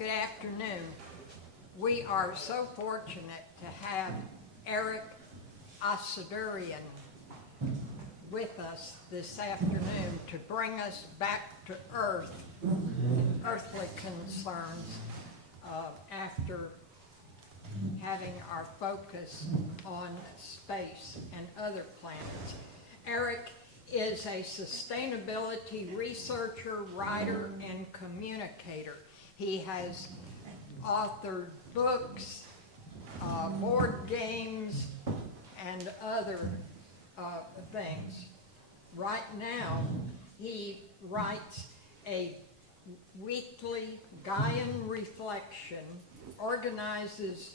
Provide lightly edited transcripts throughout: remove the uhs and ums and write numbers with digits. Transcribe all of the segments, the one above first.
Good afternoon. We are so fortunate to have Erik Assadourian with us this afternoon to bring us back to Earth and earthly concerns after having our focus on space and other planets. Erik is a sustainability researcher, writer, and communicator. He has authored books, board games, and other things. Right now, he writes a weekly Gaian reflection, organizes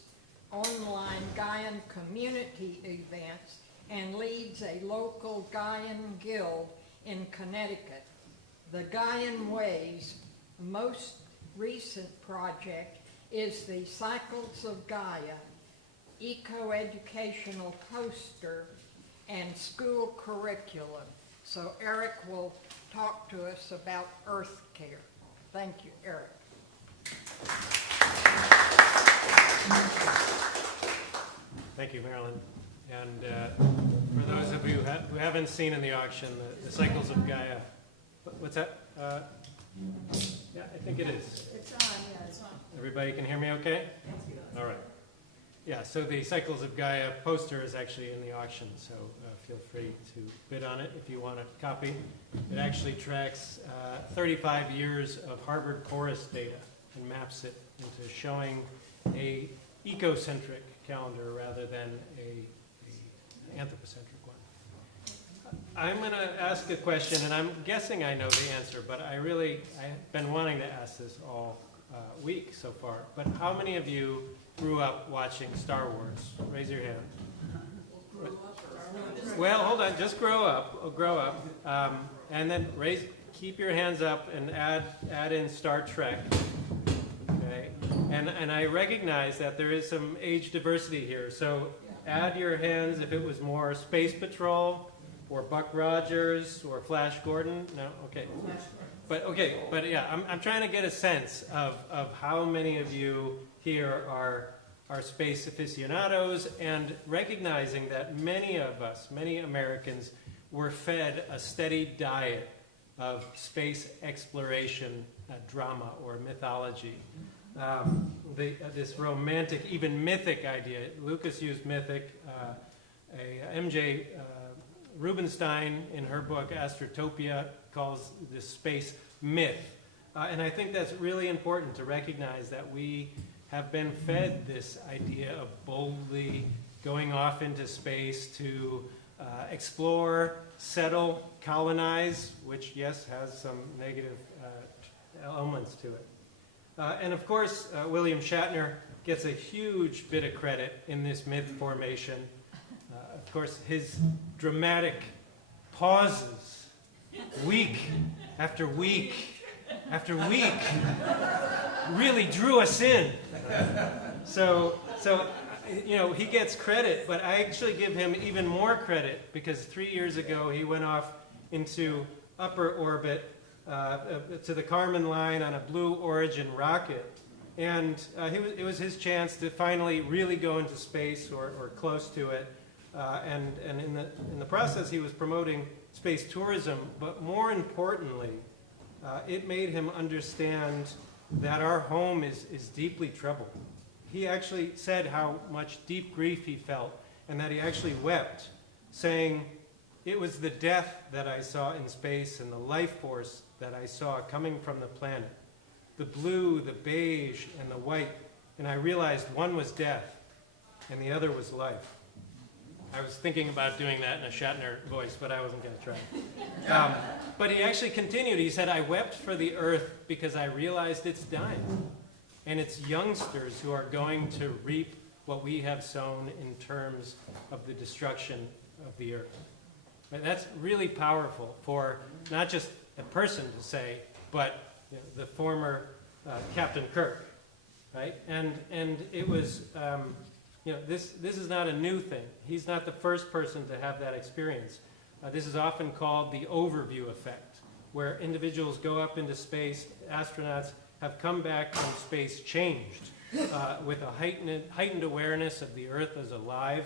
online Gaian community events, and leads a local Gaian guild in Connecticut. The Gaian Way's most recent project is the Cycles of Gaia eco-educational poster and school curriculum. So Erik will talk to us about Earth care. Thank you, Erik. Thank you, Marilyn. And for those of you who haven't seen in the auction, the Cycles of Gaia, what's that? Yeah, I think it is. It's on, yeah, it's on. Everybody can hear me okay? All right. Yeah, so the Cycles of Gaia poster is actually in the auction, so feel free to bid on it if you want a copy. It actually tracks 35 years of Harvard Forest data and maps it into showing a ecocentric calendar rather than a anthropocentric one. I'm going to ask a question, and I'm guessing I know the answer, but I've been wanting to ask this all week so far. But how many of you grew up watching Star Wars? Raise your hand. Well, hold on, just grow up, and then keep your hands up and add in Star Trek. Okay, and I recognize that there is some age diversity here, so add your hands if it was more Space Patrol, or Buck Rogers, or Flash Gordon. No, okay. But yeah, I'm trying to get a sense of how many of you here are space aficionados, and recognizing that many of us, many Americans, were fed a steady diet of space exploration drama or mythology. This romantic, even mythic idea. Lucas used mythic. M.J. Rubinstein, in her book Astrotopia, calls this space myth. And I think that's really important to recognize that we have been fed this idea of boldly going off into space to explore, settle, colonize, which, yes, has some negative elements to it. And of course, William Shatner gets a huge bit of credit in this myth formation. Of course, his dramatic pauses, week after week after week, really drew us in. So you know, he gets credit, but I actually give him even more credit because 3 years ago he went off into upper orbit to the Kármán line on a Blue Origin rocket. And it was his chance to finally really go into space or close to it. And in the process, he was promoting space tourism, but more importantly, it made him understand that our home is deeply troubled. He actually said how much deep grief he felt, and that he actually wept, saying, "It was the death that I saw in space and the life force that I saw coming from the planet. The blue, the beige, and the white, and I realized one was death and the other was life." I was thinking about doing that in a Shatner voice, but I wasn't going to try. But he actually continued. He said, "I wept for the Earth because I realized it's dying. And it's youngsters who are going to reap what we have sown in terms of the destruction of the Earth." And that's really powerful for not just a person to say, but the former Captain Kirk, right? And it was... this is not a new thing. He's not the first person to have that experience. This is often called the overview effect, where individuals go up into space, astronauts, have come back from space changed, with a heightened awareness of the Earth as alive.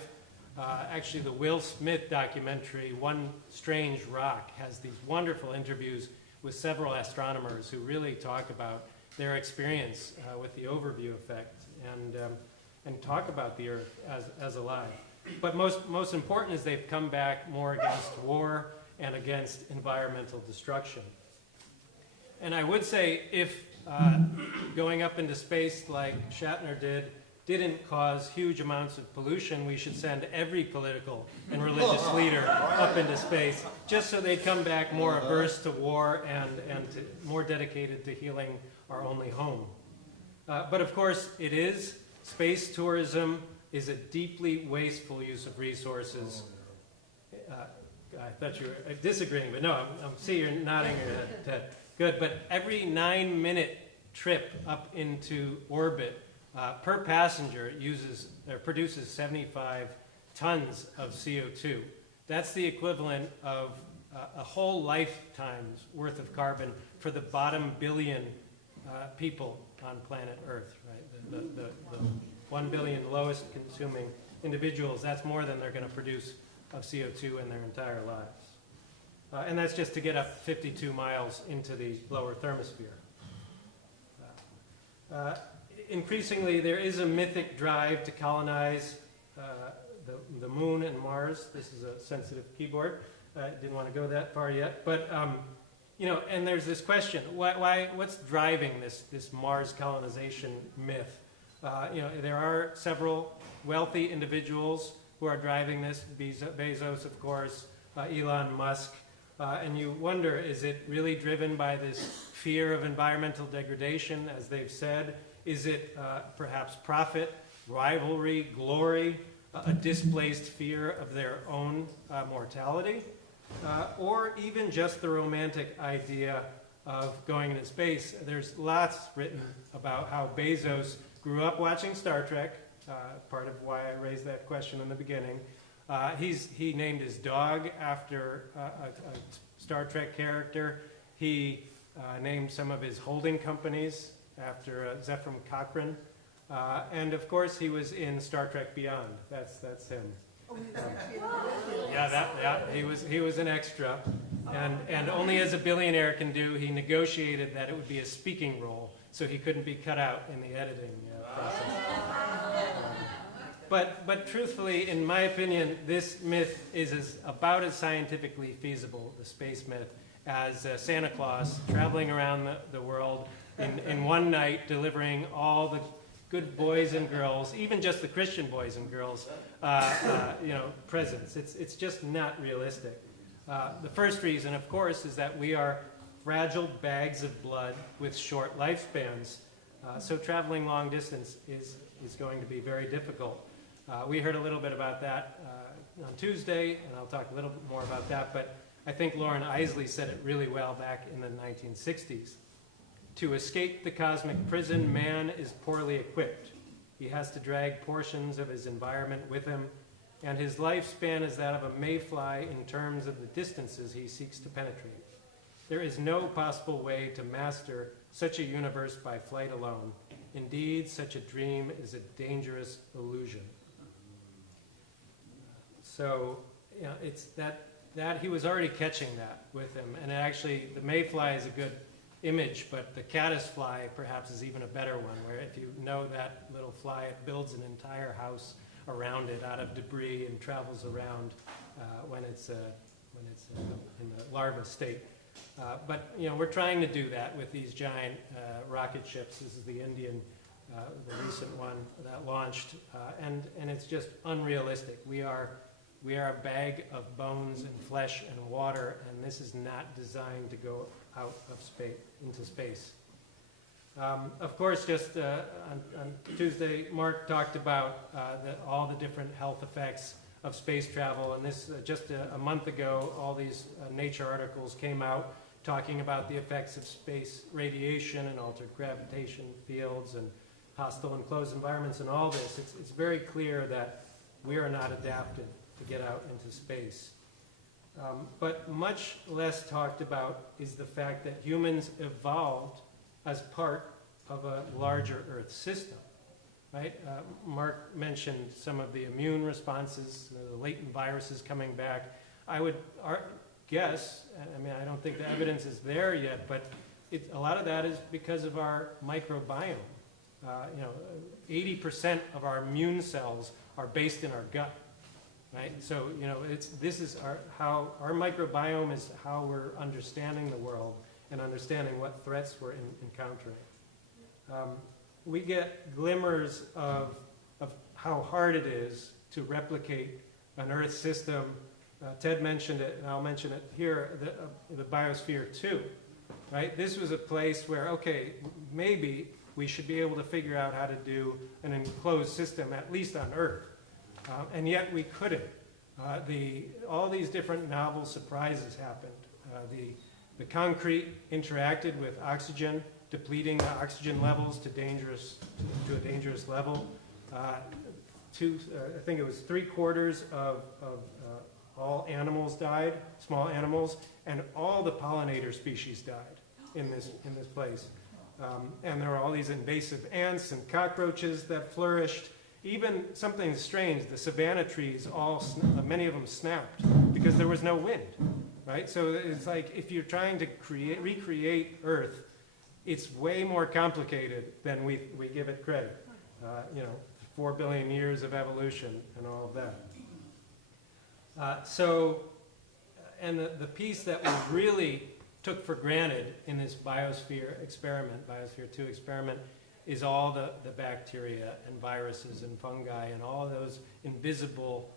Actually, the Will Smith documentary, One Strange Rock, has these wonderful interviews with several astronomers who really talk about their experience with the overview effect and talk about the Earth as alive. But most important is they've come back more against war and against environmental destruction. And I would say if going up into space like Shatner didn't cause huge amounts of pollution, we should send every political and religious leader up into space, just so they'd come back more averse to war and more dedicated to healing our only home. But of course, space tourism is a deeply wasteful use of resources. I thought you were disagreeing, but no, I see you're nodding your head, Ted. Good, but every 9-minute trip up into orbit per passenger produces 75 tons of CO2. That's the equivalent of a whole lifetime's worth of carbon for the bottom billion people on planet Earth, right? The 1 billion lowest consuming individuals, that's more than they're going to produce of CO2 in their entire lives. And that's just to get up 52 miles into the lower thermosphere. Increasingly, there is a mythic drive to colonize the moon and Mars. This is a sensitive keyboard. I didn't want to go that far yet. But, and there's this question, what's driving this Mars colonization myth? There are several wealthy individuals who are driving this, Bezos, of course, Elon Musk, and you wonder, is it really driven by this fear of environmental degradation, as they've said? Is it perhaps profit, rivalry, glory, a displaced fear of their own mortality, or even just the romantic idea of going into space? There's lots written about how Bezos grew up watching Star Trek, part of why I raised that question in the beginning. He named his dog after a Star Trek character. He named some of his holding companies after Zefram Cochrane. And of course, he was in Star Trek Beyond. That's him. He was an extra. And only as a billionaire can do, he negotiated that it would be a speaking role, so he couldn't be cut out in the editing process. But truthfully, in my opinion, this myth is about as scientifically feasible, the space myth, as Santa Claus traveling around the world in one night, delivering all the good boys and girls, even just the Christian boys and girls, presents. It's just not realistic. The first reason, of course, is that we are fragile bags of blood with short lifespans. So traveling long distance is going to be very difficult. We heard a little bit about that on Tuesday, and I'll talk a little bit more about that, but I think Lauren Isley said it really well back in the 1960s. To escape the cosmic prison, man is poorly equipped. He has to drag portions of his environment with him, and his lifespan is that of a mayfly in terms of the distances he seeks to penetrate. There is no possible way to master such a universe by flight alone. Indeed, such a dream is a dangerous illusion. So, it's that he was already catching that with him. And actually, the mayfly is a good image, but the caddisfly perhaps is even a better one, where if you know that little fly, it builds an entire house around it out of debris and travels around when it's in the larva state. But we're trying to do that with these giant rocket ships. This is the Indian, the recent one that launched, and it's just unrealistic. We are a bag of bones and flesh and water, and this is not designed to go out of space into space. Of course, just on Tuesday, Mark talked about all the different health effects of space travel, and this just a month ago, all these Nature articles came out talking about the effects of space radiation and altered gravitation fields and hostile enclosed environments and all this. It's very clear that we are not adapted to get out into space. But much less talked about is the fact that humans evolved as part of a larger Earth system, right? Mark mentioned some of the immune responses, the latent viruses coming back. I would guess, I mean, I don't think the evidence is there yet, but a lot of that is because of our microbiome. 80% of our immune cells are based in our gut, right? So, this is how our microbiome is how we're understanding the world and understanding what threats we're encountering. We get glimmers of how hard it is to replicate an Earth system. Ted mentioned it, and I'll mention it here, the biosphere too, right? This was a place where, okay, maybe we should be able to figure out how to do an enclosed system, at least on Earth. And yet we couldn't. All these different novel surprises happened. The concrete interacted with oxygen, depleting the oxygen levels to a dangerous level. I think it was 3/4 of all animals died, small animals, and all the pollinator species died in this place. And there were all these invasive ants and cockroaches that flourished. Even something strange, the savanna trees, many of them snapped because there was no wind, right? So it's like if you're trying to recreate Earth, it's way more complicated than we give it credit. 4 billion years of evolution and all of that. And the piece that we really took for granted in this Biosphere 2 experiment, is all the bacteria and viruses and fungi and all those invisible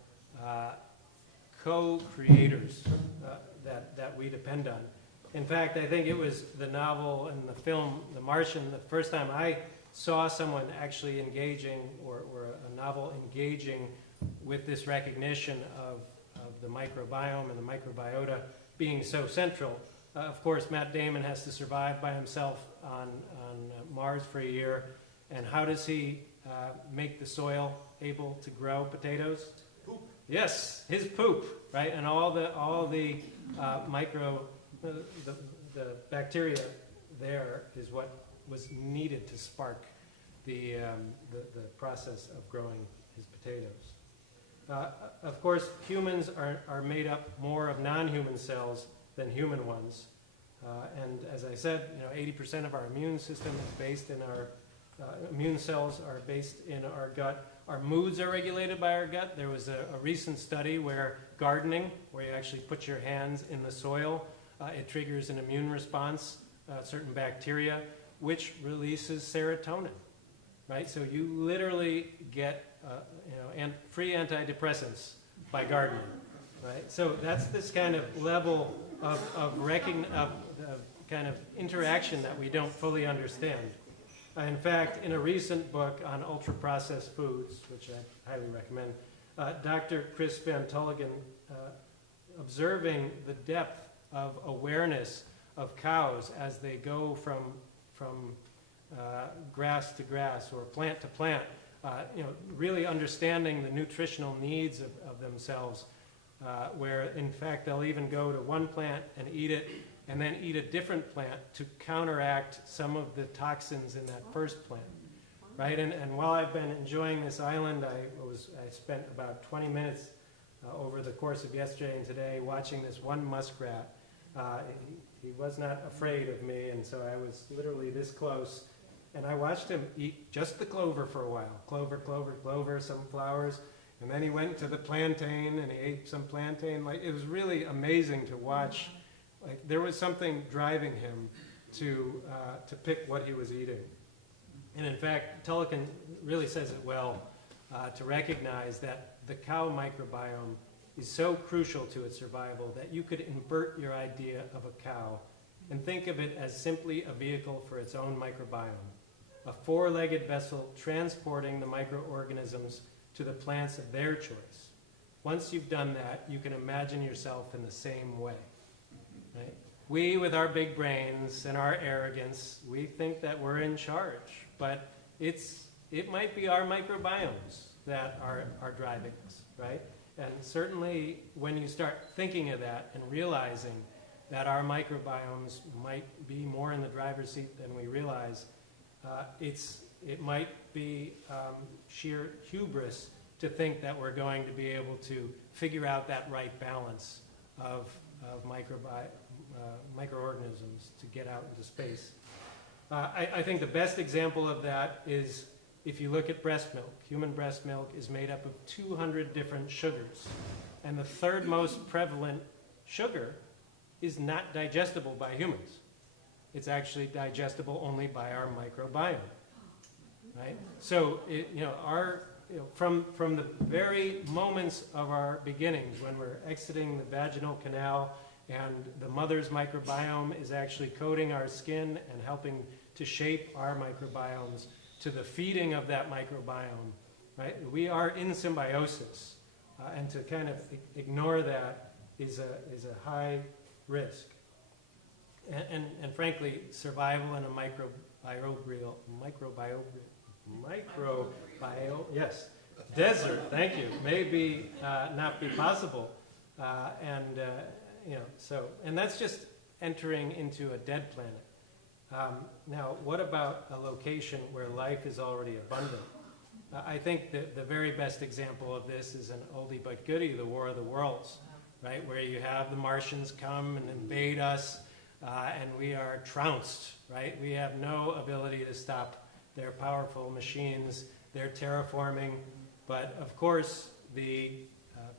co-creators that we depend on. In fact, I think it was the novel and the film, The Martian, the first time I saw someone actually engaging, or a novel engaging with this recognition of the microbiome and the microbiota being so central. Of course, Matt Damon has to survive by himself on Mars for a year. And how does he make the soil able to grow potatoes? Poop. Yes, his poop, right? And all the bacteria there is what was needed to spark the process of growing his potatoes. Of course, humans are made up more of non-human cells than human ones. And as I said, 80% of our immune system is based in our, immune cells are based in our gut. Our moods are regulated by our gut. There was a recent study where gardening, where you actually put your hands in the soil, it triggers an immune response, certain bacteria, which releases serotonin, right? So you literally get free antidepressants by gardening, right? So that's this kind of level of kind of interaction that we don't fully understand. In fact, in a recent book on ultra-processed foods, which I highly recommend, Dr. Chris Van Tulligen, observing the depth of awareness of cows as they go from grass to grass or plant to plant, really understanding the nutritional needs of themselves, where in fact they'll even go to one plant and eat it, and then eat a different plant to counteract some of the toxins in that first plant, right? And while I've been enjoying this island, I spent about 20 minutes over the course of yesterday and today watching this one muskrat. He was not afraid of me, and so I was literally this close, and I watched him eat just the clover for a while. Clover, clover, clover, some flowers, and then he went to the plantain and he ate some plantain. Like, it was really amazing to watch. Like, there was something driving him to pick what he was eating. And in fact, Tulliken really says it well, to recognize that the cow microbiome is so crucial to its survival that you could invert your idea of a cow and think of it as simply a vehicle for its own microbiome, a four-legged vessel transporting the microorganisms to the plants of their choice. Once you've done that, you can imagine yourself in the same way. Right? We, with our big brains and our arrogance, we think that we're in charge, but it might be our microbiomes that are driving us, right? And certainly when you start thinking of that and realizing that our microbiomes might be more in the driver's seat than we realize, it might be sheer hubris to think that we're going to be able to figure out that right balance of microorganisms to get out into space. I think the best example of that is if you look at breast milk. Human breast milk is made up of 200 different sugars. And the third most prevalent sugar is not digestible by humans. It's actually digestible only by our microbiome, right? So, from the very moments of our beginnings, when we're exiting the vaginal canal and the mother's microbiome is actually coating our skin and helping to shape our microbiomes, to the feeding of that microbiome, right? We are in symbiosis, and to kind of ignore that is a high risk. And frankly, survival in a desert, thank you, may not be possible. And that's just entering into a dead planet. Now, what about a location where life is already abundant? I think that the very best example of this is an oldie but goodie, the War of the Worlds, right? Where you have the Martians come and invade us, and we are trounced, right? We have no ability to stop their powerful machines. They're terraforming, but of course the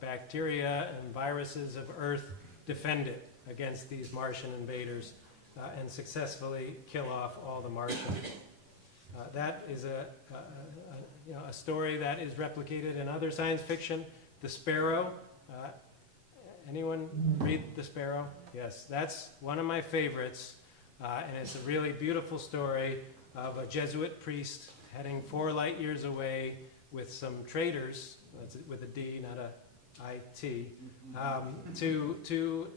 bacteria and viruses of Earth defend it against these Martian invaders and successfully kill off all the Martians. That is a story that is replicated in other science fiction. The Sparrow. Anyone read The Sparrow? Yes, that's one of my favorites, and it's a really beautiful story of a Jesuit priest heading 4 light years away with some traders, with a D, not a I-T, to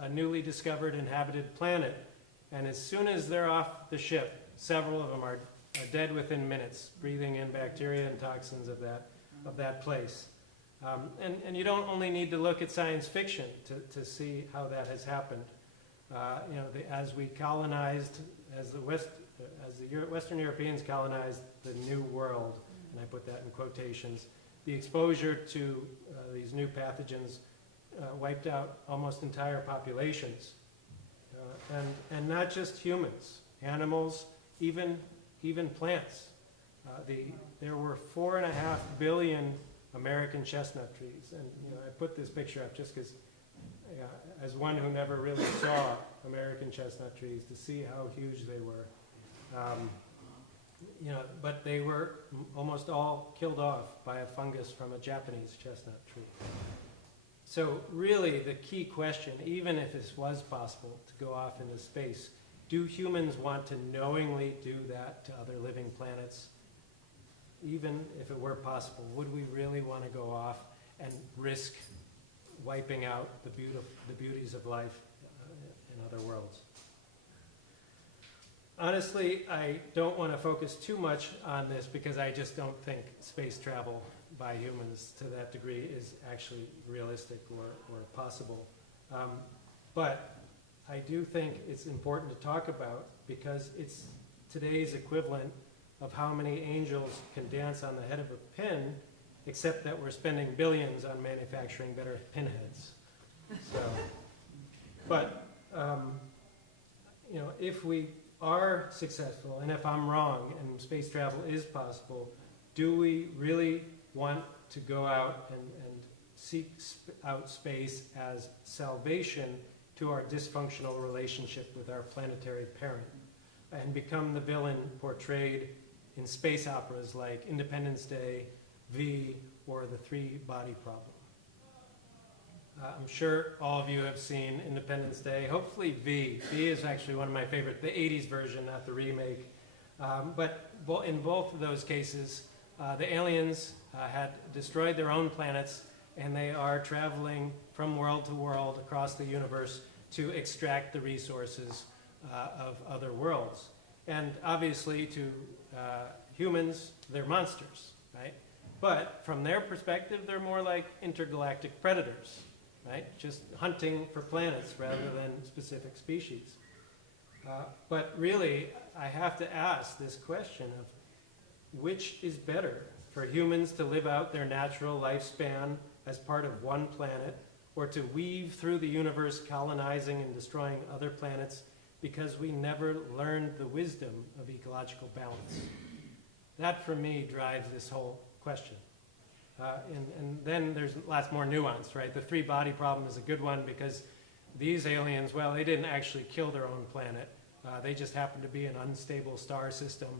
a newly discovered inhabited planet. And as soon as they're off the ship, several of them are dead within minutes, breathing in bacteria and toxins of that place. And you don't only need to look at science fiction to see how that has happened. As we colonized, as the Western Europeans colonized the New World, and I put that in quotations, the exposure to these new pathogens wiped out almost entire populations. And not just humans, animals, even plants. There were 4.5 billion American chestnut trees. And I put this picture up just because, as one who never really saw American chestnut trees, to see how huge they were. But they were almost all killed off by a fungus from a Japanese chestnut tree. So really the key question, even if this was possible to go off into space, do humans want to knowingly do that to other living planets? Even if it were possible, would we really want to go off and risk wiping out the beauties of life in other worlds? Honestly, I don't want to focus too much on this because I just don't think space travel by humans to that degree is actually realistic or possible. But I do think it's important to talk about because it's today's equivalent of how many angels can dance on the head of a pin, except that we're spending billions on manufacturing better pinheads. So, but if we are successful, and if I'm wrong, and space travel is possible, do we really want to go out and seek out space as salvation to our dysfunctional relationship with our planetary parent, and become the villain portrayed in space operas like Independence Day, V, or The Three-Body Problem? I'm sure all of you have seen Independence Day. Hopefully V. V is actually one of my favorite, the 80s version, not the remake. But in both of those cases, the aliens had destroyed their own planets, and they are traveling from world to world across the universe to extract the resources of other worlds. And obviously to humans, they're monsters, right? But from their perspective, they're more like intergalactic predators, right? Just hunting for planets rather than specific species. But really, I have to ask this question of which is better, for humans to live out their natural lifespan as part of one planet, or to weave through the universe colonizing and destroying other planets because we never learned the wisdom of ecological balance? That, for me, drives this whole question. And then there's lots more nuance, right? The three-body problem is a good one because these aliens, well, they didn't actually kill their own planet. They just happened to be an unstable star system,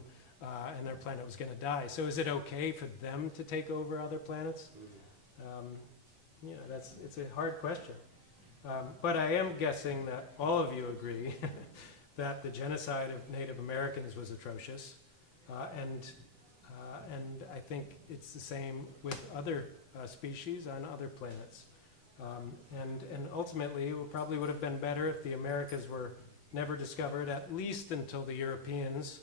and their planet was going to die. So is it okay for them to take over other planets? It's a hard question. But I am guessing that all of you agree that the genocide of Native Americans was atrocious, and I think it's the same with other species on other planets. And ultimately, it probably would have been better if the Americas were never discovered, at least until the Europeans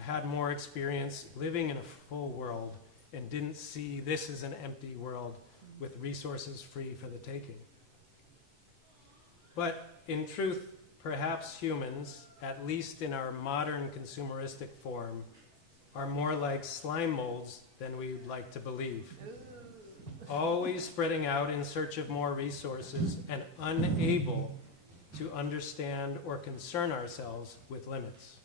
had more experience living in a full world and didn't see this as an empty world with resources free for the taking. But in truth, perhaps humans, at least in our modern consumeristic form, are more like slime molds than we'd like to believe. Always spreading out in search of more resources and unable to understand or concern ourselves with limits.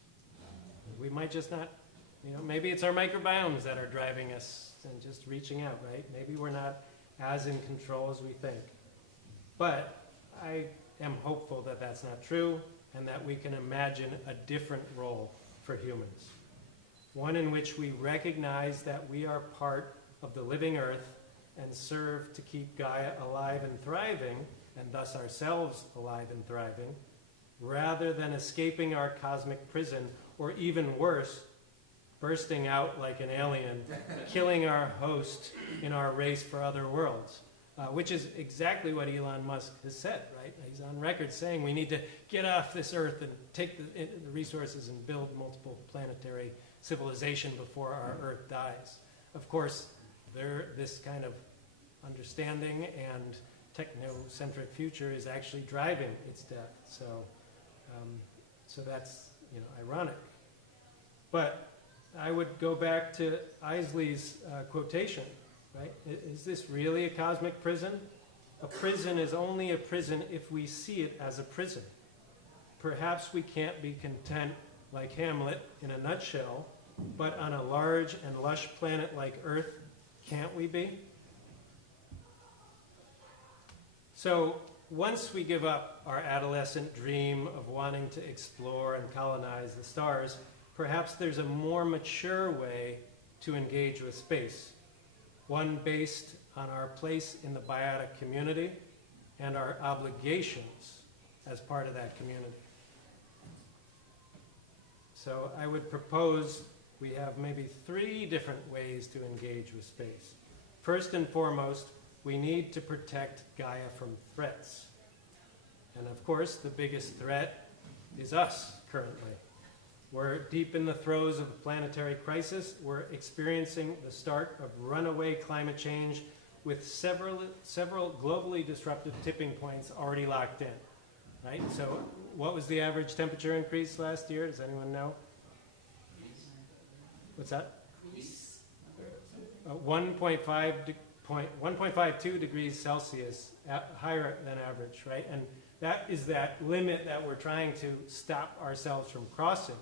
We might just not, maybe it's our microbiomes that are driving us and just reaching out, right? Maybe we're not as in control as we think. But I am hopeful that that's not true and that we can imagine a different role for humans. One in which we recognize that we are part of the living earth and serve to keep Gaia alive and thriving, and thus ourselves alive and thriving, rather than escaping our cosmic prison, or even worse, bursting out like an alien, killing our host in our race for other worlds, which is exactly what Elon Musk has said, right? He's on record saying we need to get off this earth and take the resources and build multiple planetary civilization before our earth dies. Of course, this kind of understanding and technocentric future is actually driving its death. So that's ironic. But I would go back to Isley's quotation, right? Is this really a cosmic prison? A prison is only a prison if we see it as a prison. Perhaps we can't be content like Hamlet in a nutshell, but on a large and lush planet like Earth, can't we be? So once we give up our adolescent dream of wanting to explore and colonize the stars, perhaps there's a more mature way to engage with space, one based on our place in the biotic community and our obligations as part of that community. So I would propose we have maybe 3 different ways to engage with space. First and foremost, we need to protect Gaia from threats. And of course, the biggest threat is us currently. We're deep in the throes of a planetary crisis. We're experiencing the start of runaway climate change with several globally disruptive tipping points already locked in, right? So what was the average temperature increase last year? Does anyone know? What's that? 1.52 degrees Celsius, higher than average, right? And that is that limit that we're trying to stop ourselves from crossing.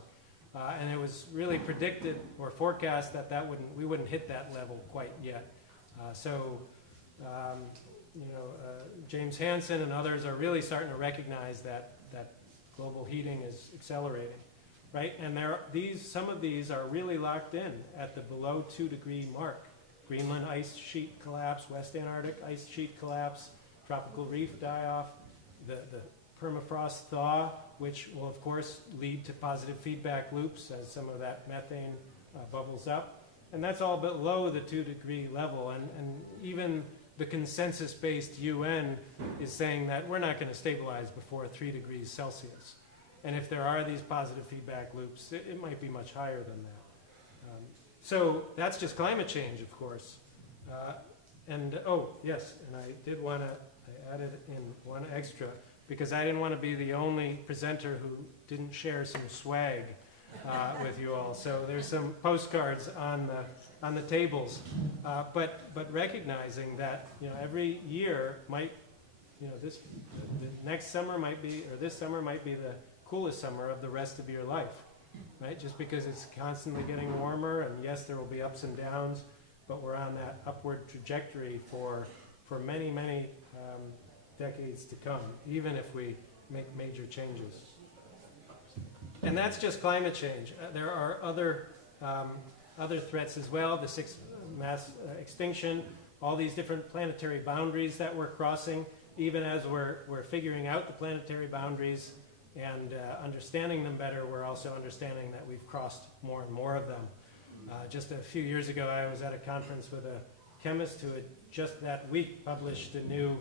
And it was really predicted or forecast that we wouldn't hit that level quite yet. James Hansen and others are really starting to recognize that global heating is accelerating, right? And some of these are really locked in at the below 2 degree mark. Greenland ice sheet collapse, West Antarctic ice sheet collapse, tropical reef die-off, the permafrost thaw, which will of course lead to positive feedback loops as some of that methane bubbles up. And that's all below the 2 degree level. And even the consensus-based UN is saying that we're not going to stabilize before 3 degrees Celsius. And if there are these positive feedback loops, it might be much higher than that. So that's just climate change, of course. Yes, and I added in one extra. because I didn't want to be the only presenter who didn't share some swag with you all. So there's some postcards on the tables, but recognizing that every year might the next summer might be, or this summer might be the coolest summer of the rest of your life, right? Just because it's constantly getting warmer, and yes, there will be ups and downs, but we're on that upward trajectory for many decades to come, even if we make major changes. And that's just climate change. There are other threats as well, the sixth mass extinction, all these different planetary boundaries that we're crossing. Even as we're figuring out the planetary boundaries and understanding them better, we're also understanding that we've crossed more and more of them. Just a few years ago, I was at a conference with a chemist who had just that week published a new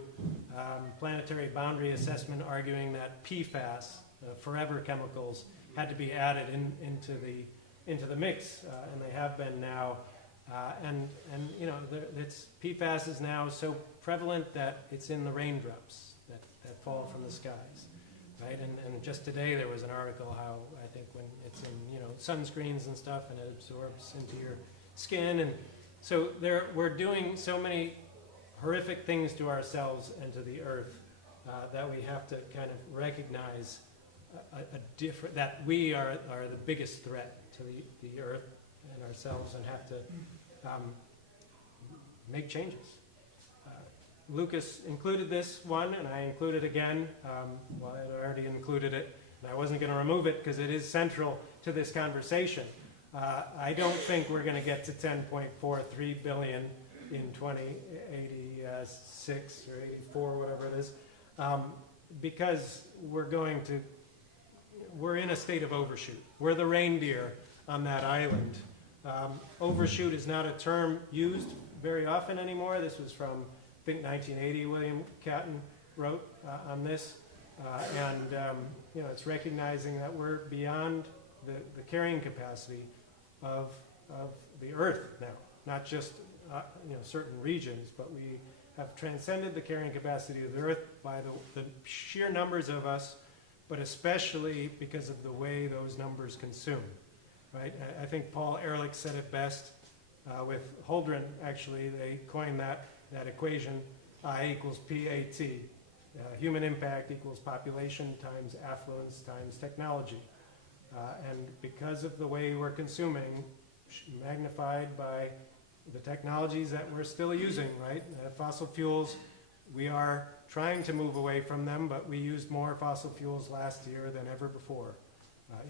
planetary boundary assessment arguing that PFAS, forever chemicals, had to be added into the mix, and they have been now. PFAS is now so prevalent that it's in the raindrops that fall from the skies, right? And just today there was an article how I think when it's in sunscreens and stuff, and it absorbs into your skin, and so we're doing so many horrific things to ourselves and to the earth that we have to kind of recognize that we are the biggest threat to the earth and ourselves, and have to make changes. Lucas included this one, and I included again. Well, I already included it, and I wasn't going to remove it because it is central to this conversation. I don't think we're going to get to 10.43 billion in 2086 or 84, whatever it is, because we're in a state of overshoot. We're the reindeer on that island. Overshoot is not a term used very often anymore. This was from, I think, 1980. William Catton wrote on this, it's recognizing that we're beyond the carrying capacity of the Earth now, not just certain regions, but we have transcended the carrying capacity of the Earth by the sheer numbers of us, but especially because of the way those numbers consume. Right? I think Paul Ehrlich said it best with Holdren, actually. They coined that equation, I equals PAT. Human impact equals population times affluence times technology. And because of the way we're consuming, magnified by the technologies that we're still using, right? Fossil fuels, we are trying to move away from them, but we used more fossil fuels last year than ever before.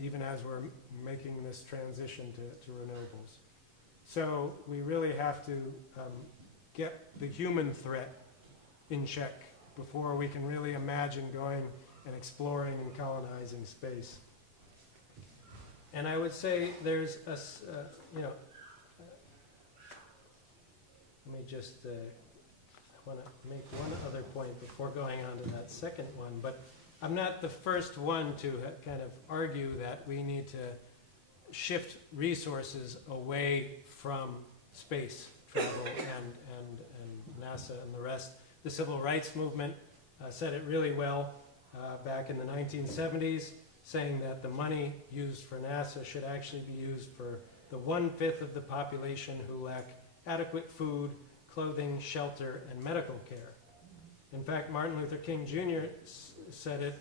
Even as we're making this transition to renewables. So we really have to get the human threat in check before we can really imagine going and exploring and colonizing space. And I would say there's let me just, I want to make one other point before going on to that second one, but I'm not the first one to kind of argue that we need to shift resources away from space travel and NASA and the rest. The civil rights movement said it really well back in the 1970s, saying that the money used for NASA should actually be used for the 1/5 of the population who lack adequate food, clothing, shelter, and medical care. In fact, Martin Luther King Jr. said it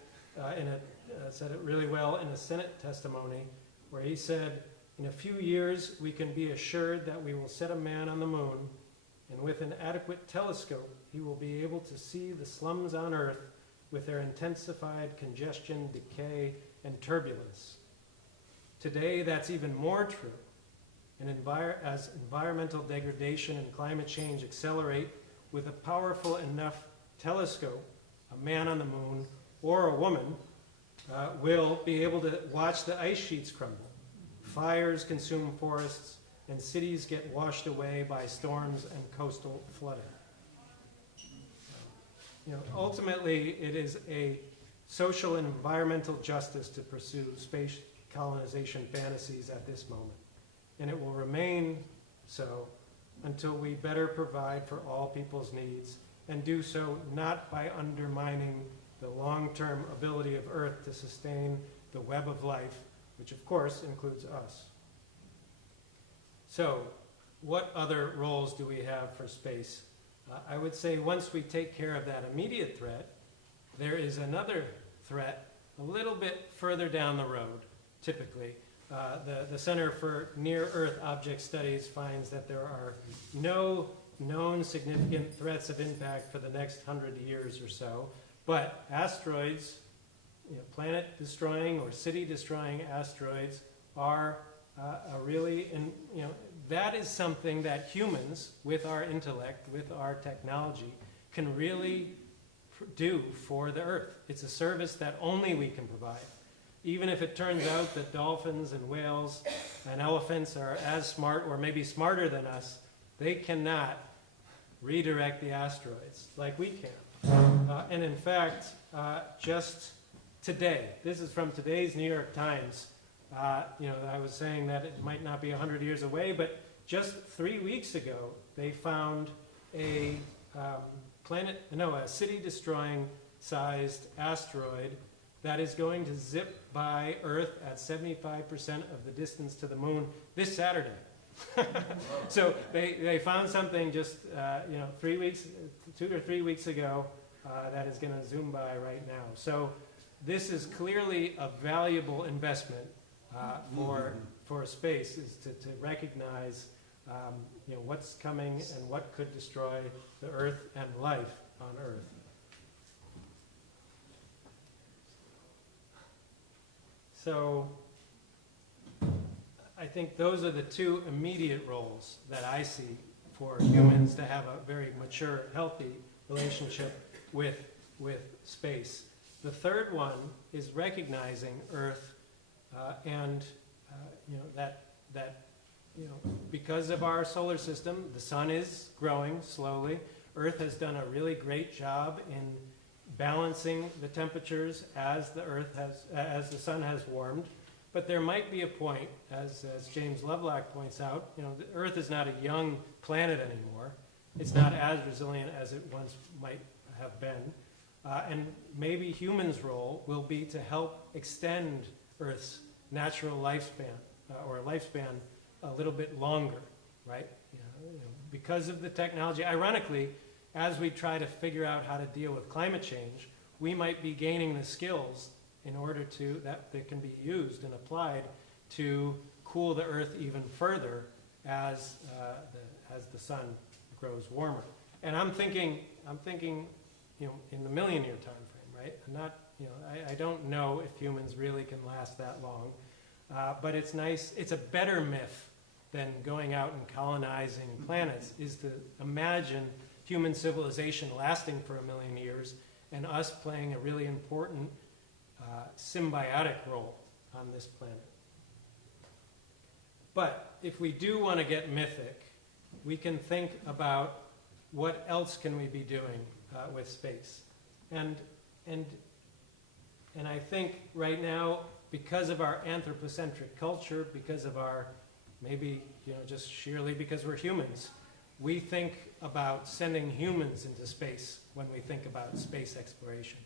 really well in a Senate testimony, where he said, "In a few years, we can be assured that we will set a man on the moon, and with an adequate telescope, he will be able to see the slums on Earth with their intensified congestion, decay, and turbulence." Today, that's even more true. And as environmental degradation and climate change accelerate, with a powerful enough telescope, a man on the moon or a woman will be able to watch the ice sheets crumble. Fires consume forests, and cities get washed away by storms and coastal flooding. Ultimately, it is a social and environmental justice to pursue space colonization fantasies at this moment. And it will remain so until we better provide for all people's needs, and do so not by undermining the long-term ability of Earth to sustain the web of life, which of course includes us. So, what other roles do we have for space? I would say once we take care of that immediate threat, there is another threat a little bit further down the road, typically. The Center for Near-Earth Object Studies finds that there are no known significant threats of impact for the next 100 years or so, but asteroids, planet-destroying or city-destroying asteroids are a really, that is something that humans, with our intellect, with our technology, can really do for the Earth. It's a service that only we can provide. Even if it turns out that dolphins and whales and elephants are as smart or maybe smarter than us, they cannot redirect the asteroids like we can. And in fact, just today, this is from today's New York Times, I was saying that it might not be 100 years away, but just 3 weeks ago, they found a city-destroying sized asteroid that is going to zip by Earth at 75% of the distance to the moon this Saturday. So they found something just 2 or 3 weeks ago that is going to zoom by right now. So this is clearly a valuable investment for space, is to recognize what's coming and what could destroy the Earth and life on Earth. So I think those are the two immediate roles that I see for humans to have a very mature, healthy relationship with space. The third one is recognizing Earth because of our solar system, the sun is growing slowly. Earth has done a really great job in balancing the temperatures as the sun has warmed. But there might be a point, as James Lovelock points out, the Earth is not a young planet anymore. It's not as resilient as it once might have been. And maybe humans' role will be to help extend Earth's natural lifespan, or lifespan a little bit longer, right? Because of the technology. Ironically, as we try to figure out how to deal with climate change, we might be gaining the skills in order that can be used and applied to cool the Earth even further as the sun grows warmer. And I'm thinking, in the million-year time frame, right? I'm not, I don't know if humans really can last that long, but it's nice. It's a better myth than going out and colonizing planets, is to imagine human civilization lasting for 1 million years and us playing a really important symbiotic role on this planet. But if we do want to get mythic, we can think about what else can we be doing with space. And I think right now, because of our anthropocentric culture, because of our, maybe just sheerly because we're humans, we think about sending humans into space when we think about space exploration.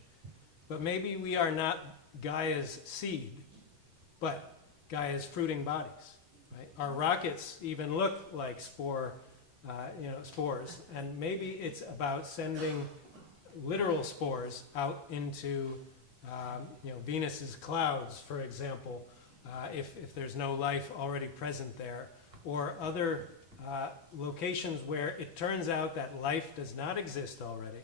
But maybe we are not Gaia's seed, but Gaia's fruiting bodies. Right? Our rockets even look like spores, and maybe it's about sending literal spores out into Venus's clouds, for example, if there's no life already present there, or other locations where it turns out that life does not exist already,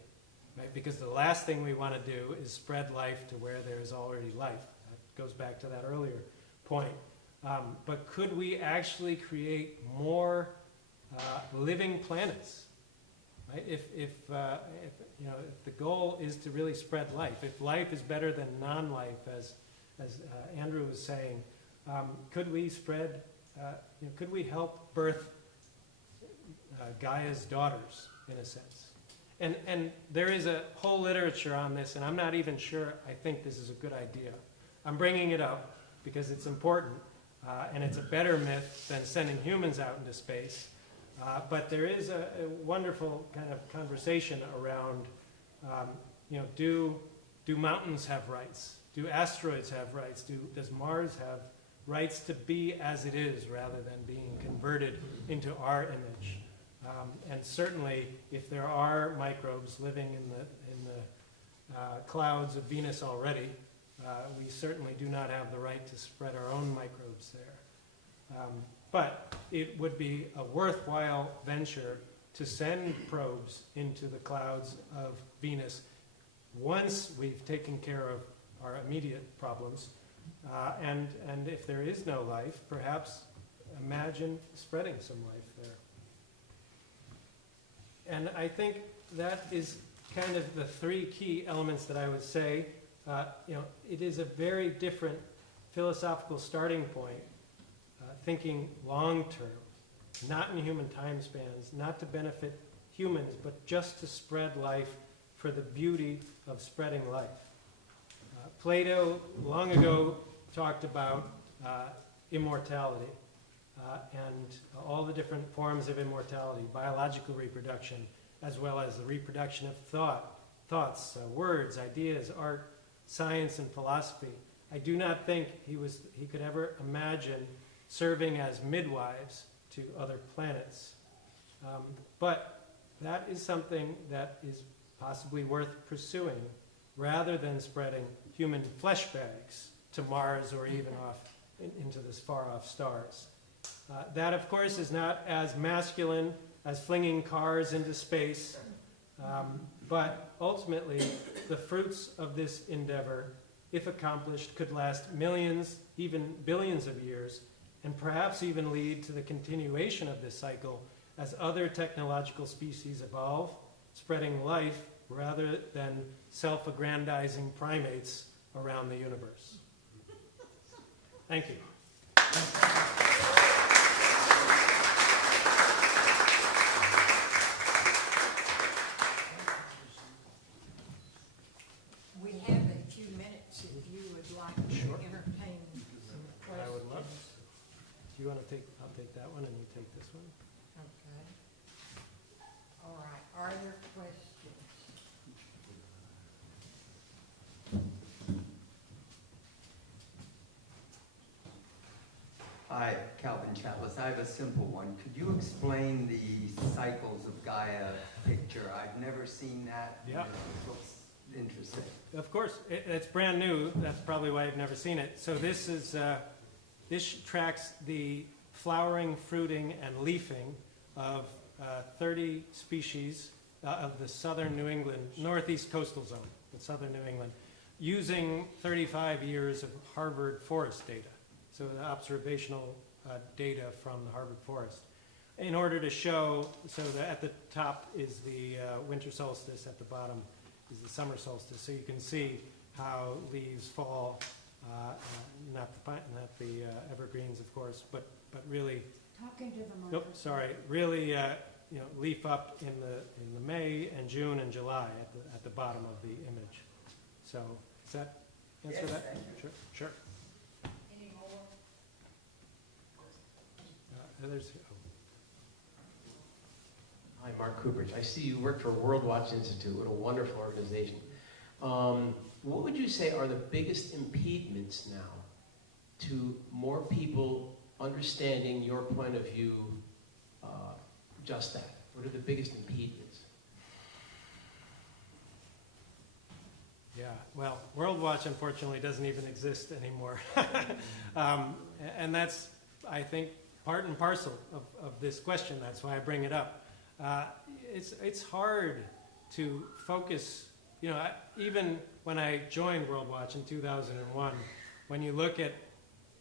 right? Because the last thing we want to do is spread life to where there is already life. That goes back to that earlier point. But could we actually create more living planets? Right? If the goal is to really spread life, if life is better than non-life, as Andrew was saying, could we spread? Could we help birth Gaia's daughters, in a sense? And there is a whole literature on this, and I'm not even sure I think this is a good idea. I'm bringing it up because it's important, and it's a better myth than sending humans out into space. But there is a wonderful kind of conversation around, do Do mountains have rights? Do asteroids have rights? Does Mars have rights to be as it is rather than being converted into our image? And certainly, if there are microbes living in the clouds of Venus already, we certainly do not have the right to spread our own microbes there. But it would be a worthwhile venture to send probes into the clouds of Venus once we've taken care of our immediate problems. And if there is no life, perhaps imagine spreading some life there. And I think that is kind of the three key elements that I would say. It is a very different philosophical starting point, thinking long-term, not in human time spans, not to benefit humans, but just to spread life for the beauty of spreading life. Plato long ago talked about immortality and all the different forms of immortality, biological reproduction, as well as the reproduction of thoughts, words, ideas, art, science, and philosophy. I do not think he could ever imagine serving as midwives to other planets. But that is something that is possibly worth pursuing rather than spreading human flesh bags to Mars or even off into the far-off stars. That, of course, is not as masculine as flinging cars into space, but ultimately the fruits of this endeavor, if accomplished, could last millions, even billions of years, and perhaps even lead to the continuation of this cycle as other technological species evolve, spreading life rather than self-aggrandizing primates around the universe. Thank you. We have a few minutes if you would like to Sure. entertain some questions. I would love to. Do you want to I'll take that one and you take this one. Okay. All right. Are there questions? Hi, Calvin Chatlis. I have a simple one. Could you explain the cycles of Gaia picture? I've never seen that. Yeah. It looks interesting. Of course, it's brand new. That's probably why I've never seen it. So this is this tracks the flowering, fruiting, and leafing of 30 species of the southern New England, northeast coastal zone, the southern New England, using 35 years of Harvard forest data. So the observational data from the Harvard forest. In order to show, so that at the top is the winter solstice, at the bottom is the summer solstice. So you can see how leaves fall, not the evergreens, of course, but really, Talking to the microphone. really leaf up in the May and June and July at the bottom of the image. So does that answer Yes, that? thank you. Sure. Any more? There's, Hi, Mark Cooperage. I see you work for World Watch Institute. What a wonderful organization. What would you say are the biggest impediments now to more people understanding your point of view, just that? What are the biggest impediments? yeah, well, World Watch unfortunately doesn't even exist anymore. And that's, I think, part and parcel of this question. That's why I bring it up. It's hard to focus, even when I joined World Watch in 2001, when you look at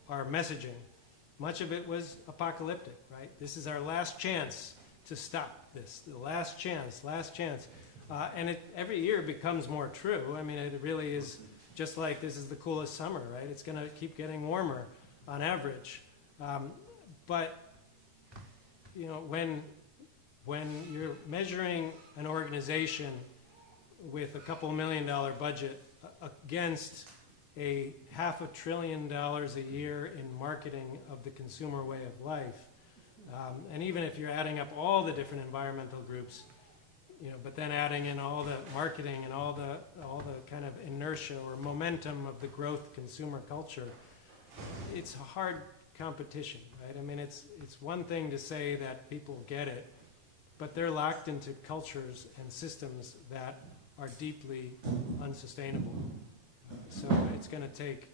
our messaging, much of it was apocalyptic, right? This is our last chance to stop this, the last chance. And it every year becomes more true. I mean, it really is just like this is the coolest summer, right? It's going to keep getting warmer on average. But, when you're measuring an organization with a couple $1 million budget against a $500 billion a year in marketing of the consumer way of life, and even if you're adding up all the different environmental groups, but then adding in all the marketing and all the kind of inertia or momentum of the growth consumer culture, it's a hard competition, right? I mean, it's one thing to say that people get it, but they're locked into cultures and systems that are deeply unsustainable. So it's going to take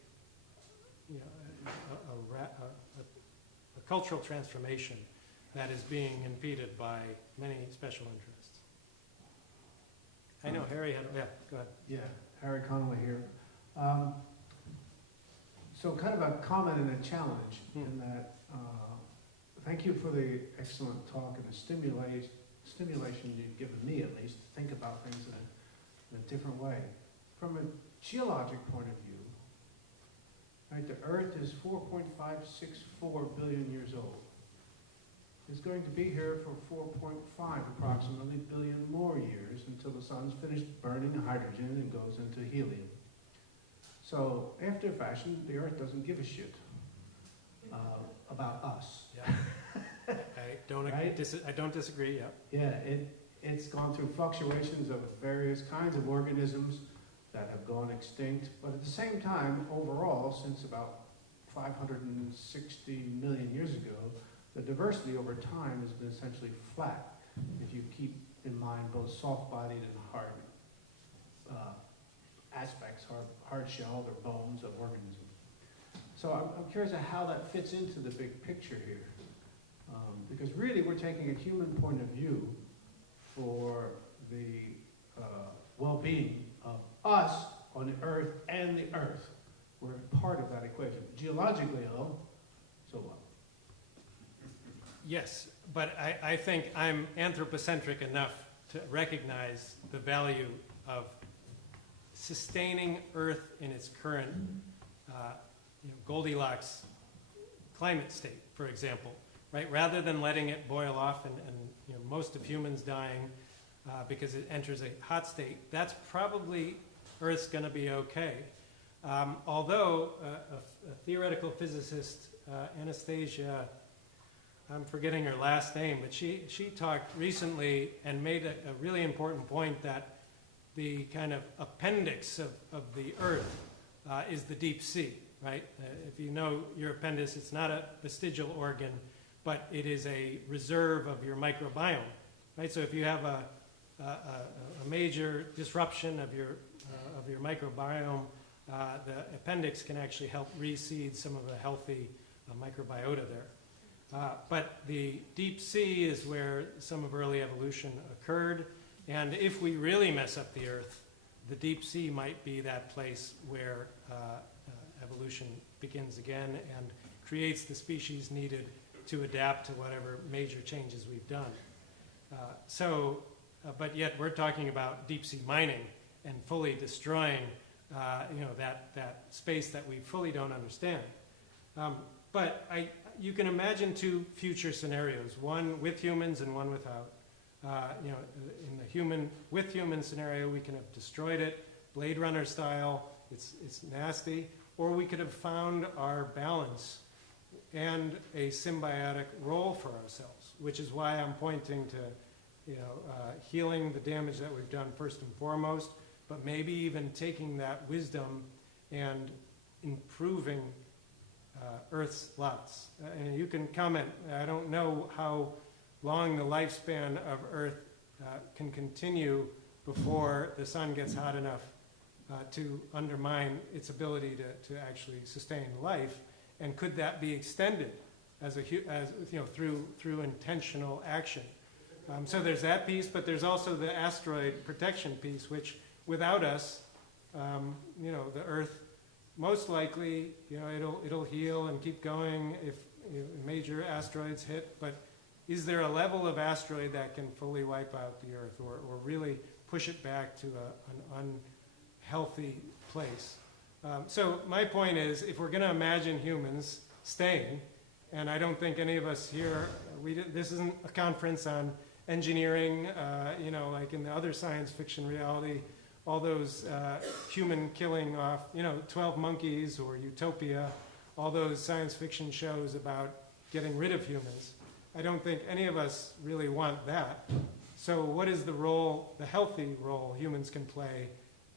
a cultural transformation that is being impeded by many special interests. I know Harry had, yeah, go ahead. Yeah, Harry Conway here. So kind of a comment and a challenge in that, thank you for the excellent talk and the stimulation you've given me, at least, to think about things in a different way. From a geologic point of view, right, the Earth is 4.564 billion years old. It's going to be here for 4.5 approximately billion more years until the sun's finished burning hydrogen and goes into helium. So, after a fashion, the Earth doesn't give a shit about us. Yeah. I don't disagree, yeah. Yeah, it's gone through fluctuations of various kinds of organisms that have gone extinct, but at the same time, overall, since about 560 million years ago, the diversity over time has been essentially flat, if you keep in mind both soft-bodied and hard aspects, hard-shelled or bones of organisms. So I'm curious how that fits into the big picture here. Because really we're taking a human point of view for the well-being of us on the Earth and the Earth. We're part of that equation. Geologically, though, so what? Yes, but I think I'm anthropocentric enough to recognize the value of sustaining Earth in its current Goldilocks climate state, for example, right? Rather than letting it boil off and most of humans dying because it enters a hot state, that's probably Earth's going to be okay. Although a theoretical physicist, Anastasia, I'm forgetting her last name, but she talked recently and made a really important point that the kind of appendix of the Earth is the deep sea, right? If you know your appendix, it's not a vestigial organ, but it is a reserve of your microbiome, right? So if you have a major disruption of your microbiome, the appendix can actually help reseed some of the healthy microbiota there. But the deep sea is where some of early evolution occurred, and if we really mess up the Earth, the deep sea might be that place where evolution begins again and creates the species needed to adapt to whatever major changes we've done. But yet we're talking about deep sea mining and fully destroying that space that we fully don't understand. But you can imagine two future scenarios, one with humans and one without. In the with human scenario, we can have destroyed it, Blade Runner style, it's nasty, or we could have found our balance and a symbiotic role for ourselves, which is why I'm pointing to healing the damage that we've done first and foremost, but maybe even taking that wisdom and improving Earth's lots. And you can comment, I don't know how long the lifespan of Earth can continue before the sun gets hot enough to undermine its ability to actually sustain life, and could that be extended through intentional action? So there's that piece, but there's also the asteroid protection piece, which without us, the Earth most likely, it'll heal and keep going if major asteroids hit. But is there a level of asteroid that can fully wipe out the Earth, or really push it back to an unhealthy place? So my point is, if we're going to imagine humans staying, and I don't think any of us here, this isn't a conference on engineering, like in the other science fiction reality, all those human killing off, 12 Monkeys or Utopia, all those science fiction shows about getting rid of humans. I don't think any of us really want that. So what is the role, the healthy role humans can play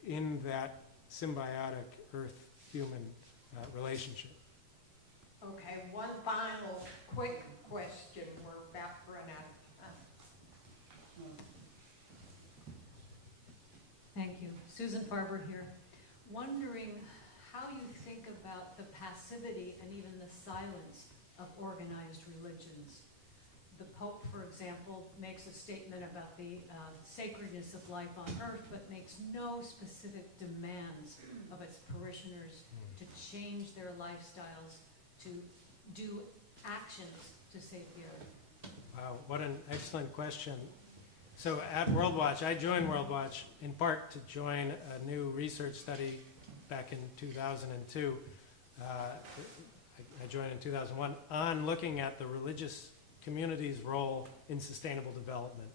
in that symbiotic Earth-human relationship? Okay, one final quick question. We're about to run out of time. Thank you. Susan Farber here. Wondering how you think about the passivity and even the silence of organized religions. The Pope, for example, makes a statement about the sacredness of life on earth, but makes no specific demands of its parishioners to change their lifestyles, to do actions to save the earth. Wow, what an excellent question. So at WorldWatch, I joined WorldWatch in part to join a new research study back in 2002. I joined in 2001 on looking at the religious community's role in sustainable development.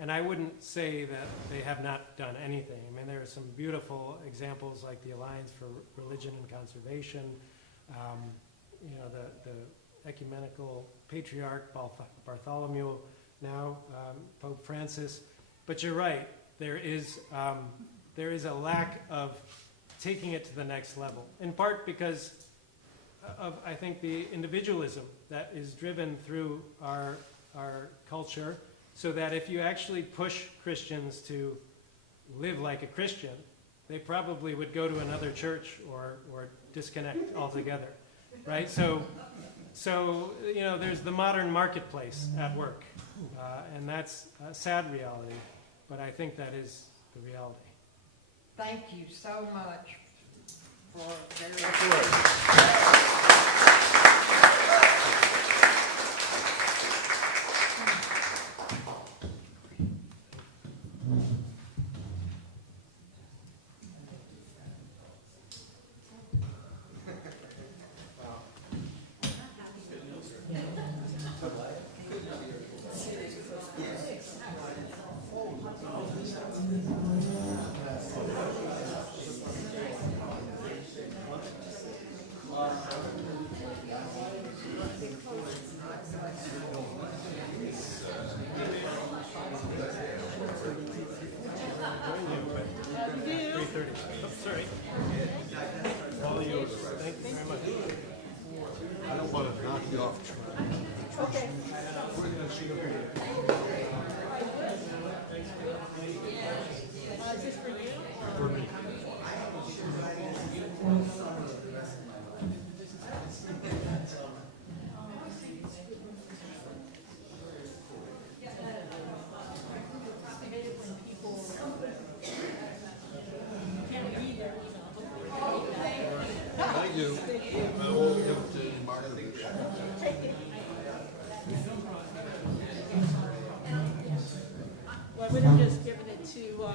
And I wouldn't say that they have not done anything. I mean, there are some beautiful examples like the Alliance for Religion and Conservation, you know, the ecumenical patriarch Bartholomew, now Pope Francis. But you're right, there is a lack of taking it to the next level, in part because of, I think, the individualism that is driven through our culture, so that if you actually push Christians to live like a Christian, they probably would go to another church or disconnect altogether, right? So you know, there's the modern marketplace at work, and that's a sad reality, but I think that is the reality. Thank you so much for very I would have just given it to,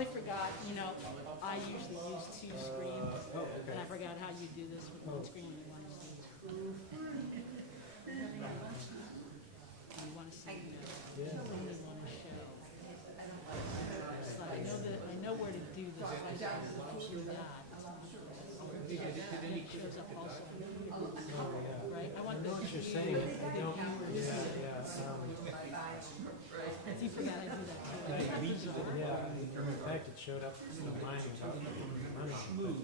totally forgot, you know, I usually use two screens, Oh, and okay. I forgot how you do this with one screen when you want to do. You want to see, Yeah. only want to show. So I know where to do this, I just do that. And it shows up also, right? I I want know what this you're view. saying. I don't, yeah. You forgot I do that too. Yeah, in fact, it showed up in mine about smooth.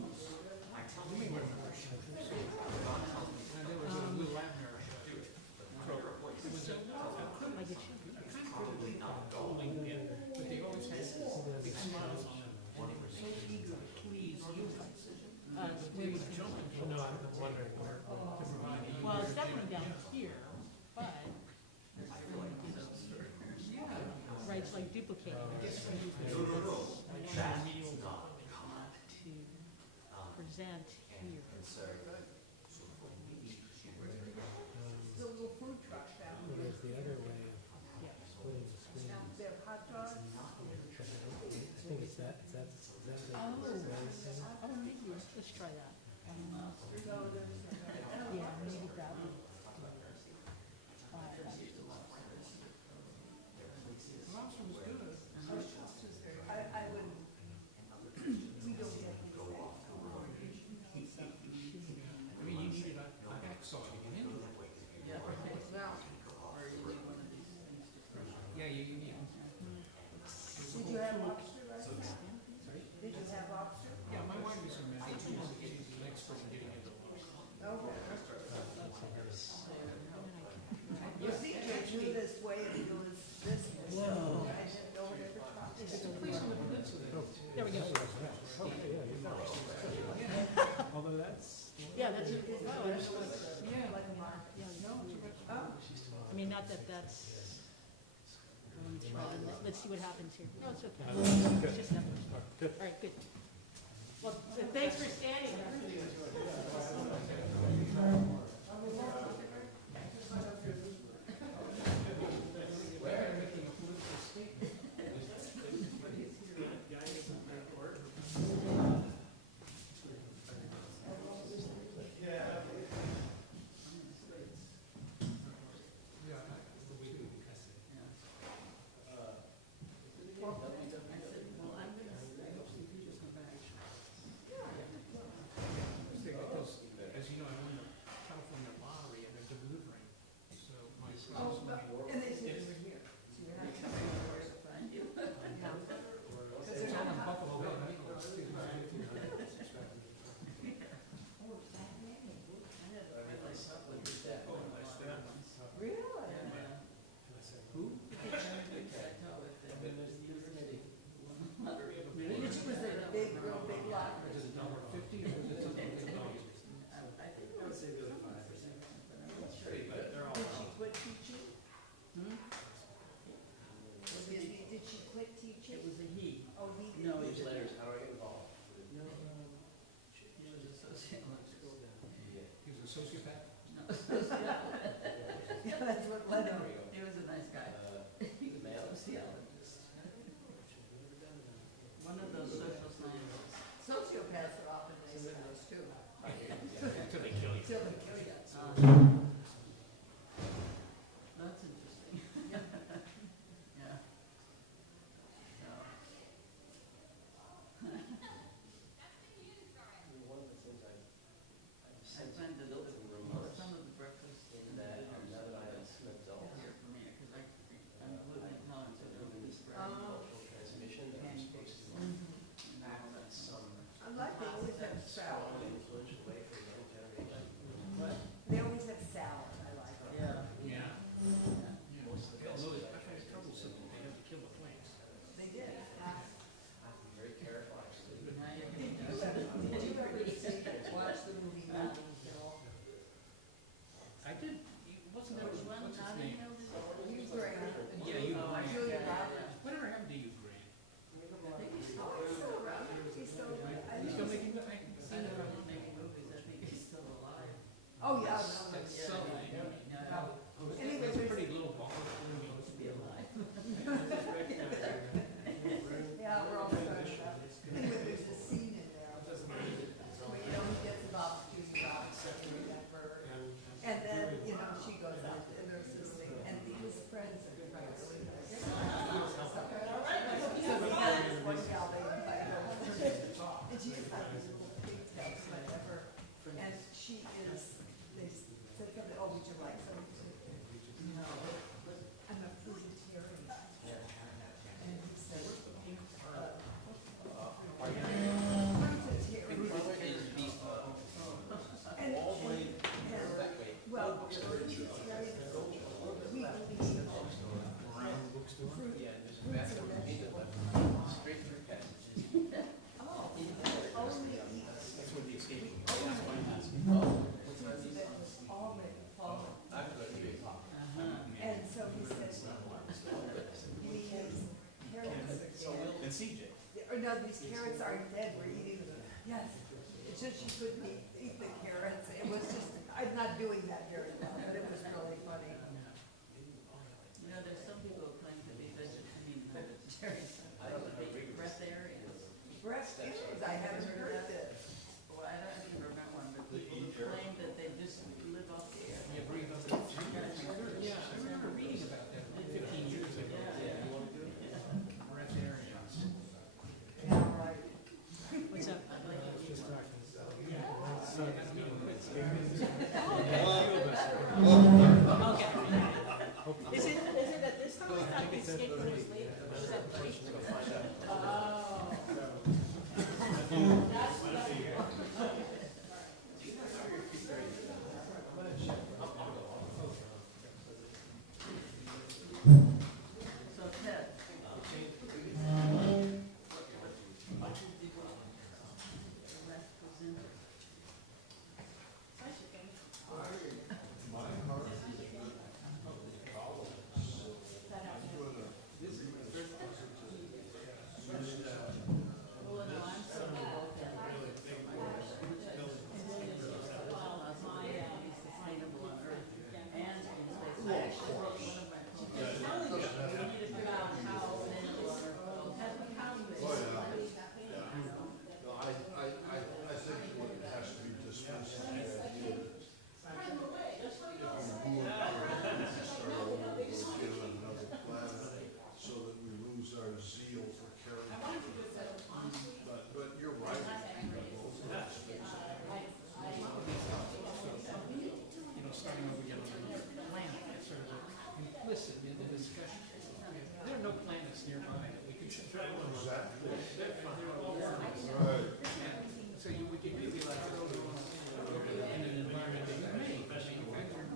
Like it should be. Where you think. No, I'm wondering where. Well, it's definitely down here, but. Right, it's like duplicating it. So you can to present here. The little food truck down Well, there's the other way of Yeah. splitting the screen. there. Their hot dogs. I think it's that, is that the Oh, thing? oh, maybe, let's try that. Yeah, maybe that would. I would, we don't get these days. Did you have lobster last night? Did you have lobster? Yeah, my wife is from Massachusetts. She's an expert in getting into lobster. Okay. You see, I do this way and do this way. I didn't know what ever tried. There we go. Okay, yeah, you know. Although that's. Yeah, that's, oh, I don't know what it's, yeah. I mean, not that that's, let's try it. Let's see what happens here. No, it's okay. It's just that. Good. All right, good. Well, thanks for standing. Because, as you know, I won the California lottery and they're delivering. So my son's And they said you were here. So you're not telling me where to find you. it's on a Buffalo Bill. Really? Was it a big, real big lot? Is it $1.50 or is it something? Did she quit teaching? Did she quit teaching? It was a he. Oh, he did. No, his letters, how do I get involved? He was associate in school. He was a sociopath? Yeah, that's what led him. He was a nice guy. He was a sociologist. One of those social scientists. Sociopaths are often nice guys too. Until they kill you. Till they kill you. That's interesting. Yeah. So. One of the things I I find that some of the breakfast in that now that I have here for me, because I'm gluten intolerant, so they're really spread. transmission that I'm supposed to act as some I like they always have salad. influential way for young generation. They always have salad, I like it. Yeah. Yeah. Yeah. Most of the best. Although I find it troublesome that they have to kill the plants. They did. Very careful, actually. Now you Did can- you ever see, watch the movie Notting Hill? I did, wasn't that, Which one? what's his Notting name? Hill, is it? Hugh Grant. Yeah, Hugh Oh, Grant. Julia yeah, Roberts. yeah. Whatever happened to you, Grant? Oh, he's still around. He's still, I You think still he's- making good? she is, they said something, oh, would you like something to? No, I'm a fruitarian. And he said, well, Straight through passages. only That's what the escape room. already fallen. And so he said, we have some carrots again. And CJ. Or no, these carrots aren't dead, we're eating them. Yes, it's just she couldn't eat the carrots. It was just, I'm not doing that very well, but it was really funny. You know, there's some people who claim to be vegetarians, breatharians. Breastfeeds, I haven't heard this. Well, I don't even remember one, but people who claim that they just live off the air. Yeah, breathe up the yeah, I remember reading about that 15 years ago. Breatharians. Yeah, right. What's up? Okay. Is it at this time? I thought the escape room was later. Was that three? So Ted. The last presenter. Well, no, I'm so involved in sustainable on Earth and in space. I actually wrote one of my poems. We need to figure out how sustainable on Earth. Have we found this? No, I think what has to be dismissed is the idea that if we move our start all over again on another planet, so that we lose our zeal for caring. But you're right. You know, starting over again on another planet, that's sort of implicit in the discussion. There are no planets nearby that we could travel on. Exactly. They're all planets. Right. And so you would realize that in an environment that you make, manufactured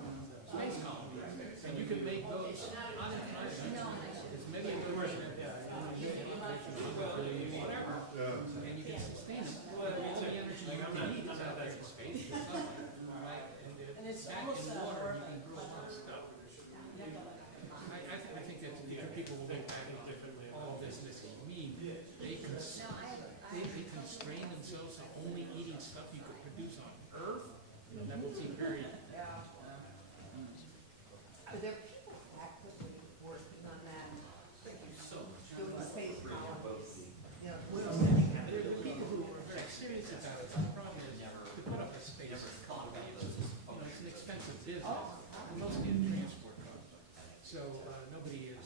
space colonies, and you can make those on an island, as many of those, whatever, Yeah. and you can sustain it. All the energy you need is out there in space. Right? And it's back in water, you can grow a lot of stuff. I think that people will look back at all of this and they say, they constrain themselves to only eating stuff you could produce on Earth. That would seem very. Yeah. Are there people actively working on that? Doing space colonies? You know, There are people who are very serious about it. The problem is to put up a space. It's an expensive business, mostly a transport cost. So nobody is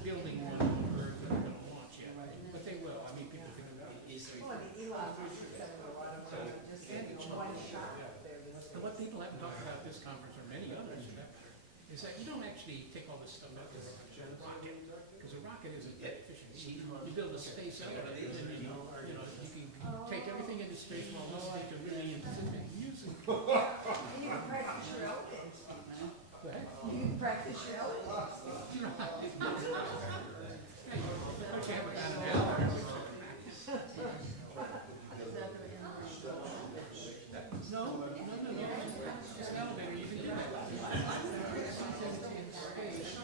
building one on Earth that they're going to launch yet. But they will. I mean, people think about it. Elon Musk is spending a lot of money just in one shot up there. But what people haven't talked about at this conference, or many others for that matter, is that you don't actually take all this stuff out with a rocket, because a rocket isn't that efficient. You build a space elevator, and you can take everything into space while listening to really insistent music. You can practice your elephant. Go ahead. You can practice your elephant. You know, don't you have about an hour? No. Just an elevator, you can do that. Something in space, at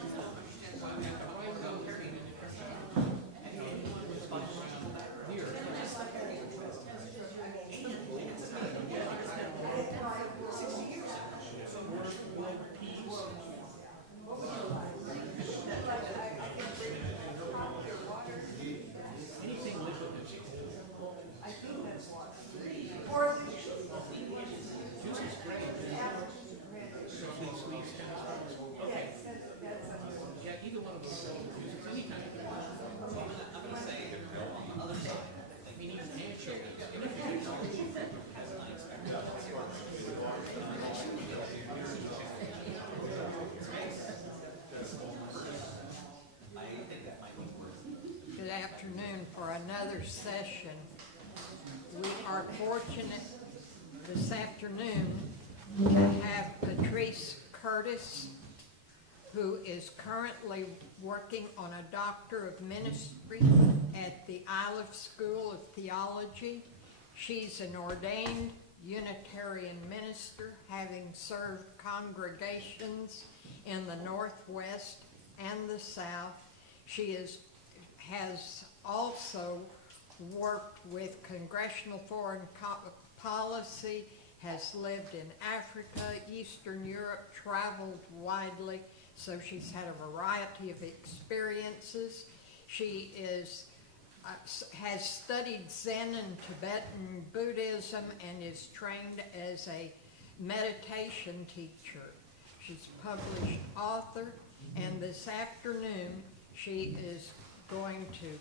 the right location, and the pressure. And you want to spin around here. session. We are fortunate this afternoon to have Patrice Curtis, who is currently working on a Doctor of Ministry at the Iliff School of Theology. She's an ordained Unitarian minister, having served congregations in the Northwest and the South. She has also worked with Congressional Foreign Policy, has lived in Africa, Eastern Europe, traveled widely, so she's had a variety of experiences. She has studied Zen and Tibetan Buddhism and is trained as a meditation teacher. She's a published author, and this afternoon she is going to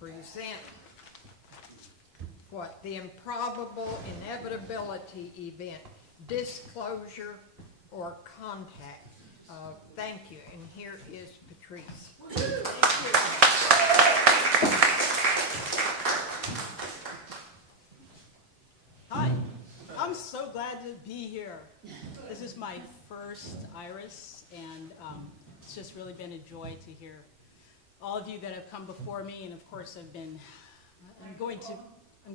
present what the improbable inevitability event, disclosure or contact. Thank you, and here is Patrice. Hi, I'm so glad to be here. This is my first IRAS, and it's just really been a joy to hear all of you that have come before me, and of course I'm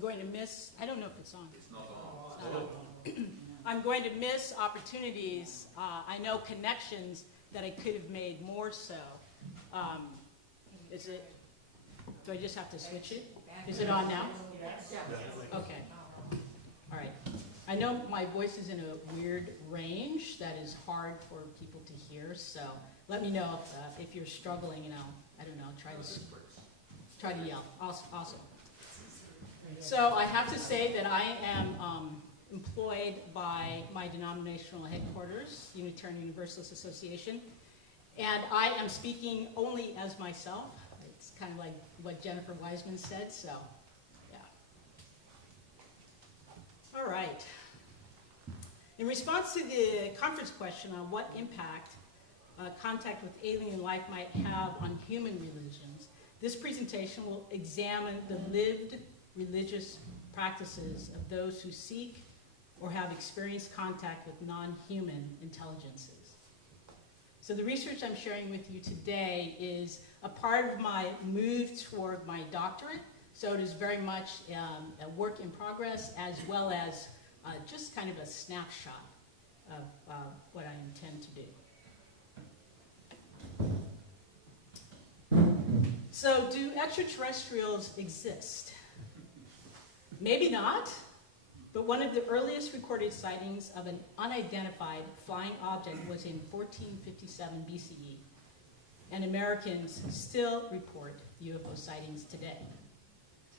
going to miss, I don't know if it's on. It's not on. I'm going to miss opportunities. I know connections that I could have made more so. Do I just have to switch it? Is it on now? Okay. All right. I know my voice is in a weird range that is hard for people to hear, so let me know if you're struggling, and I don't know, try to yell. Awesome. So I have to say that I am employed by my denominational headquarters, Unitarian Universalist Association, and I am speaking only as myself. It's kind of like what Jennifer Wiseman said, so yeah. All right. In response to the conference question on what impact contact with alien life might have on human religions, this presentation will examine the lived religious practices of those who seek or have experienced contact with non-human intelligences. So the research I'm sharing with you today is a part of my move toward my doctorate, so it is very much a work in progress, as well as just kind of a snapshot of what I intend to do. So do extraterrestrials exist? Maybe not, but one of the earliest recorded sightings of an unidentified flying object was in 1457 BCE, and Americans still report UFO sightings today.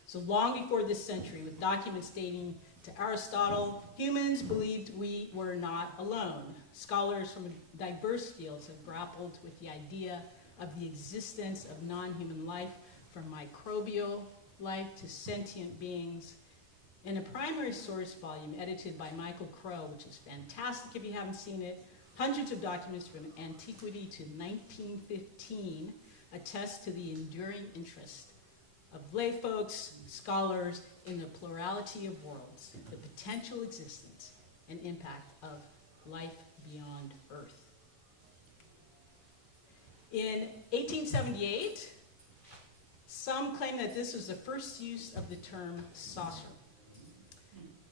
So long before this century, with documents dating to Aristotle, humans believed we were not alone. Scholars from diverse fields have grappled with the idea of the existence of non-human life, from microbial life to sentient beings. In a primary source volume edited by Michael Crow, which is fantastic if you haven't seen it, hundreds of documents from antiquity to 1915 attest to the enduring interest of lay folks, scholars, in the plurality of worlds, the potential existence and impact of life beyond Earth. In 1878, some claim that this was the first use of the term saucer.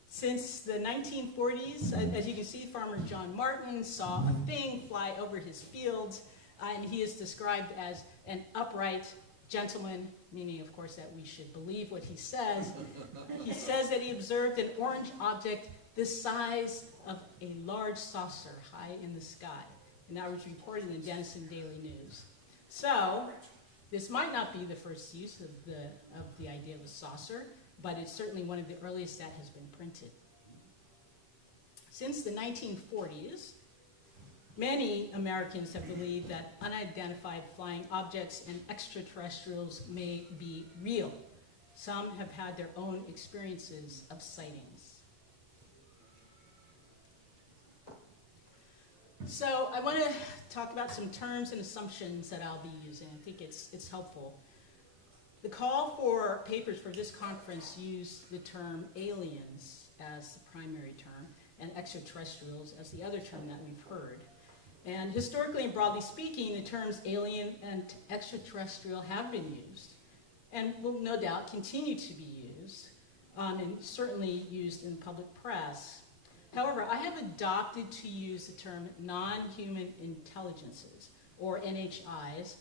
Since the 1940s, as you can see, Farmer John Martin saw a thing fly over his fields, and he is described as an upright gentleman, meaning, of course, that we should believe what he says. He says that he observed an orange object the size of a large saucer high in the sky, and that was reported in the Denison Daily News. So, this might not be the first use of the idea of a saucer, but it's certainly one of the earliest that has been printed. Since the 1940s, many Americans have believed that unidentified flying objects and extraterrestrials may be real. Some have had their own experiences of sightings. So I want to talk about some terms and assumptions that I'll be using. I think it's helpful. The call for papers for this conference used the term aliens as the primary term and extraterrestrials as the other term that we've heard. And historically and broadly speaking, the terms alien and extraterrestrial have been used and will no doubt continue to be used, and certainly used in public press. However, I have adopted to use the term non-human intelligences, or NHIs,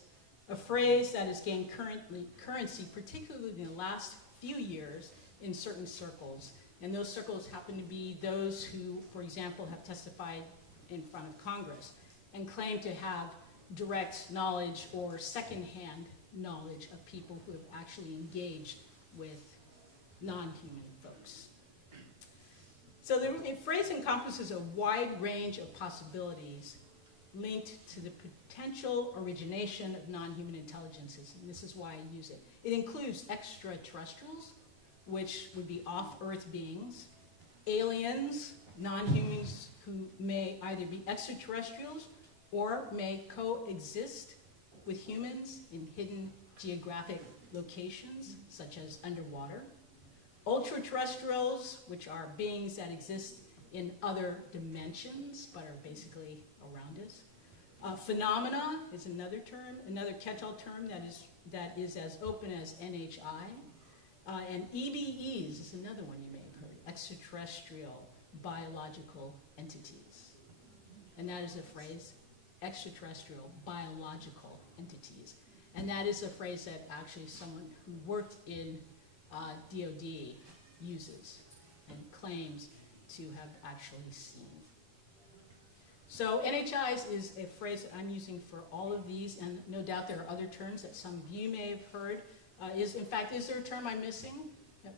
a phrase that has gained currency, particularly in the last few years, in certain circles. And those circles happen to be those who, for example, have testified in front of Congress and claim to have direct knowledge or secondhand knowledge of people who have actually engaged with non-human folks. So the phrase encompasses a wide range of possibilities linked to the potential origination of non-human intelligences, and this is why I use it. It includes extraterrestrials, which would be off-Earth beings, aliens, non-humans who may either be extraterrestrials or may coexist with humans in hidden geographic locations, such as underwater. Ultra-terrestrials, which are beings that exist in other dimensions, but are basically around us. Phenomena is another term, another catch-all term that is as open as NHI. And EBEs is another one you may have heard, extraterrestrial biological entities. And that is a phrase, extraterrestrial biological entities. And that is a phrase that actually someone who worked in DOD uses and claims to have actually seen. So NHIs is a phrase that I'm using for all of these, and no doubt there are other terms that some of you may have heard. Is there a term I'm missing that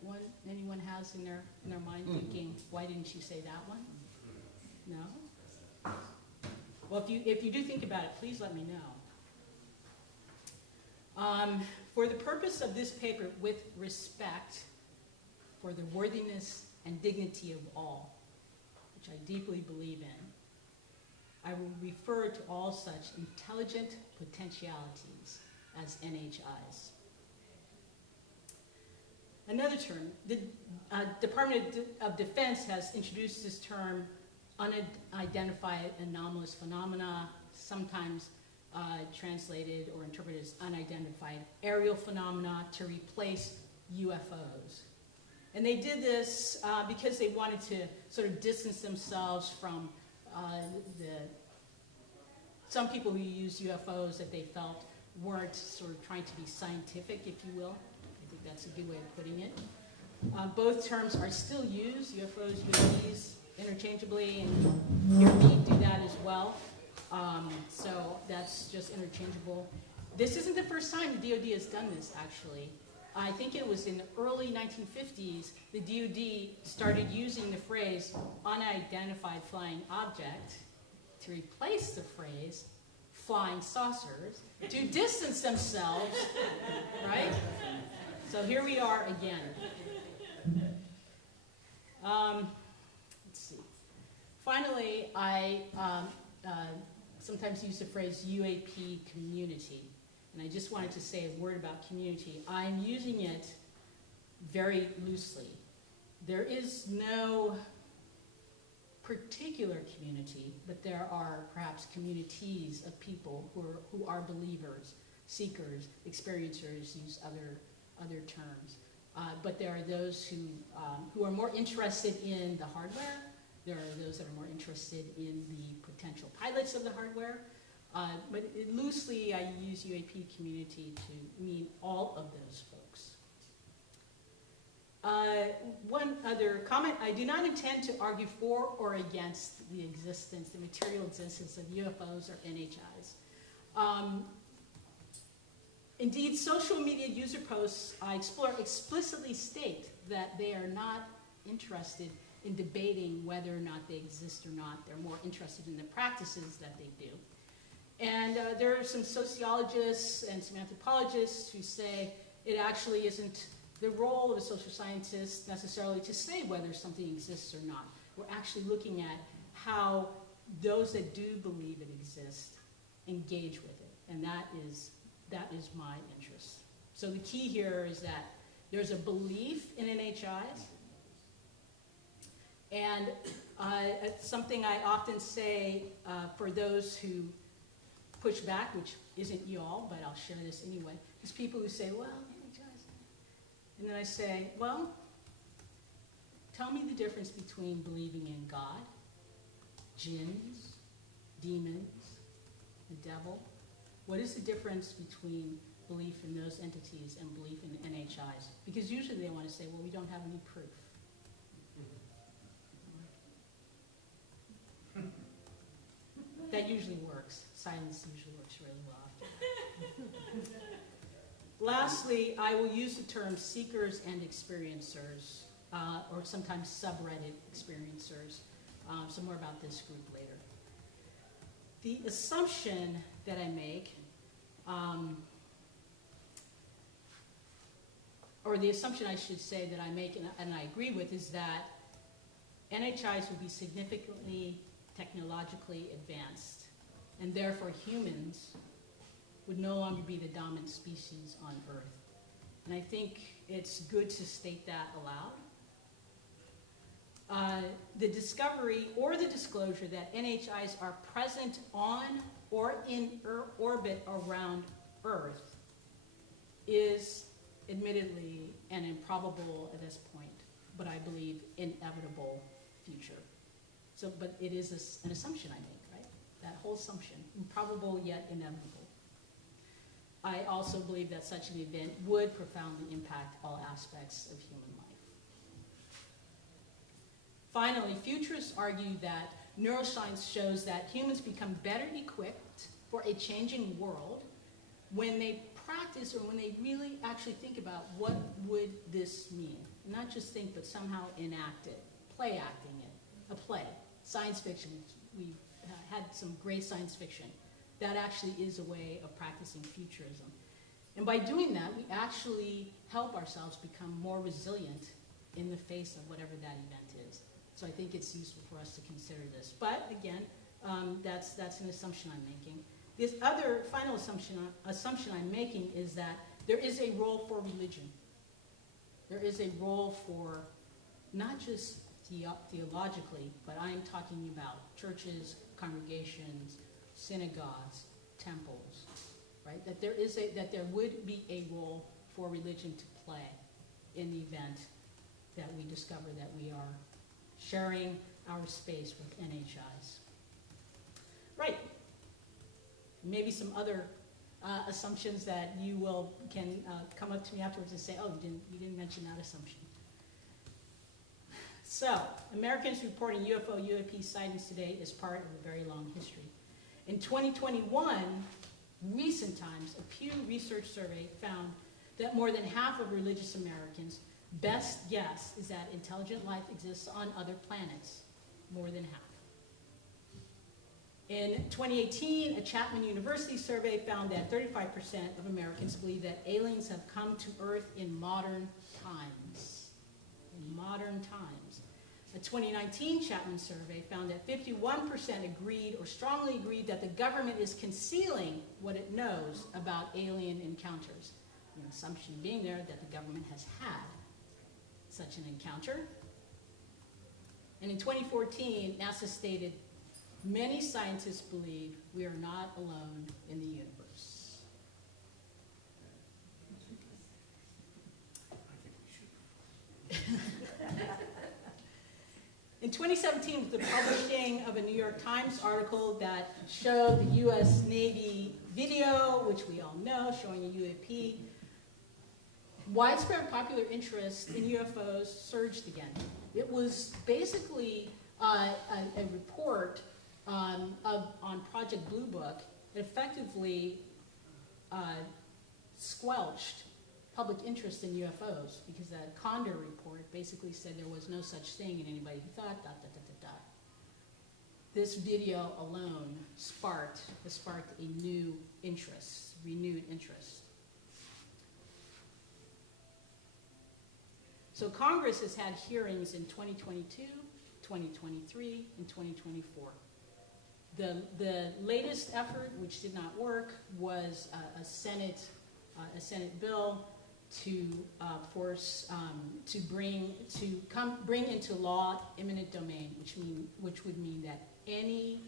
anyone has in their mind thinking, why didn't you say that one? No? Well, if you do think about it, please let me know. For the purpose of this paper, with respect for the worthiness and dignity of all, which I deeply believe in, I will refer to all such intelligent potentialities as NHIs. Another term, the Department of Defense has introduced this term, unidentified anomalous phenomena, sometimes translated or interpreted as unidentified aerial phenomena, to replace UFOs. And they did this because they wanted to sort of distance themselves from some people who use UFOs that they felt weren't sort of trying to be scientific, if you will. I think that's a good way of putting it. Both terms are still used, UFOs, UAPs, interchangeably, and here we do that as well. So that's just interchangeable. This isn't the first time the DoD has done this, actually. I think it was in the early 1950s, the DoD started using the phrase unidentified flying object to replace the phrase flying saucers to distance themselves, right? So here we are again. Let's see. Finally, I sometimes use the phrase UAP community. And I just wanted to say a word about community. I'm using it very loosely. There is no particular community, but there are perhaps communities of people who are believers, seekers, experiencers, use other terms. But there are those who are more interested in the hardware. There are those that are more interested in the potential pilots of the hardware. But loosely, I use UAP community to mean all of those folks. One other comment, I do not intend to argue for or against the material existence of UFOs or NHIs. Indeed, social media user posts I explore explicitly state that they are not interested in debating whether or not they exist or not. They're more interested in the practices that they do. And there are some sociologists and some anthropologists who say it actually isn't the role of a social scientist necessarily to say whether something exists or not. We're actually looking at how those that do believe it exists engage with it. And that is my interest. So the key here is that there's a belief in NHIs, and it's something I often say for those who push back, which isn't you all, but I'll share this anyway, is people who say, well, NHIs. And then I say, well, tell me the difference between believing in God, jinns, demons, the devil. What is the difference between belief in those entities and belief in NHIs? Because usually they want to say, well, we don't have any proof. That usually works. Silence usually works really well. Lastly, I will use the term seekers and experiencers, or sometimes subreddit experiencers. Some more about this group later. The assumption that I make, or the assumption I should say that I make and I agree with, is that NHIs will be significantly technologically advanced, and therefore humans would no longer be the dominant species on Earth. And I think it's good to state that aloud. The discovery or the disclosure that NHIs are present on or in orbit around Earth is admittedly an improbable at this point, but I believe inevitable future. So, but it is an assumption I make, right? That whole assumption, improbable yet inevitable. I also believe that such an event would profoundly impact all aspects of human life. Finally, futurists argue that neuroscience shows that humans become better equipped for a changing world when they practice, or when they really actually think about what would this mean. Not just think, but somehow enact it, play acting it, a play. Science fiction, we've had some great science fiction. That actually is a way of practicing futurism. And by doing that, we actually help ourselves become more resilient in the face of whatever that event is. So I think it's useful for us to consider this. But again, that's an assumption I'm making. This other final assumption I'm making is that there is a role for religion. There is a role for not just theologically, but I'm talking about churches, congregations, synagogues, temples, right? That there would be a role for religion to play in the event that we discover that we are sharing our space with NHIs. Right. Maybe some other assumptions that you can come up to me afterwards and say, oh, you didn't mention that assumption. So, Americans reporting UFO, UAP sightings today is part of a very long history. In 2021, recent times, a Pew Research survey found that more than half of religious Americans' best guess is that intelligent life exists on other planets. More than half. In 2018, a Chapman University survey found that 35% of Americans believe that aliens have come to Earth in modern times. In modern times. A 2019 Chapman survey found that 51% agreed or strongly agreed that the government is concealing what it knows about alien encounters. The assumption being there that the government has had such an encounter. And in 2014, NASA stated, many scientists believe we are not alone in the universe. In 2017, with the publishing of a New York Times article that showed the U.S. Navy video, which we all know, showing a UAP, widespread popular interest in UFOs surged again. It was basically a report on Project Blue Book that effectively squelched public interest in UFOs, because that Condor report basically said there was no such thing, and anybody who thought ... This video alone sparked a new interest, renewed interest. So Congress has had hearings in 2022, 2023, and 2024. The latest effort, which did not work, was a Senate a Senate bill to bring into law eminent domain, which would mean that any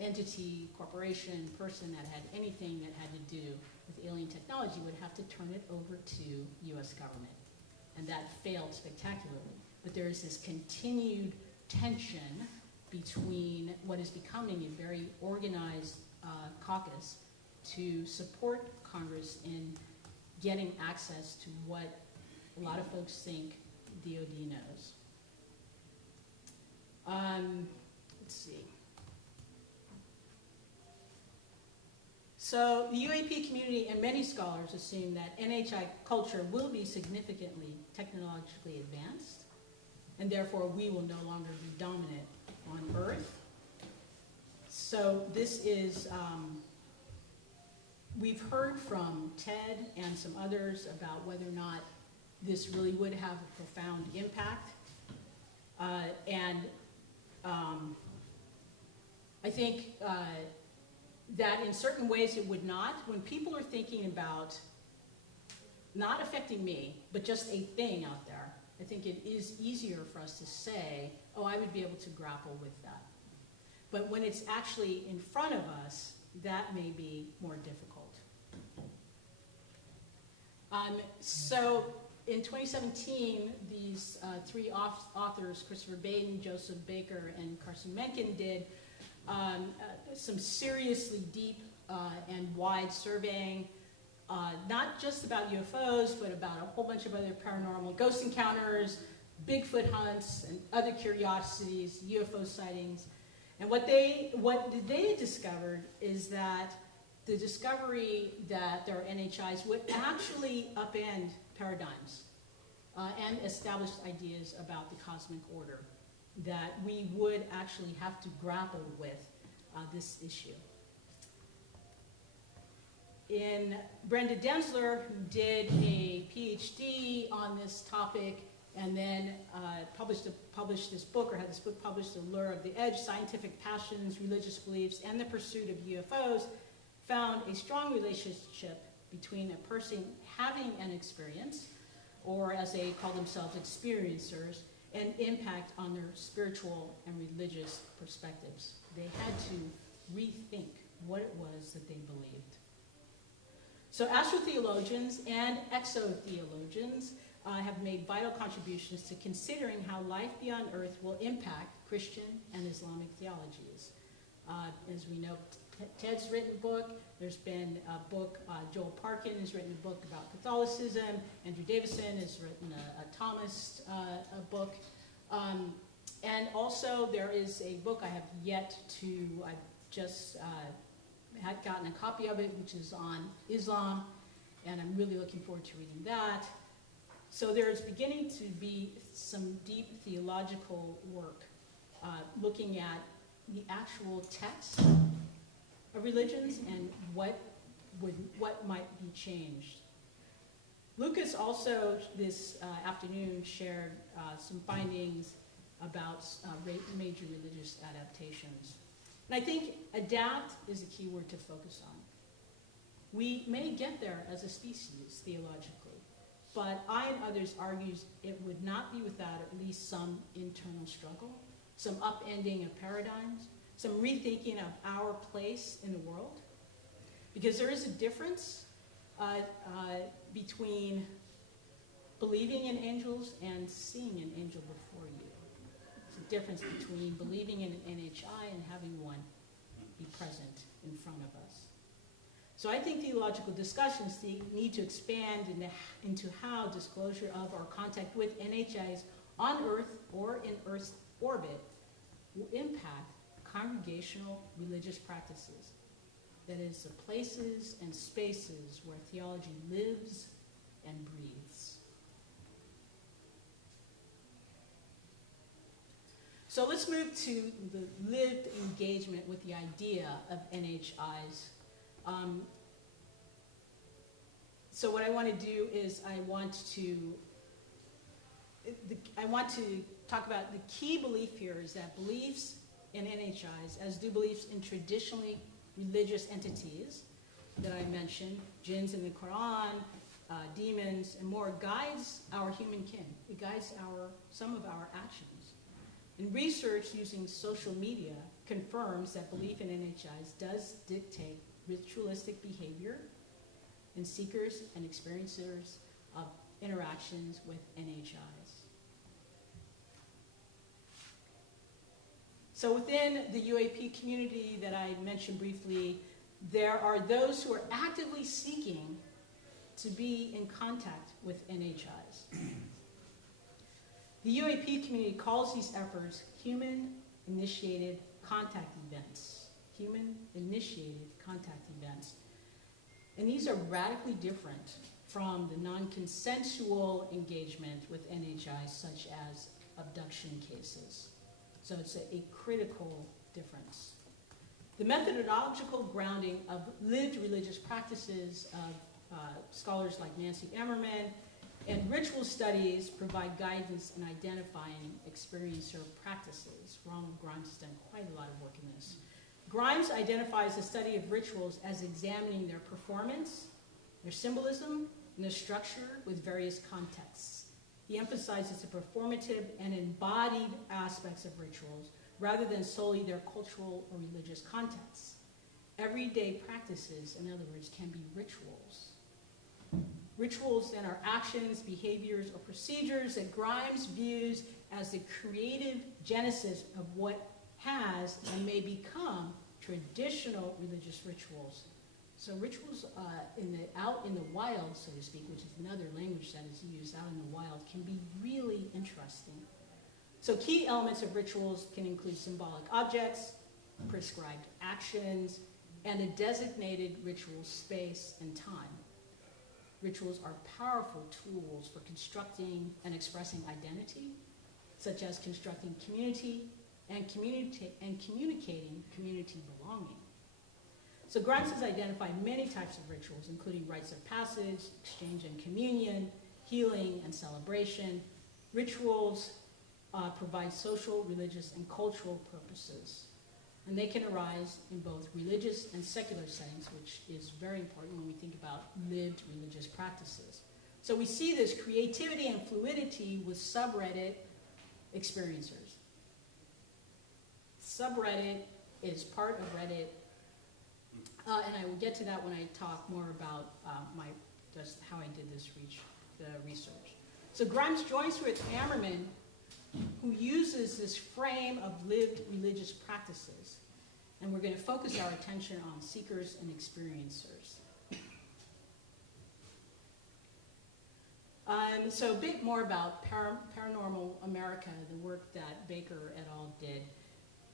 entity, corporation, person that had anything that had to do with alien technology would have to turn it over to U.S. government. And that failed spectacularly. But there is this continued tension between what is becoming a very organized caucus to support Congress in getting access to what a lot of folks think DOD knows. Let's see. So the UAP community and many scholars assume that NHI culture will be significantly technologically advanced, and therefore we will no longer be dominant on Earth. So this is, we've heard from Ted and some others about whether or not this really would have a profound impact. I think that in certain ways it would not. When people are thinking about not affecting me, but just a thing out there, I think it is easier for us to say, oh, I would be able to grapple with that. But when it's actually in front of us, that may be more difficult. So in 2017, these three authors, Christopher Baden, Joseph Baker, and Carson Mencken, did some seriously deep and wide surveying, not just about UFOs, but about a whole bunch of other paranormal ghost encounters, Bigfoot hunts, and other curiosities, UFO sightings. And what they discovered is that the discovery that there are NHIs would actually upend paradigms and establish ideas about the cosmic order, that we would actually have to grapple with this issue. In Brenda Densler, who did a PhD on this topic and then published this book, or had this book published, The Lure of the Edge, Scientific Passions, Religious Beliefs, and the Pursuit of UFOs, found a strong relationship between a person having an experience, or as they call themselves, experiencers, and impact on their spiritual and religious perspectives. They had to rethink what it was that they believed. So astrotheologians and exotheologians have made vital contributions to considering how life beyond Earth will impact Christian and Islamic theologies. As we know, Ted's written a book. There's been a book, Joel Parkin has written a book about Catholicism. Andrew Davison has written a Thomas book. And also there is a book I have yet to, I've just had gotten a copy of it, which is on Islam, and I'm really looking forward to reading that. So there's beginning to be some deep theological work looking at the actual text of religions and what might be changed. Lucas also this afternoon shared some findings about major religious adaptations. And I think adapt is a key word to focus on. We may get there as a species theologically, but I and others argues it would not be without at least some internal struggle, some upending of paradigms, some rethinking of our place in the world. Because there is a difference between believing in angels and seeing an angel before you. It's a difference between believing in an NHI and having one be present in front of us. So I think theological discussions need to expand into how disclosure of our contact with NHIs on Earth or in Earth's orbit will impact congregational religious practices. That is, the places and spaces where theology lives and breathes. So let's move to the lived engagement with the idea of NHIs. So what I want to do is I want to talk about the key belief here is that beliefs in NHIs, as do beliefs in traditionally religious entities, that I mentioned, jinns in the Quran, demons, and more, guides our human kin. It guides some of our actions. And research using social media confirms that belief in NHIs does dictate ritualistic behavior in seekers and experiencers of interactions with NHIs. So within the UAP community that I mentioned briefly, there are those who are actively seeking to be in contact with NHIs. The UAP community calls these efforts human-initiated contact events. Human-initiated contact events. And these are radically different from the non-consensual engagement with NHIs, such as abduction cases. So it's a critical difference. The methodological grounding of lived religious practices of scholars like Nancy Emmerman and ritual studies provide guidance in identifying experiencer practices. Ronald Grimes has done quite a lot of work in this. Grimes identifies the study of rituals as examining their performance, their symbolism, and their structure with various contexts. He emphasizes the performative and embodied aspects of rituals rather than solely their cultural or religious contexts. Everyday practices, in other words, can be rituals. Rituals then are actions, behaviors, or procedures that Grimes views as the creative genesis of what has and may become traditional religious rituals. So rituals out in the wild, so to speak, which is another language that is used out in the wild, can be really interesting. So key elements of rituals can include symbolic objects, prescribed actions, and a designated ritual space and time. Rituals are powerful tools for constructing and expressing identity, such as constructing community and communicating community belonging. So Grimes has identified many types of rituals, including rites of passage, exchange and communion, healing and celebration. Rituals provide social, religious, and cultural purposes. And they can arise in both religious and secular settings, which is very important when we think about lived religious practices. So we see this creativity and fluidity with subreddit experiencers. Subreddit is part of Reddit, and I will get to that when I talk more about just how I did this research. So Grimes joins with Ammerman, who uses this frame of lived religious practices. And we're going to focus our attention on seekers and experiencers. So a bit more about Paranormal America, the work that Baker et al. Did.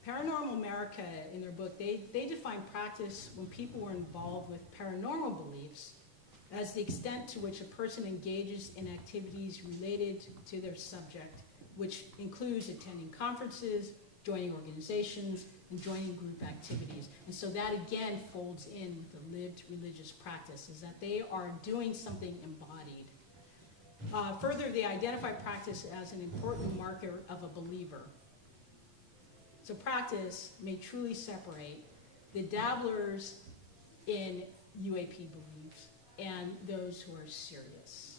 Paranormal America, in their book, they define practice when people were involved with paranormal beliefs as the extent to which a person engages in activities related to their subject, which includes attending conferences, joining organizations, and joining group activities. And so that again folds in the lived religious practice, is that they are doing something embodied. Further, they identify practice as an important marker of a believer. So practice may truly separate the dabblers in UAP beliefs and those who are serious.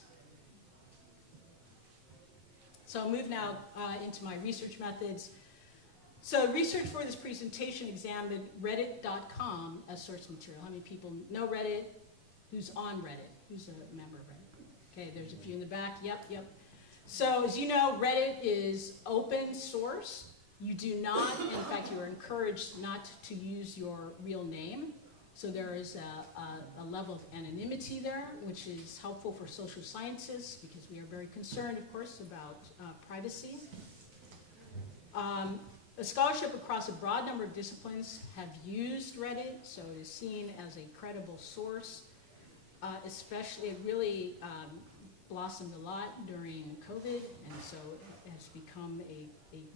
So I'll move now into my research methods. So research for this presentation examined reddit.com as source material. How many people know Reddit? Who's on Reddit? Who's a member of Reddit? Okay, there's a few in the back. Yep. So as you know, Reddit is open source. You do not, in fact, you are encouraged not to use your real name. So there is a level of anonymity there, which is helpful for social scientists because we are very concerned, of course, about privacy. A scholarship across a broad number of disciplines have used Reddit, so it is seen as a credible source. Especially, it really blossomed a lot during COVID, and so it has become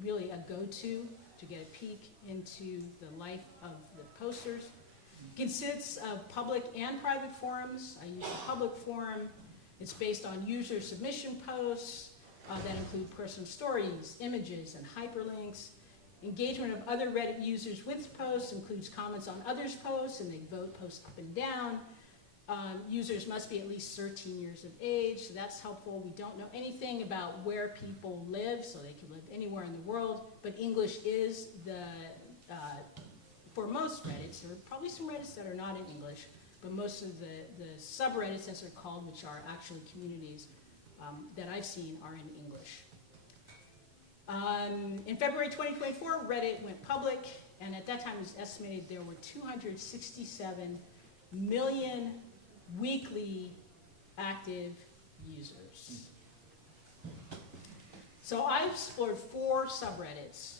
really a go-to to get a peek into the life of the posters. It consists of public and private forums. I use a public forum. It's based on user submission posts that include personal stories, images, and hyperlinks. Engagement of other Reddit users with posts includes comments on others' posts, and they vote posts up and down. Users must be at least 13 years of age, so that's helpful. We don't know anything about where people live, so they can live anywhere in the world, but English is for most Reddits, there are probably some Reddits that are not in English, but most of the subreddits, as they're called, which are actually communities that I've seen, are in English. In February 2024, Reddit went public, and at that time it was estimated there were 267 million weekly active users. So I explored 4 subreddits.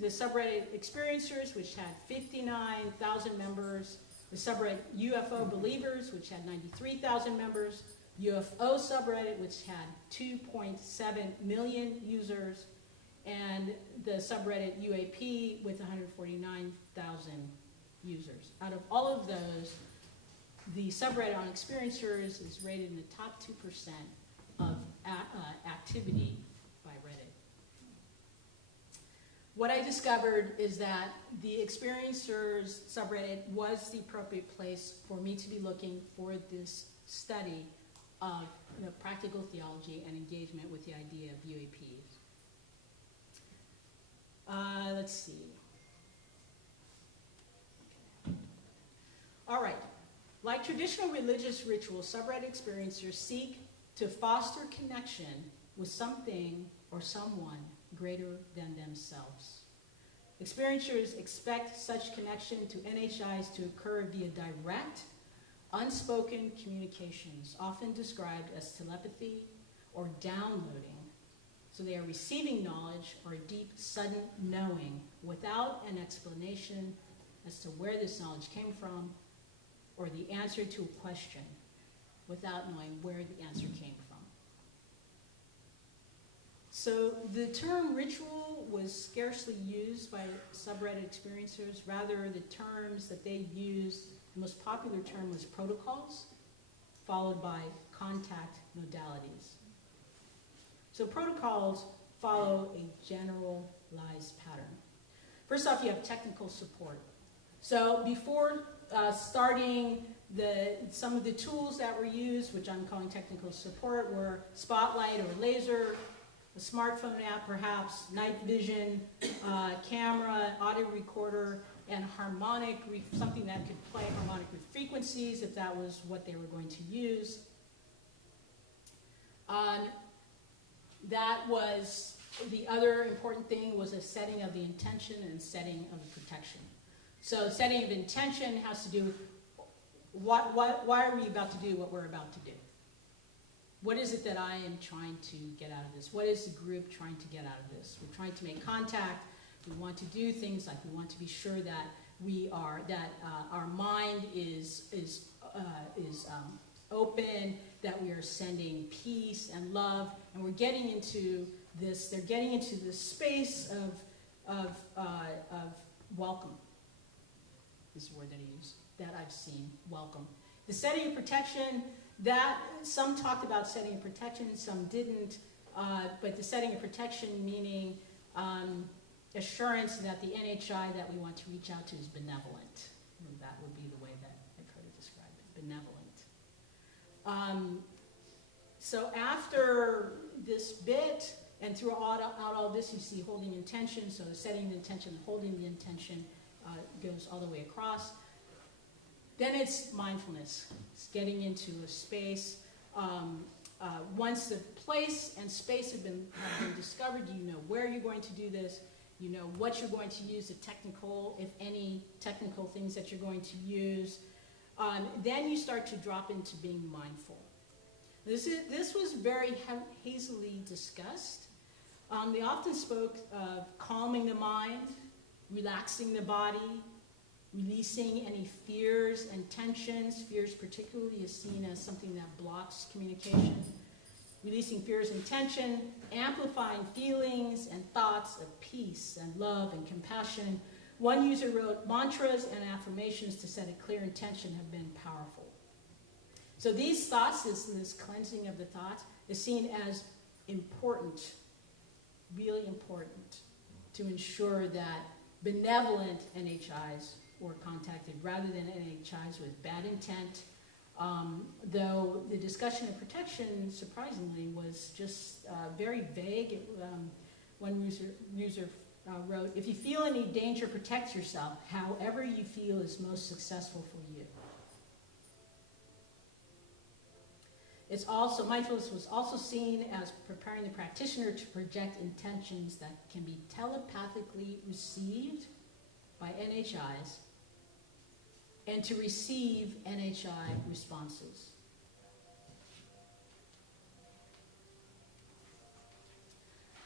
The subreddit Experiencers, which had 59,000 members. The subreddit UFO Believers, which had 93,000 members. UFO subreddit, which had 2.7 million users. And the subreddit UAP with 149,000 users. Out of all of those, the subreddit on Experiencers is rated in the top 2% of activity by Reddit. What I discovered is that the Experiencers subreddit was the appropriate place for me to be looking for this study of practical theology and engagement with the idea of UAPs. Let's see. All right. Like traditional religious rituals, subreddit experiencers seek to foster connection with something or someone greater than themselves. Experiencers expect such connection to NHIs to occur via direct, unspoken communications, often described as telepathy or downloading. So they are receiving knowledge or a deep, sudden knowing without an explanation as to where this knowledge came from or the answer to a question without knowing where the answer came from. So the term ritual was scarcely used by subreddit experiencers. Rather, the terms that they used, the most popular term was protocols, followed by contact modalities. So protocols follow a generalized pattern. First off, you have technical support. So before starting some of the tools that were used, which I'm calling technical support, were Spotlight or Laser, a smartphone app perhaps, night vision, camera, audio recorder, and harmonic, something that could play harmonic with frequencies if that was what they were going to use. That was, the other important thing was a setting of the intention and setting of the protection. So setting of intention has to do with why are we about to do what we're about to do? What is it that I am trying to get out of this? What is the group trying to get out of this? We're trying to make contact. We want to do things like we want to be sure that our mind is open, that we are sending peace and love, and we're getting into this. They're getting into this space of welcome. Is the word that I use, that I've seen, welcome. The setting of protection, that some talked about setting of protection, some didn't, but the setting of protection meaning assurance that the NHI that we want to reach out to is benevolent. And that would be the way that I've heard it described, benevolent. So after this bit, and throughout all this, you see holding intention, so setting the intention, holding the intention, goes all the way across. Then it's mindfulness. It's getting into a space. Once the place and space have been discovered, you know where you're going to do this. You know what you're going to use, the technical, if any, technical things that you're going to use. Then you start to drop into being mindful. This was very hazily discussed. They often spoke of calming the mind, relaxing the body, releasing any fears and tensions. Fears particularly is seen as something that blocks communication. Releasing fears and tension, amplifying feelings and thoughts of peace and love and compassion. One user wrote, mantras and affirmations to set a clear intention have been powerful. So these thoughts, this cleansing of the thoughts, is seen as important, really important, to ensure that benevolent NHIs or contacted rather than NHIs with bad intent. Though the discussion of protection, surprisingly, was just very vague. One user wrote, "If you feel any danger, protect yourself, however you feel is most successful for you." It's also, mindfulness was also seen as preparing the practitioner to project intentions that can be telepathically received by NHIs and to receive NHI responses.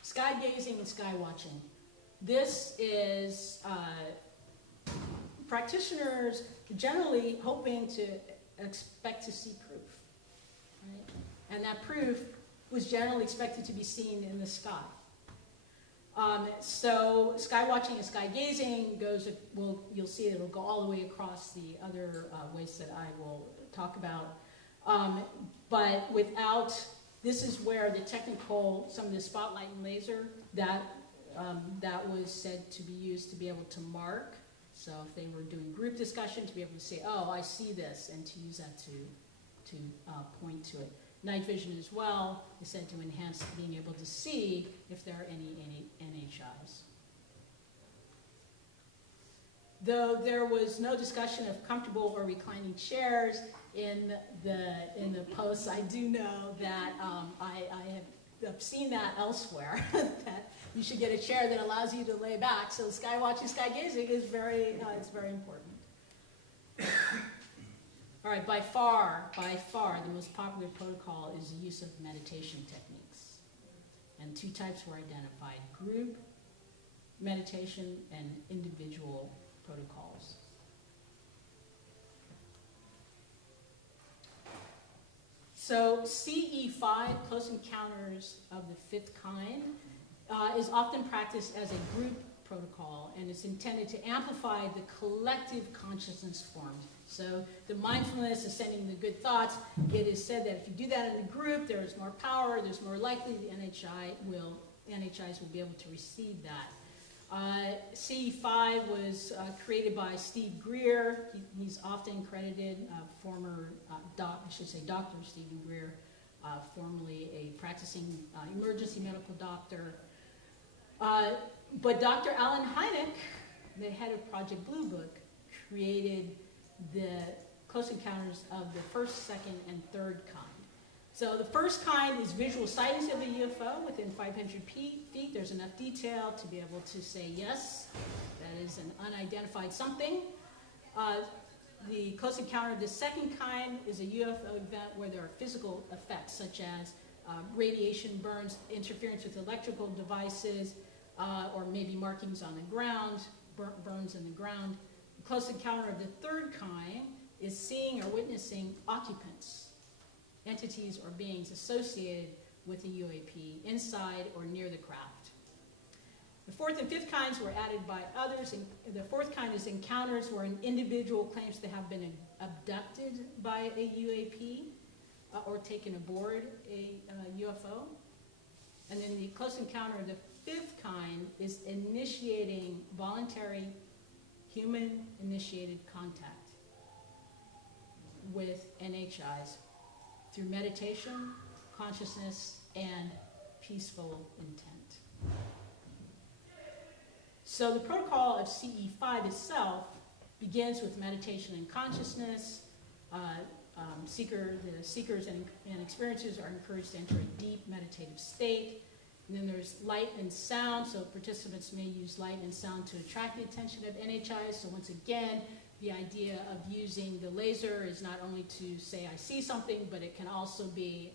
Sky gazing and sky watching. This is practitioners generally hoping to expect to see proof. Right? And that proof was generally expected to be seen in the sky. So sky watching and sky gazing goes, you'll see it'll go all the way across the other ways that I will talk about. But without, this is where the technical, some of the spotlight and laser, that was said to be used to be able to mark. So if they were doing group discussion, to be able to say, oh, I see this, and to use that to point to it. Night vision as well is said to enhance being able to see if there are any NHIs. Though there was no discussion of comfortable or reclining chairs in the posts, I do know that I have seen that elsewhere, that you should get a chair that allows you to lay back. So sky watching, sky gazing is it's very important. All right, by far, the most popular protocol is the use of meditation techniques. And two types were identified: group meditation and individual protocols. So CE5, Close Encounters of the Fifth Kind, is often practiced as a group protocol, and it's intended to amplify the collective consciousness formed. So the mindfulness is sending the good thoughts. It is said that if you do that in a group, there is more power, there's more likely the NHIs will be able to receive that. CE5 was created by Steve Greer. He's often credited, Dr. Stephen Greer, formerly a practicing emergency medical doctor. But Dr. Alan Hynek, the head of Project Blue Book, created the close encounters of the first, second, and third kind. So the first kind is visual sightings of a UFO within 500 feet. There's enough detail to be able to say, yes, that is an unidentified something. The close encounter of the second kind is a UFO event where there are physical effects, such as radiation burns, interference with electrical devices, or maybe markings on the ground, burns in the ground. The close encounter of the third kind is seeing or witnessing occupants, entities or beings associated with the UAP inside or near the craft. The fourth and fifth kinds were added by others. The fourth kind is encounters where an individual claims to have been abducted by a UAP or taken aboard a UFO. And then the close encounter of the fifth kind is initiating voluntary human-initiated contact with NHIs through meditation, consciousness, and peaceful intent. So the protocol of CE5 itself begins with meditation and consciousness. The seekers and experiencers are encouraged to enter a deep meditative state. And then there's light and sound, so participants may use light and sound to attract the attention of NHIs. So once again, the idea of using the laser is not only to say I see something, but it can also be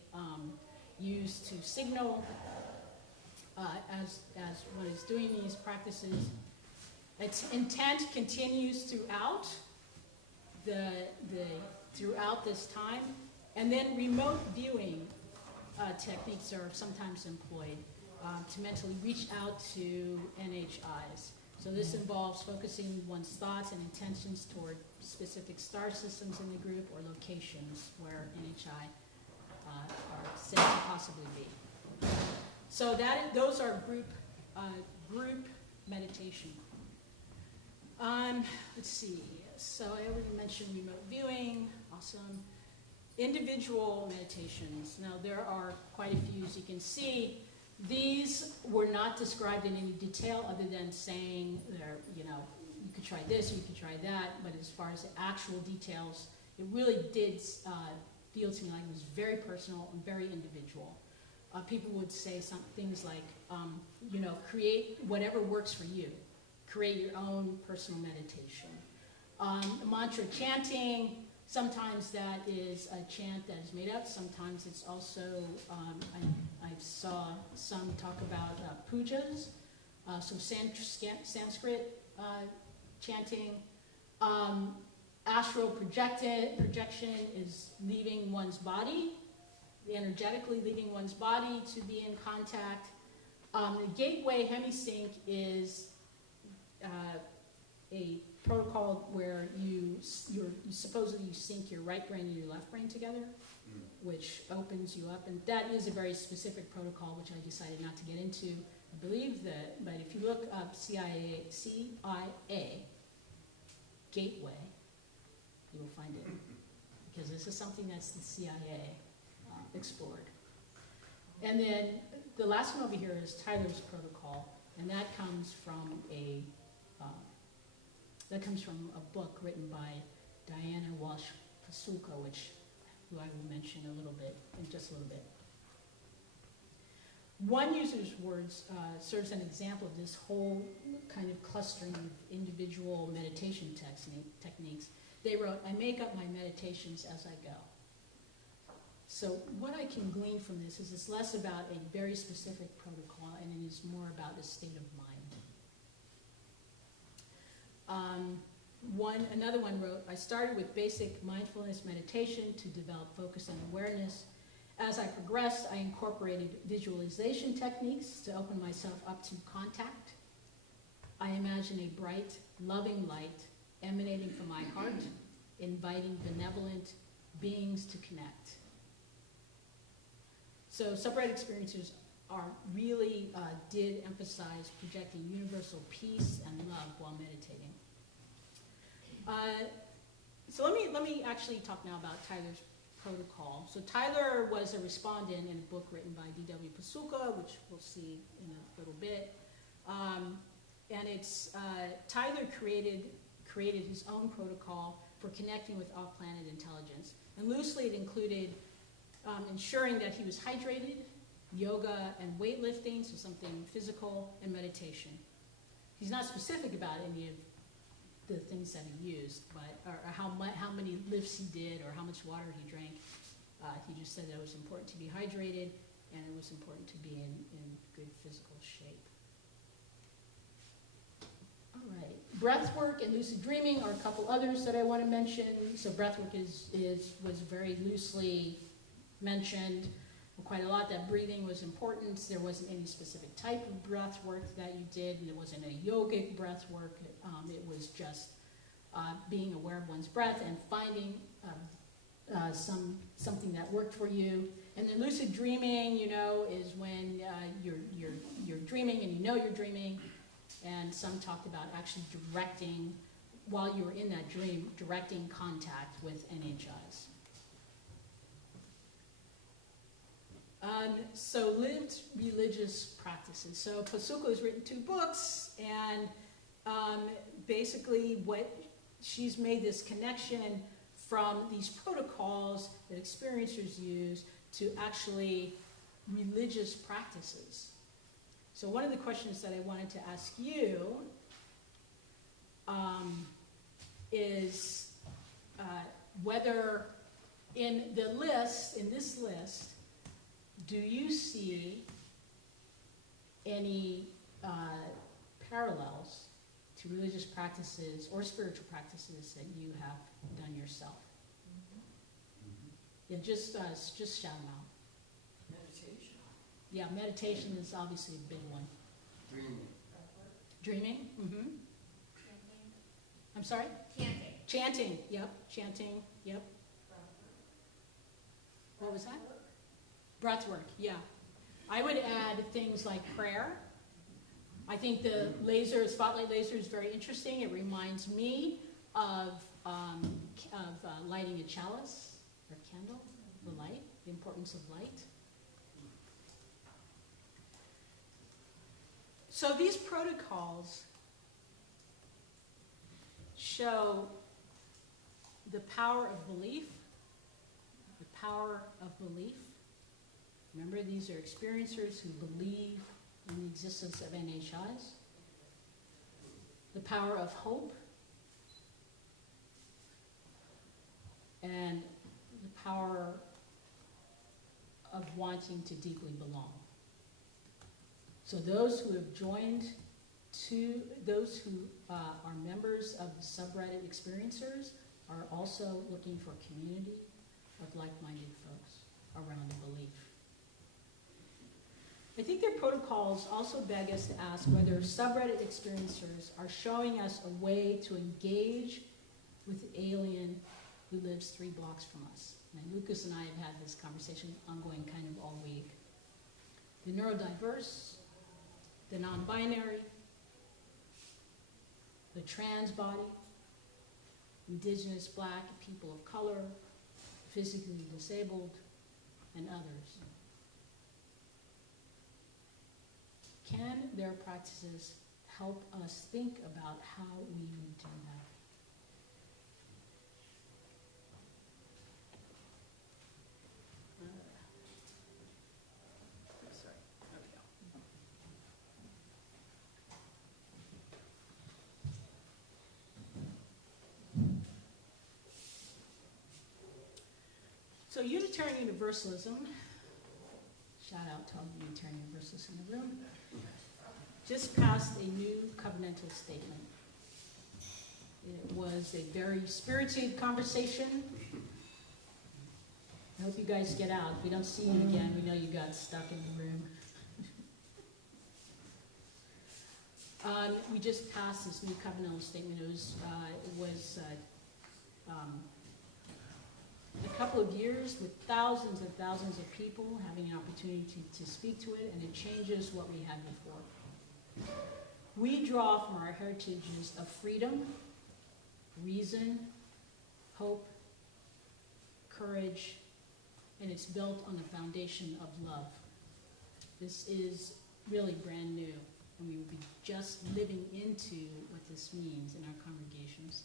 used to signal as one is doing these practices. Its intent continues throughout throughout this time, and then remote viewing techniques are sometimes employed to mentally reach out to NHIs. So this involves focusing one's thoughts and intentions toward specific star systems in the group or locations where NHI are said to possibly be. So those are group meditation. Let's see. So I already mentioned remote viewing. Awesome. Individual meditations. Now there are quite a few, as you can see. These were not described in any detail other than saying they're, you know, you could try this, you could try that, but as far as the actual details, it really did feel to me like it was very personal and very individual. People would say some things like, you know, create whatever works for you. Create your own personal meditation. Mantra chanting, sometimes that is a chant that is made up, sometimes it's also, I saw some talk about pujas, some Sanskrit chanting. Astral projection is leaving one's body, energetically leaving one's body to be in contact. The gateway hemisync is a protocol where you supposedly you sync your right brain and your left brain together, which opens you up, and that is a very specific protocol which I decided not to get into. I believe that, but if you look up CIA gateway, you will find it, because this is something that's the CIA explored. And then the last one over here is Tyler's protocol, and that comes from a book written by Diana Walsh Pasulka, who I will mention a little bit in just a little bit. One user's words serves an example of this whole kind of clustering of individual meditation techniques. They wrote, "I make up my meditations as I go." So what I can glean from this is it's less about a very specific protocol and it is more about a state of mind. Another one wrote, "I started with basic mindfulness meditation to develop focus and awareness. As I progressed, I incorporated visualization techniques to open myself up to contact. I imagine a bright, loving light emanating from my heart, inviting benevolent beings to connect." So Subred experiencers really did emphasize projecting universal peace and love while meditating. So let me actually talk now about Tyler's protocol. So Tyler was a respondent in a book written by D.W. Pasulka, which we'll see in a little bit. And it's Tyler created his own protocol for connecting with off-planet intelligence. And loosely it included ensuring that he was hydrated, yoga and weightlifting, so something physical, and meditation. He's not specific about any of the things that he used, but or how many lifts he did or how much water he drank. He just said that it was important to be hydrated and it was important to be in good physical shape. All right, breathwork and lucid dreaming are a couple others that I want to mention. So breathwork was very loosely mentioned quite a lot. That breathing was important. There wasn't any specific type of breath work that you did, and it wasn't a yogic breath work. It was just being aware of one's breath and finding something that worked for you. And then lucid dreaming, you know, is when you're dreaming and you know you're dreaming. And some talked about actually directing, while you were in that dream, directing contact with NHIs. So lived religious practices. So Pasulka has written 2 books, and basically she's made this connection from these protocols that experiencers use to actually religious practices. So one of the questions that I wanted to ask you is whether in this list, do you see any parallels to religious practices or spiritual practices that you have done yourself? Yeah, just shout them out. Meditation. Yeah, meditation is obviously a big one. Dreaming. Dreaming? Mm-hmm. I'm sorry? Chanting. Chanting, yep. Chanting, yep. What was that? Breath work, yeah. I would add things like prayer, I think the laser, spotlight laser is very interesting. It reminds me of lighting a chalice or candle, the light, the importance of light. So these protocols show the power of belief, the power of belief. Remember, these are experiencers who believe in the existence of NHIs. The power of hope, and the power of wanting to deeply belong. So those who have joined those who are members of the subreddit experiencers are also looking for a community of like-minded folks around the belief. I think their protocols also beg us to ask whether subreddit experiencers are showing us a way to engage with the alien who lives 3 blocks from us. And Lucas and I have had this conversation ongoing kind of all week. The neurodiverse, the non-binary, the trans body, indigenous, black, people of color, physically disabled, and others. Can their practices help us think about how we would do that? So Unitarian Universalism, shout out to all the Unitarian Universalists in the room, just passed a new covenantal statement. It was a very spirited conversation. I hope you guys get out. If we don't see you again, we know you got stuck in the room. We just passed this new covenantal statement. It was a couple of years with thousands and thousands of people having an opportunity to speak to it, and it changes what we had before. We draw from our heritages of freedom, reason, hope, courage, and it's built on the foundation of love. This is really brand new, and we will be just living into what this means in our congregations.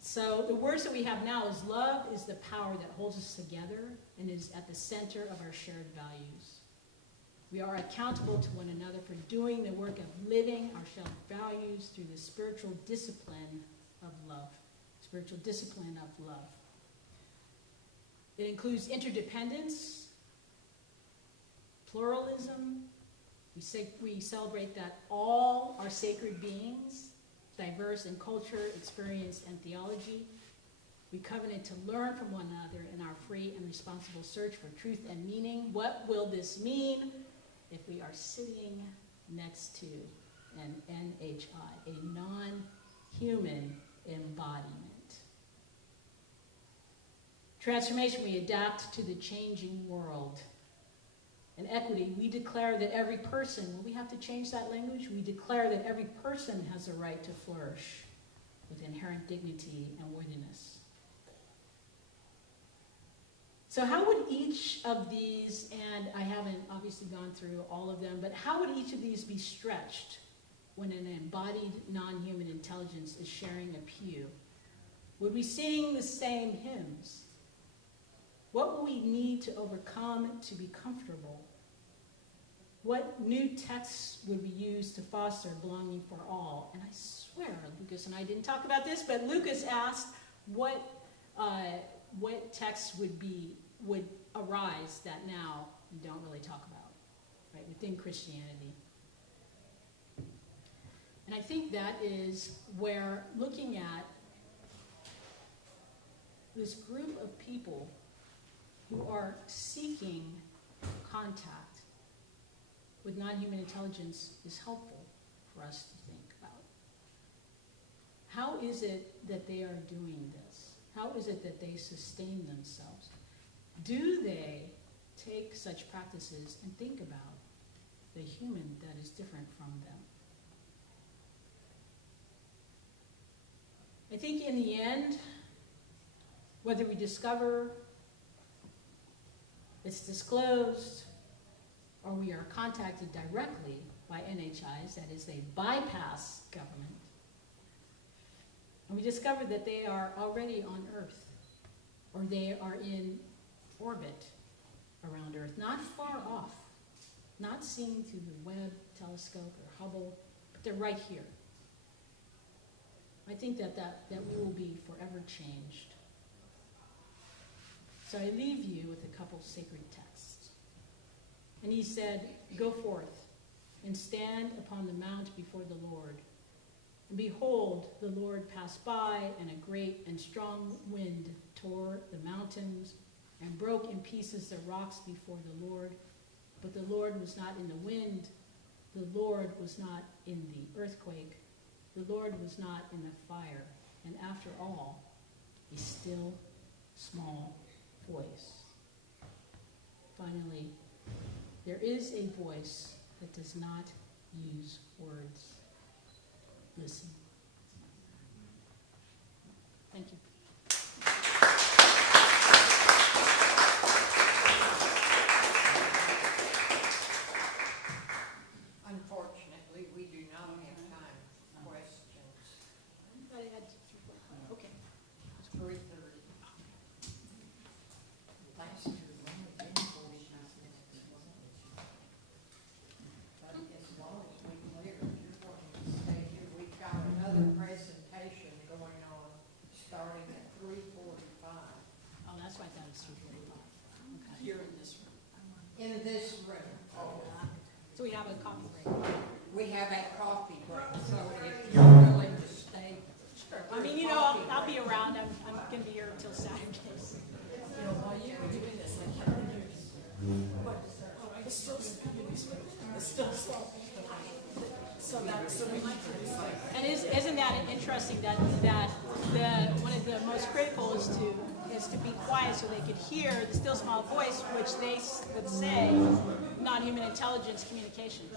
So the words that we have now is love is the power that holds us together and is at the center of our shared values. We are accountable to one another for doing the work of living our shared values through the spiritual discipline of love. Spiritual discipline of love. It includes interdependence, pluralism. We celebrate that all are sacred beings, diverse in culture, experience, and theology. We covenant to learn from one another in our free and responsible search for truth and meaning. What will this mean if we are sitting next to an NHI, a non-human embodiment? Transformation, we adapt to the changing world. In equity, we declare that every person, well, we have to change that language, we declare that every person has a right to flourish with inherent dignity and worthiness. So how would each of these, and I haven't obviously gone through all of them, but how would each of these be stretched when an embodied non-human intelligence is sharing a pew? Would we sing the same hymns? What will we need to overcome to be comfortable? What new texts would we use to foster belonging for all? And I swear, Lucas and I didn't talk about this, but Lucas asked what texts would arise that now we don't really talk about, right, within Christianity. And I think that is where looking at this group of people who are seeking contact with non-human intelligence is helpful for us to think about. How is it that they are doing this? How is it that they sustain themselves? Do they take such practices and think about the human that is different from them. I think in the end, whether we discover it's disclosed or we are contacted directly by NHIs, that is, they bypass government, and we discover that they are already on Earth, or they are in orbit around Earth, not far off, not seen through the Webb telescope or Hubble, but they're right here. I think that we will be forever changed. So I leave you with a couple sacred texts. And he said, "Go forth and stand upon the mount before the Lord. And behold, the Lord passed by, and a great and strong wind tore the mountains and broke in pieces the rocks before the Lord. But the Lord was not in the wind. The Lord was not in the earthquake. The Lord was not in the fire. And after all, a still, small voice." Finally, there is a voice that does not use words. Listen. Thank you. Unfortunately, we do not have time for questions. I had 3:45. Okay. It's 3:30. Last year, we only did 45 minutes. But as long as we clear, you're going to stay here. We've got another presentation going on, starting at 3:45. Oh, that's why I thought it was 3:45. Okay. Here in this room. In this room. So we have a coffee break. We have a coffee break, so if you're willing to stay. Sure. I mean, you know, I'll be around. I'm going to be here until Saturday. You know, while you were doing this, I kept thinking, it's still small. So that's the And isn't that interesting that one of the most critical is to be quiet so they could hear the still small voice, which they would say non-human intelligence communication.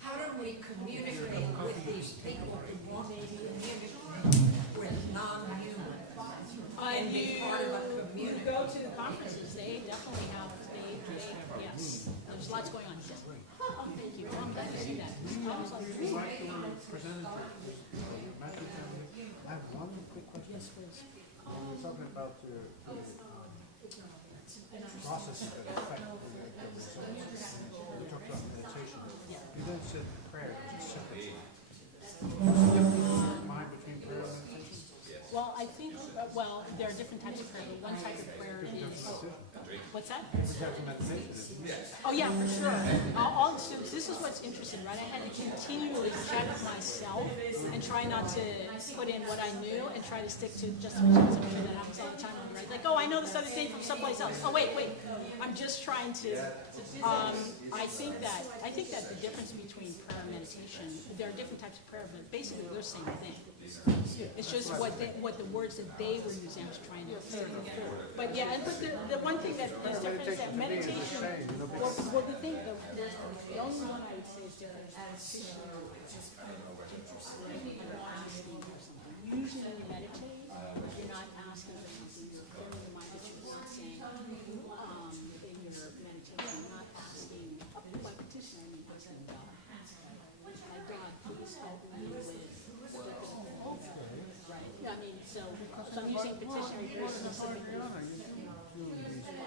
How do we communicate with these people who want to communicate with non-human? And be part of a community? Go to conferences, they definitely have, yes, there's lots going on. Oh, thank you, I'm glad to see that. I was like, Would you like to present it to Matthew? I have one quick question. yes, please. When we're talking about the process that affect the results, we talked about meditation. You then said prayer is separate. Mind between prayer and meditation? Well, I think, there are different types of prayer, but one type of prayer is, what's that? Different types of meditation, isn't it? Oh, yeah, for sure. All students, this is what's interesting, right? I had to continually check myself and try not to put in what I knew and try to stick to just what that happens all the time, right? Like, oh, I know this other thing from someplace else. Oh, wait. I'm just trying to, I think that the difference between prayer and meditation, there are different types of prayer, but basically they're the same thing. It's just what the words that they were using, I was trying to say. But yeah, but the one thing that is different is that meditation, well, the thing, the only one I would say is different is meditation. Usually when you meditate, you're not asking for something, you're clearing the mind, but you're not saying, in your meditation, you're not asking, by petition, I mean, asking God, my God, please help me with right? I mean, so I'm using petitionary very specifically.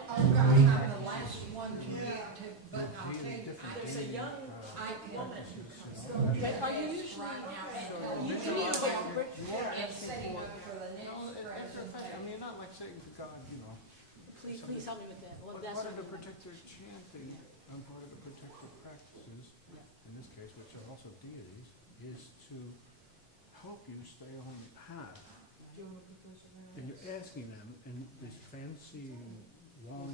Oh, gosh, I'm the last one to get to, but I'll tell you, There's a young woman. Are you usually, right now, you need to put, and setting up for the next I mean, not like saying to God, please help me with that. Well, but that's part of the what protective chanting and part of the protective practices, in this case, which are also deities, is to help you stay on the path. And you're asking them in this fancy, long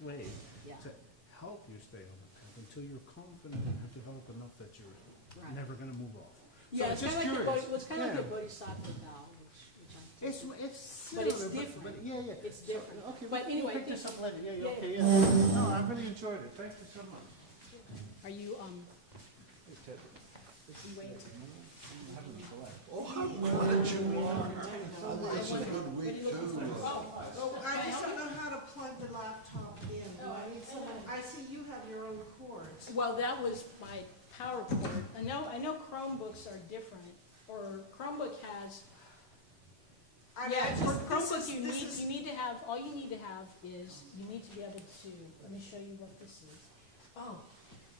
way Yeah. to help you stay on the path until you're confident and develop enough that you're never going to move off. Yeah, So it's kind of like curious. it's kind of like the Bodhisattva vow, which I It's But it's similar, different. But yeah. It's different. So, okay, But we'll anyway, pick this up later. Yeah, yeah, okay, yeah. No, I'm really enjoying enjoyed it. Thank you so much. Are you, Hey, Ted. waiting? Oh, I'm glad you are. It's a good week too. Oh, I just don't know how to plug the laptop in. Do I need someone, I see you have your own cords. Well, that was my power cord. I know Chromebooks are different, or Chromebook has, for Chromebook you need to have, all you need to have is, you need to be able to, let me show you what this is. Oh,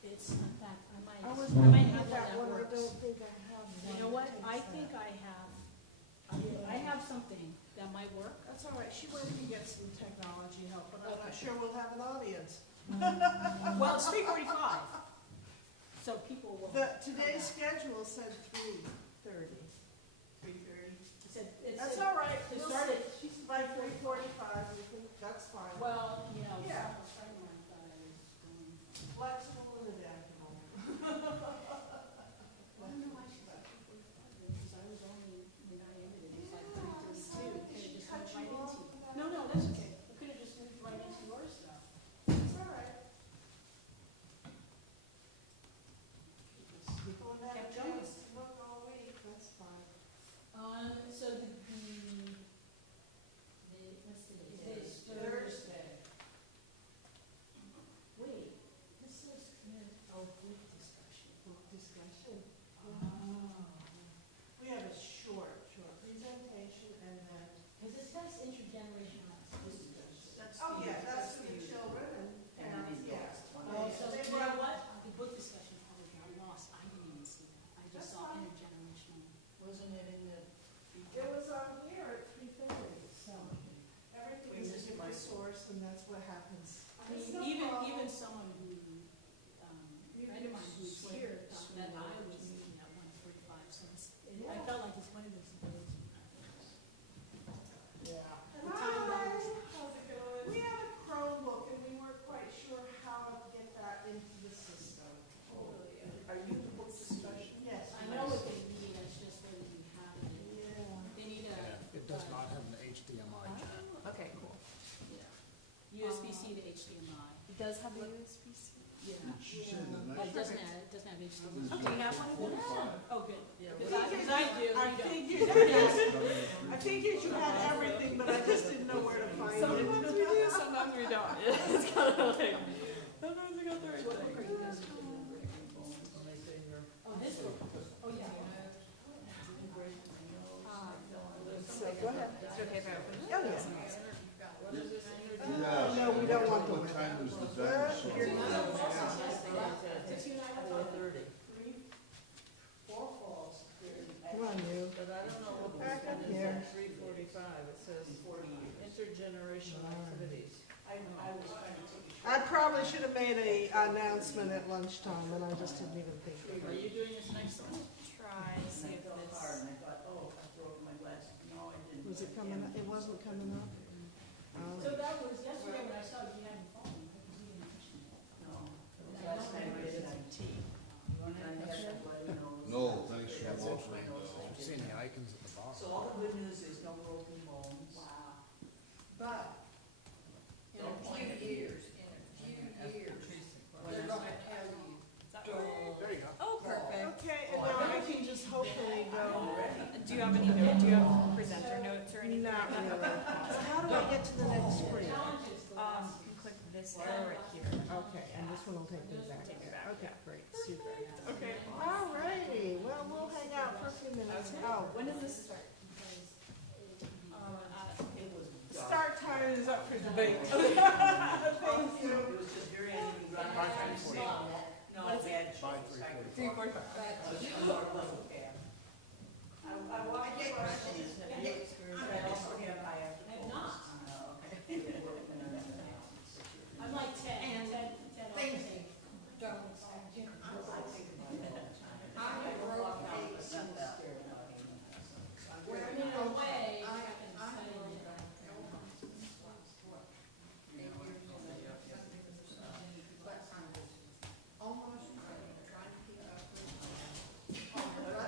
it's, in fact, I might I was have looking at one that that one, I works. don't think I have one. You know what, that I takes think that. I have something that might work. That's all right, she went to get some technology help, but I'm not sure we'll have an audience. Well, it's 3:45, so people will. Today's schedule said 3:30. 3:30. It said, That's all right, to we'll start see. it, She's by 3:45, we think that's fine. well, you know, Yeah. a friend of mine thought I was going. Flexible and adaptable. I don't know why she said 3:45, because I was only, when I ended it, it was like 3:32. Could have just moved right into. No, that's okay. I could have just moved right into your stuff. It's all right. People have had a Kept going. chance to look all week, that's fine. So what's today? Today's Thursday. Wait, this is, book discussion. Book discussion. Oh. We have a short presentation and then. Because it says intergenerational activity. Oh, yeah, that's for the children and parents, yeah. Oh, so They you brought- know what? The book discussion probably got lost. I didn't even see that. I just That's saw fine. intergenerational. Wasn't it in the? It was on here at 3:30, so everything is a different source and that's what happens. I mean, It's no even problem. someone who, a friend of mine who's here, thought that I was meeting at 1:45, so I felt like it's one of those days. Yeah. The time Hi, how's it going? We have a Chromebook and we weren't quite sure how to get that into the system. Are you the book discussion? Yes. I know what they need, it's just whether you have it. Yeah. They need a. It does not have an HDMI jack. Okay, cool. USB-C to HDMI. It does have a USB-C? Yeah. She said the But next. it doesn't have HDMI. Do you have one of those? Oh, good. Yeah. Because I do, I you don't. figured you had everything, but I just didn't know where to find it. Sometimes we do, sometimes we don't. It's kind of like, sometimes we got the right thing. Oh, this one? Oh, yeah. So go ahead. Is it okay if I open it? Oh, yeah. Yeah. No, we don't want the. What time is the dinosaur? You're not. Come on, you. But I don't know what Back up this is here. at 3:45. It says intergenerational activities. I probably should have made a announcement at lunchtime, and I just didn't even think of Are it. you doing this next one? Try, see if it's. Was it coming up? It wasn't coming up? Oh. So that was yesterday when I saw you hadn't phone. No, thanks for offering though. Seeing the icons at the bottom. So all the good news is no broken bones. Wow. But, In a few years, they're gonna tell you, don't. There you go. Oh, perfect. okay, and now I can just hopefully go. Do you have any notes? Do you have presenter notes or anything? Not really. So how do I get to the next screen? You can click this arrow right here. Okay, and this one will take me back. Take me back. Okay. Great, super. Okay. All righty, well, we'll hang out for a few minutes. Oh, When does this start? start time is up for debate. Thank you. It was just very unusual. No, bad choice. 3:45. I watched the questions. Have you experienced that? I have not. Okay. I'm like Ted. And Ted thinking, don't. I wrote a, Where in a way, I can I say wrote that. but I was almost trying to keep up with.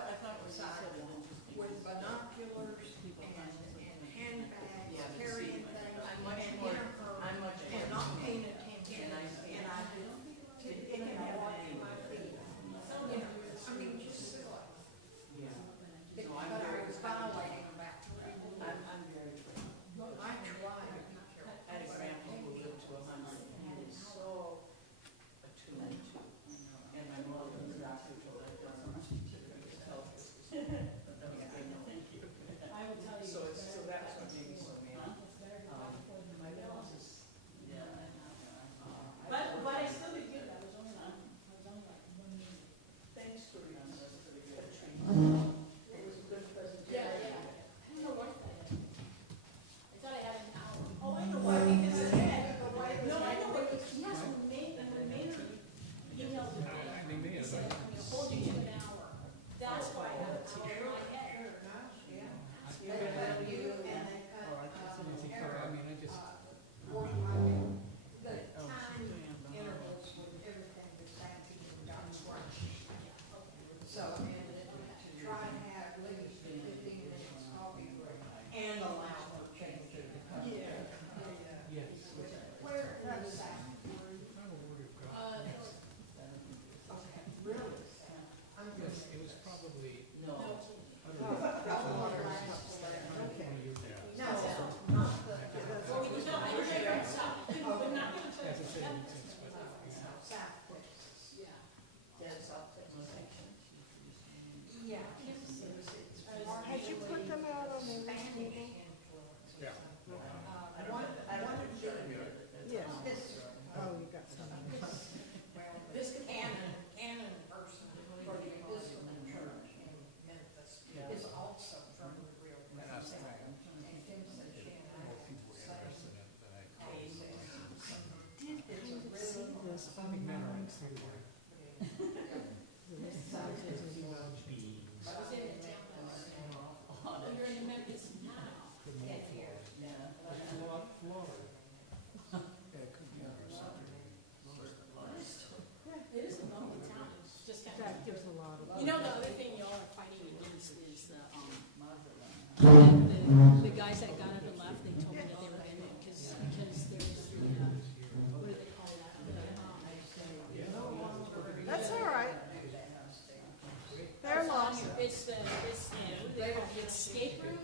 escape room?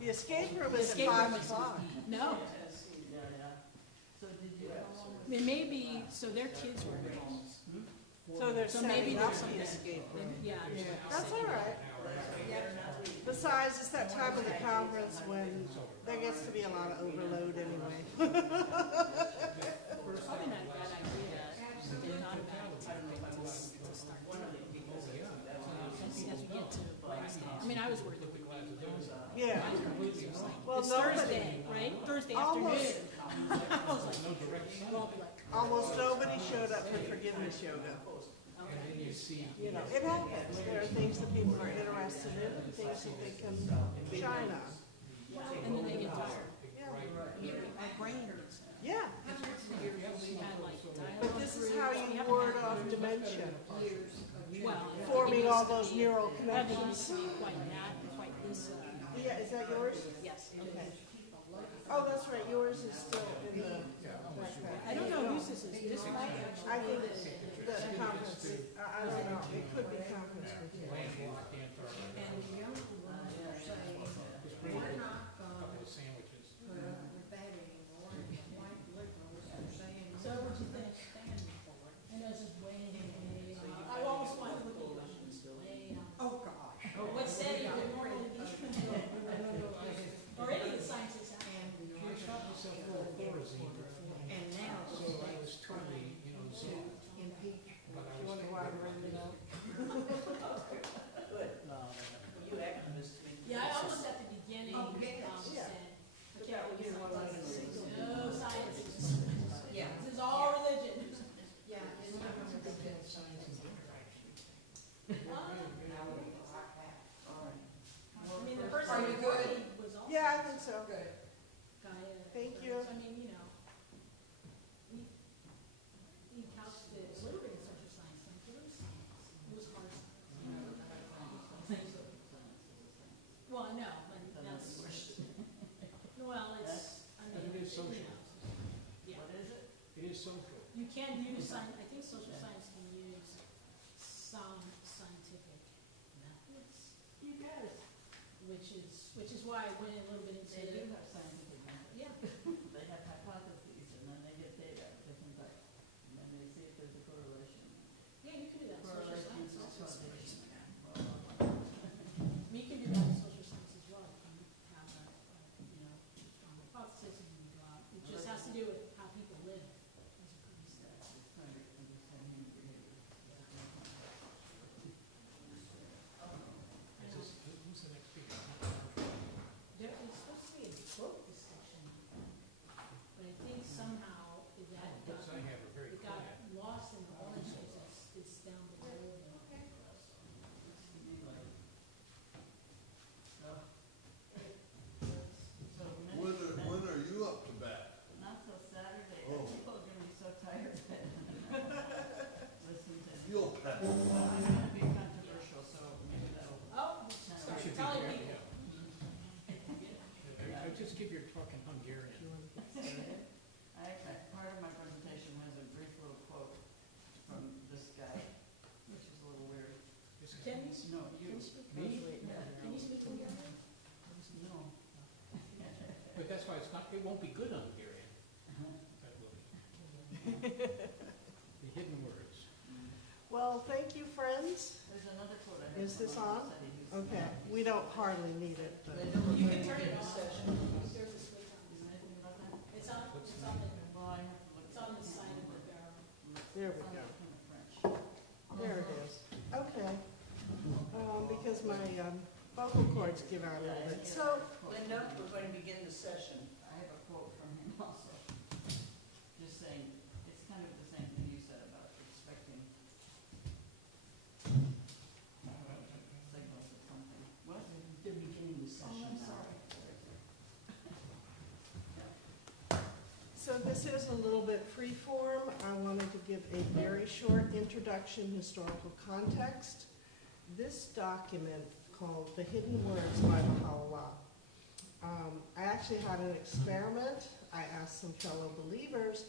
The escape room The is at escape room 5 is- o'clock. No. So did you? It may be, so their kids were involved. So they're So maybe setting up there's the something. escape room. Yeah. That's all right. Besides, it's that time of the conference when there gets to be a lot of overload anyway. Probably not a bad idea. They're not bad. As we get to Wednesday. I mean, I was working. Yeah. Well, It's nobody, Thursday, right? Thursday Almost. afternoon. I was like, we'll all be like, almost nobody showed up for forgiveness yoga. You know, it happens. There are things that people are interested in, and things that they can shine on. and then they get tired. Yeah. Our brain hurts. Yeah. We had like But this is how you ward off dementia, well, forming all those neural I haven't connections. seen quite that, quite this. Yeah, is that yours? Yes. Okay. Oh, that's right, yours is still in the backpack. I don't know whose this is. This might I think the conference, I don't know, it could be conference with you. And the younger ones are saying, we're not gonna put up with that anymore. And the white liberals are saying, So what do you think? And as it's way, I almost want to look at you. oh gosh. What said you good morning? Or any of the scientists out there. And now it's trying to impeach. You wonder why I read it out? Good. You activists think. Yeah, I almost at the beginning, said, I can't believe no science. Yeah. This is all religion. Yeah, it's not gonna be good science I mean, the person Are you good? was also. Yeah, I think so. Good. Thank you. I mean, you know, he couched it a little bit in social science, like it was hard science. Well, no, but that's, well, it's, I mean. But it is social. Yeah. What is it? It is social. You can use I think social science can use some scientific methods. You guys. Which is why I went a little bit into. They do have scientific methods. Yeah. They have hypotheses, and then they get data of different types, and then they see if there's a correlation. Yeah, you can do that in social Correlation science is also. causation. You can do that in social science as well. You can have a strong hypothesis and you go out. It just has to do with how people live as a pretty step. It's trying to understand human behavior. Who's the next speaker? There is supposed to be a book discussion, but I think somehow that Books I have are very it got quiet. lost in the orange because it's down below. So many, When are you up to bat? not till Saturday, Oh. people are gonna be so tired. Listen to. You'll pat. Well, it's gonna be controversial, so maybe that'll. Oh, You sorry, should be telling here, people. Just give your talk in Hungarian. Part of my presentation has a brief little quote from this guy, which is a little weird. Can you, No, you. can you speak? Me? Can you speak Hungarian? No. But that's why it won't be good Hungarian. That will be. The hidden words. Well, thank you, friends. There's another quote I have. Is this from on? Marj that he used. Okay, we don't hardly need it, but You can turn it on. There's a switch on. Anything about that? It's on the, Well, I have to look. it's on the side of the barrel. there we go. Kind of French. There it is. Okay. Because my vocal cords give out a little bit. So, Linda, we're going to begin the session. I have a quote from him also. Just saying, it's kind of the same thing you said about expecting signals of something. What? They're beginning the session now. so this is a little bit free-form. I wanted to give a very short introduction, historical context. This document called The Hidden Words by Baha'u'llah. I actually had an experiment. I asked some fellow believers,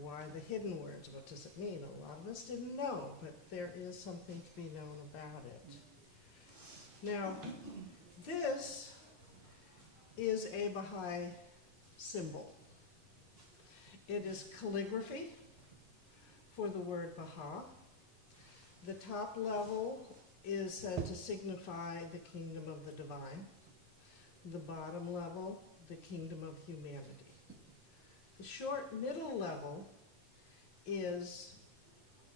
why the hidden words? What does it mean? A lot of us didn't know, but there is something to be known about it. Now, This is a Baha'i symbol. It is calligraphy for the word Baha. The top level is said to signify the kingdom of the divine. The bottom level, the kingdom of humanity. The short middle level is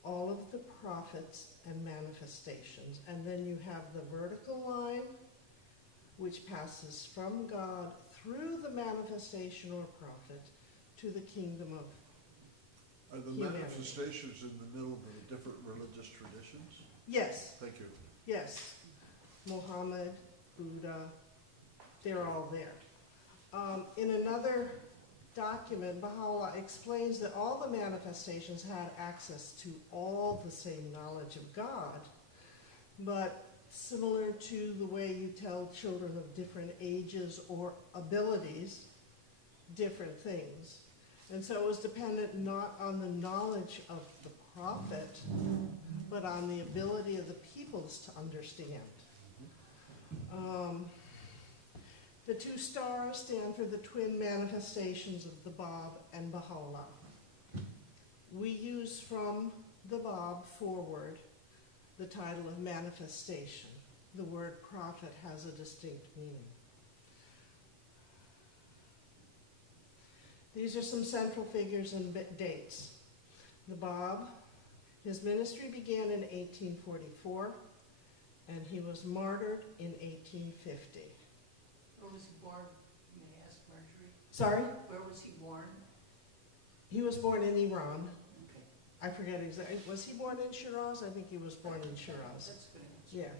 all of the prophets and manifestations. And then you have the vertical line, which passes from God through the manifestation or prophet to the kingdom of Are the humanity. manifestations in the middle of the different religious traditions? Yes, Thank you. yes. Muhammad, Buddha, they're all there. In another document, Baha'u'llah explains that all the manifestations had access to all the same knowledge of God, but similar to the way you tell children of different ages or abilities, different things. And so it was dependent not on the knowledge of the prophet, but on the ability of the peoples to understand. The two stars stand for the twin manifestations of the Bab and Baha'u'llah. We use from the Bab forward the title of manifestation. The word prophet has a distinct meaning. These are some central figures and dates. The Bab, his ministry began in 1844, and he was martyred in 1850. Where was he born, may I ask, Marjorie? Sorry? Where was he born? He was born in Iran. Okay, I forget exactly. Was he born in Shiraz? I think he was born in Shiraz. that's good. Yeah.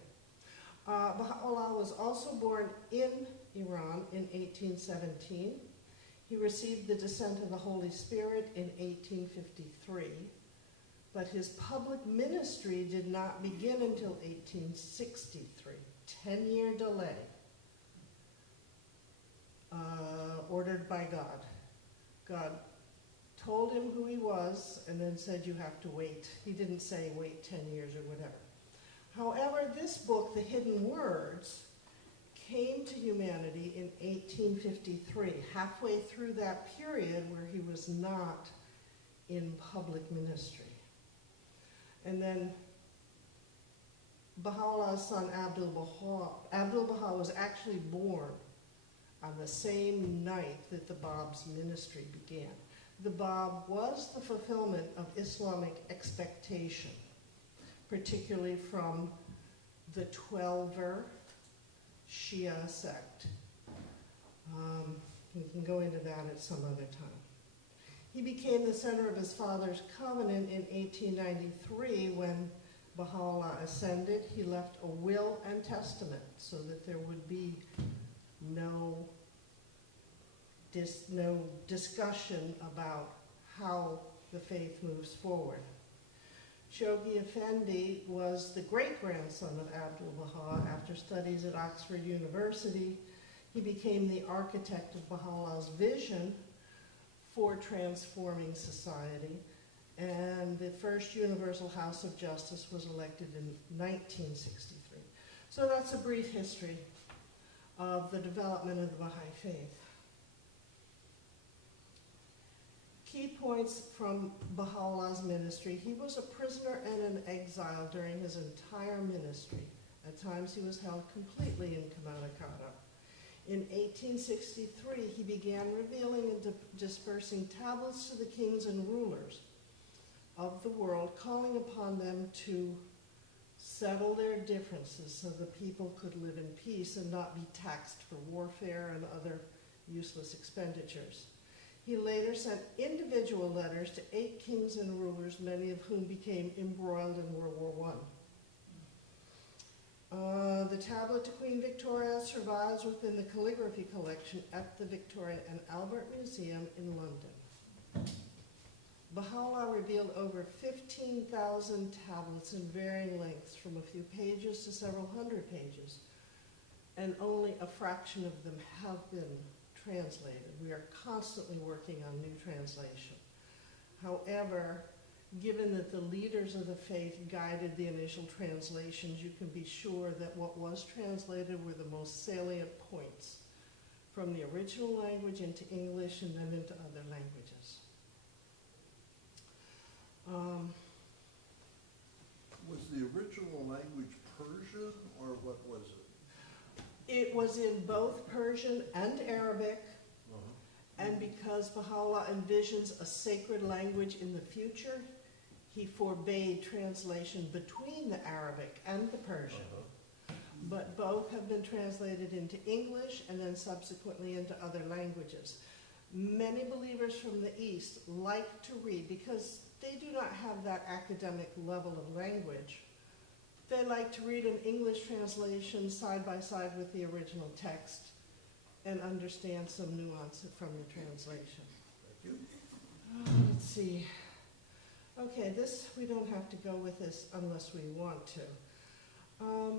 Baha'u'llah was also born in Iran in 1817. He received the descent of the Holy Spirit in 1853, but his public ministry did not begin until 1863, 10-year delay, ordered by God. God told him who he was and then said, you have to wait. He didn't say wait 10 years or whatever. However, this book, The Hidden Words, came to humanity in 1853, halfway through that period where he was not in public ministry. And then Baha'u'llah's son Abdul-Baha was actually born on the same night that the Bab's ministry began. The Bab was the fulfillment of Islamic expectation, particularly from the Twelver Shia sect. We can go into that at some other time. He became the center of his father's covenant in 1893 when Baha'u'llah ascended. He left a will and testament so that there would be no discussion about how the faith moves forward. Shoghi Effendi was the great-grandson of Abdul-Baha. After studies at Oxford University, he became the architect of Baha'u'llah's vision for transforming society, and the first Universal House of Justice was elected in 1963. So that's a brief history of the development of the Baha'i faith. Key points from Baha'u'llah's ministry. He was a prisoner and an exile during his entire ministry. At times he was held completely incommunicado. In 1863, he began revealing and dispersing tablets to the kings and rulers of the world, calling upon them to settle their differences so the people could live in peace and not be taxed for warfare and other useless expenditures. He later sent individual letters to 8 kings and rulers, many of whom became embroiled in World War I. The tablet to Queen Victoria survives within the calligraphy collection at the Victoria and Albert Museum in London. Baha'u'llah revealed over 15,000 tablets in varying lengths, from a few pages to several hundred pages, and only a fraction of them have been translated. We are constantly working on new translation. However, given that the leaders of the faith guided the initial translations, you can be sure that what was translated were the most salient points from the original language into English and then into other languages. Was the original language Persian, or what was it? It was in both Persian and Arabic, and because Baha'u'llah envisions a sacred language in the future, he forbade translation between the Arabic and the Persian. But both have been translated into English and then subsequently into other languages. Many believers from the East like to read, because they do not have that academic level of language. They like to read an English translation side by side with the original text and understand some nuance from the translation. Thank you. Let's see. Okay, this, we don't have to go with this unless we want to. I'll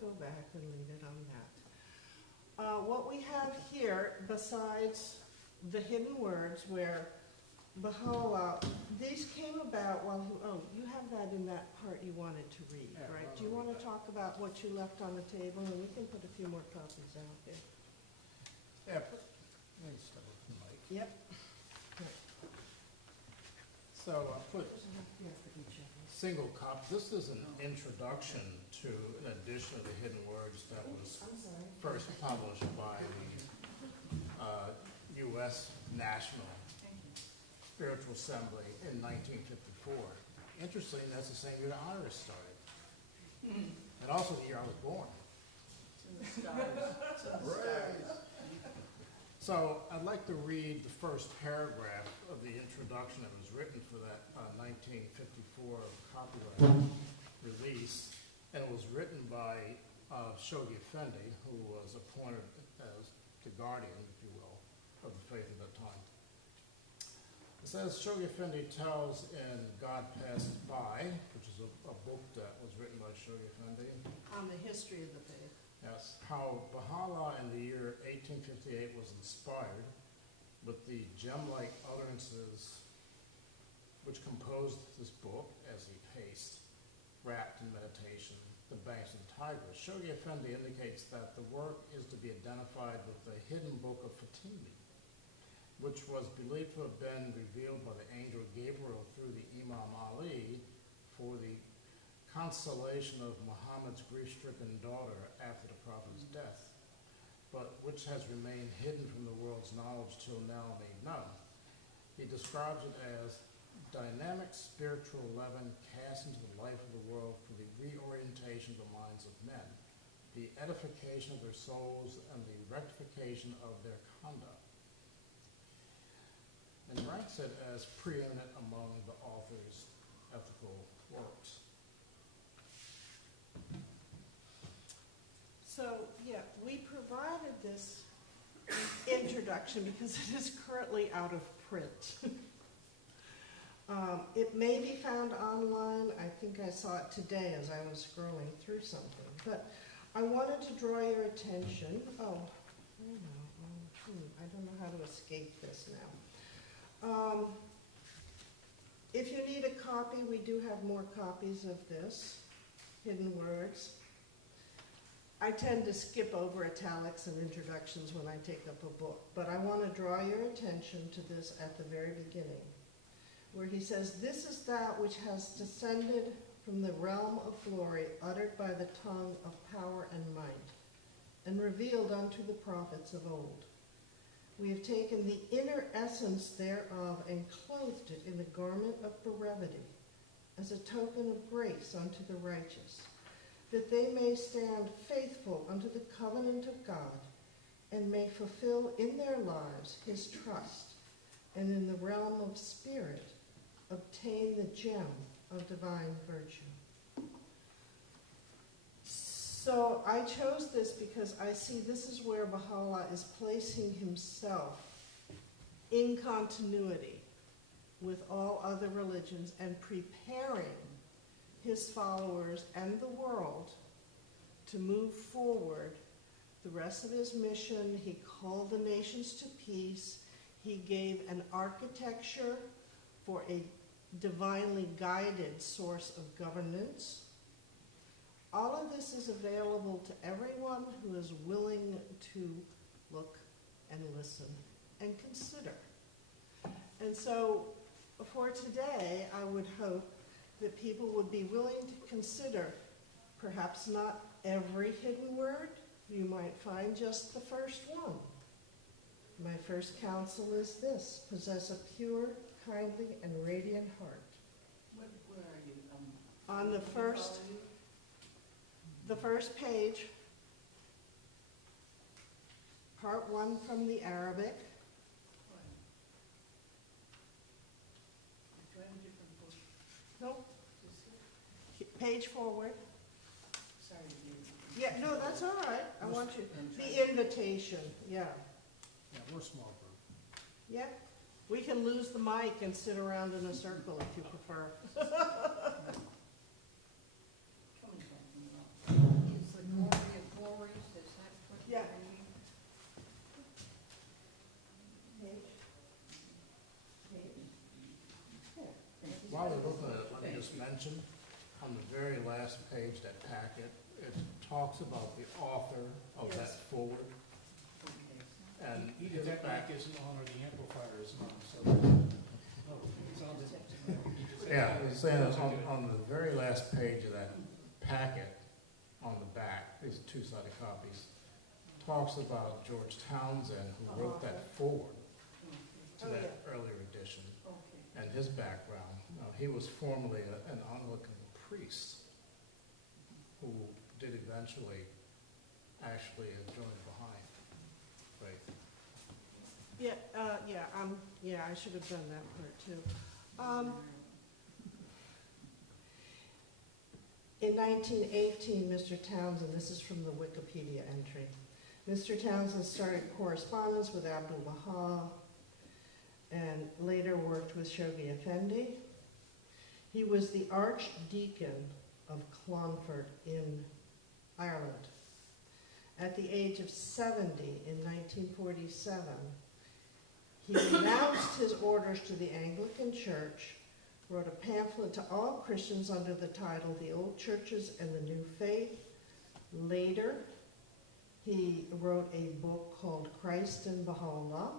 go back and leave it on that. What we have here, besides the hidden words where Baha'u'llah, these came about while you have that in that part you wanted to read, right? Do you want to talk about what you left on the table? And we can put a few more copies out there. Yeah, let me start with the mic. Yep. So I'll put single copy. This is an introduction to an edition of the Hidden Words that was first published by the U.S. National Spiritual Assembly in 1954. Interestingly, that's the same year the IRAS started. And also the year I was born. So I'd like to read the first paragraph of the introduction that was written for that 1954 copyright release. And it was written by Shoghi Effendi, who was appointed as the guardian, if you will, of the faith at that time. It says, Shoghi Effendi tells in God Passes By, which is a book that was written by Shoghi Effendi. On the history of the faith. Yes, how Baha'u'llah in the year 1858 was inspired with the gem-like utterances which composed this book as he paced, wrapped in meditation, the banks of the Tigris. Shoghi Effendi indicates that the work is to be identified with the hidden book of Fatimi, which was believed to have been revealed by the angel Gabriel through the Imam Ali for the consolation of Muhammad's grief-stricken daughter after the Prophet's death, but which has remained hidden from the world's knowledge till now made known. He describes it as dynamic spiritual leaven cast into the life of the world for the reorientation of the minds of men, the edification of their souls, and the rectification of their conduct, and ranks it as preeminent among the author's ethical works. So, yeah, we provided this introduction because it is currently out of print. It may be found online. I think I saw it today as I was scrolling through something. But I wanted to draw your attention. Oh, I don't know how to escape this now. If you need a copy, we do have more copies of this, Hidden Words. I tend to skip over italics and introductions when I take up a book, but I want to draw your attention to this at the very beginning, where he says, "This is that which has descended from the realm of glory, uttered by the tongue of power and might, and revealed unto the prophets of old. We have taken the inner essence thereof and clothed it in the garment of brevity, as a token of grace unto the righteous, that they may stand faithful unto the covenant of God, and may fulfill in their lives his trust, and in the realm of spirit obtain the gem of divine virtue." So I chose this because I see this is where Baha'u'llah is placing himself in continuity with all other religions and preparing his followers and the world to move forward the rest of his mission. He called the nations to peace. He gave an architecture for a divinely guided source of governance. All of this is available to everyone who is willing to look and listen and consider. And so for today, I would hope that people would be willing to consider perhaps not every hidden word. You might find just the first one. My first counsel is this: possess a pure, kindly, and radiant heart. Where are you? On the first page, part 1 from the Arabic. Nope. Page forward. Sorry to be. Yeah, no, that's all right. I want you, the invitation, yeah. Yeah, we're a small group. Yeah, we can lose the mic and sit around in a circle if you prefer. Is the glory of glories, is that what you're Yeah. reading? While we're looking at it, let me just mention, on the very last page, that packet, it talks about the author of that forward. And Either his that back, mic isn't on or the amplifier isn't on, so. Oh, it's on the. yeah, it's saying on the very last page of that packet, on the back, these are two-sided copies, talks about George Townsend, who wrote that forward to that earlier edition, and his background. He was formerly an Anglican priest who did eventually actually join behind. Right. Yeah, I should have done that part too. In 1918, Mr. Townsend, this is from the Wikipedia entry, Mr. Townsend started correspondence with Abdu'l-Baha and later worked with Shoghi Effendi. He was the Archdeacon of Clonfert in Ireland. At the age of 70 in 1947, he renounced his orders to the Anglican Church, wrote a pamphlet to all Christians under the title The Old Churches and the New Faith. Later, he wrote a book called Christ and Baha'u'llah,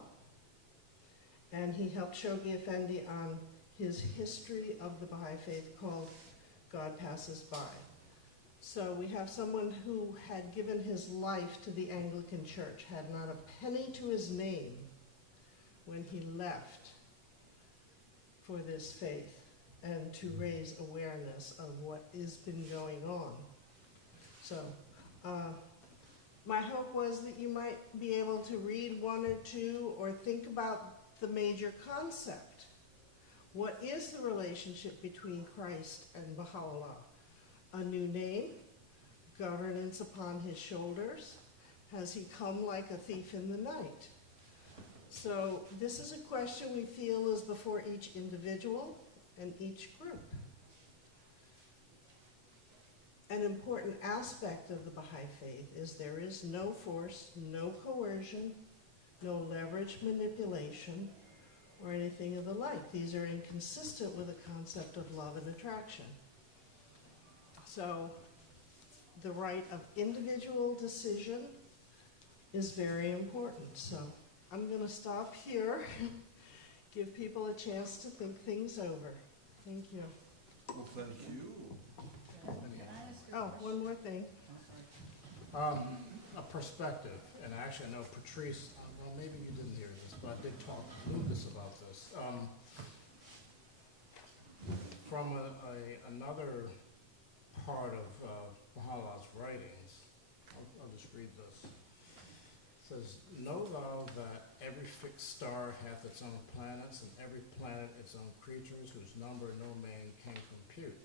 and he helped Shoghi Effendi on his history of the Baha'i faith called God Passes By. So we have someone who had given his life to the Anglican Church, had not a penny to his name when he left for this faith and to raise awareness of what has been going on. So my hope was that you might be able to read one or two or think about the major concept. What is the relationship between Christ and Baha'u'llah? A new name, governance upon his shoulders. Has he come like a thief in the night? So this is a question we feel is before each individual and each group. An important aspect of the Baha'i faith is there is no force, no coercion, no leverage manipulation, or anything of the like. These are inconsistent with the concept of love and attraction. So the right of individual decision is very important. So I'm going to stop here, give people a chance to think things over. Thank you. Well, thank you. Oh, one more thing. A perspective, and actually I know Patrice, well, maybe you didn't hear this, but I did talk to Lucas about this. From another part of Baha'u'llah's writings, I'll just read this. It says, know thou that every fixed star hath its own planets, and every planet its own creatures, whose number no man can compute.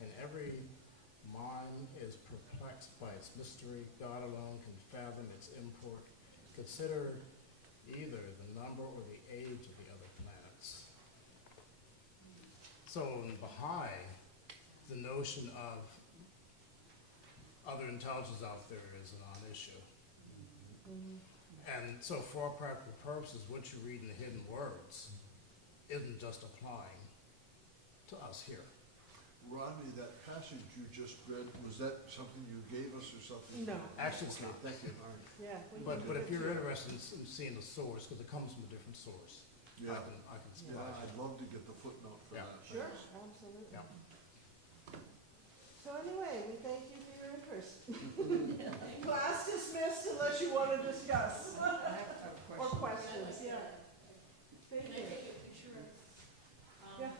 And every mind is perplexed by its mystery. God alone can fathom its import. Consider either the number or the age of the other planets. So in Baha'i, the notion of other intelligence out there is a non-issue. And so for all practical purposes, what you read in the hidden words isn't just applying to us here. Rodney, that passage you just read, was that something you gave us or something? No. Actually, it's not, thank you. Yeah. we But can do if it you're too. interested in seeing the source, because it comes from a different source, Yeah, I can yeah, splash I'd it. love to get the footnote for Yeah. that. Sure, absolutely. Yeah. So anyway, we thank you for your interest. Class dismissed unless you want to discuss. I have a Or question. questions, yeah. Thank you. Yeah.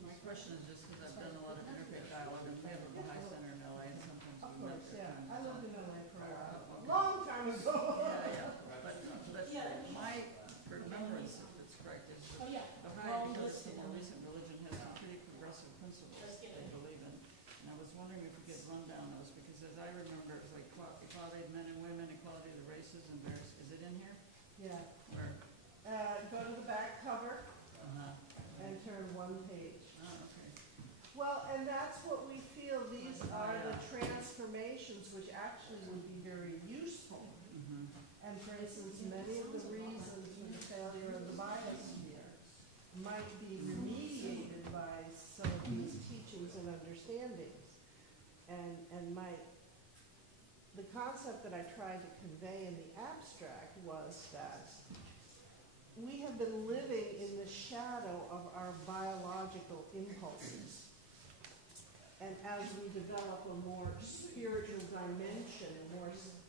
My question is just because I've done a lot of interfaith dialogue and we have a Baha'i Center in LA and sometimes Of we met course, there. yeah. I lived in LA for a while. Okay. Long time ago. Yeah, but my remembrance, if it's correct, is that Baha'i, because it's a more recent religion, has some pretty progressive principles they believe in. And I was wondering if we could run down those, because as I remember, it was like equality of men and women, equality of the races, and various, is it in here? Yeah. Where? Go to the back cover Uh-huh. and turn one page. Oh, okay. Well, and that's what we feel, these are the transformations which actually would be very useful. Mm-hmm. And for instance, many of the reasons for the failure of the biosphere might be remediated by some of these teachings and understandings. And the concept that I tried to convey in the abstract was that we have been living in the shadow of our biological impulses. And as we develop a more spiritual dimension,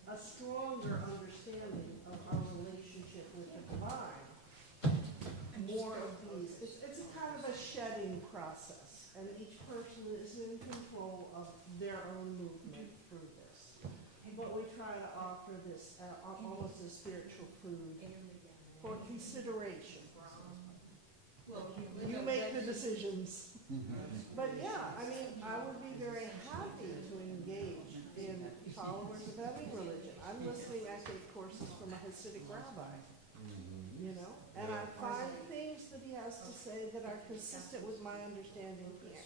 a stronger understanding of our relationship with the divine, more of these, it's a kind of a shedding process, and each person is in control of their own movement through this. But we try to offer this almost as spiritual food for consideration. You make the decisions. But yeah, I mean, I would be very happy to engage in followers of any religion. I'm listening, I take courses from a Hasidic rabbi, you know, and I find things that he has to say that are consistent with my understanding here.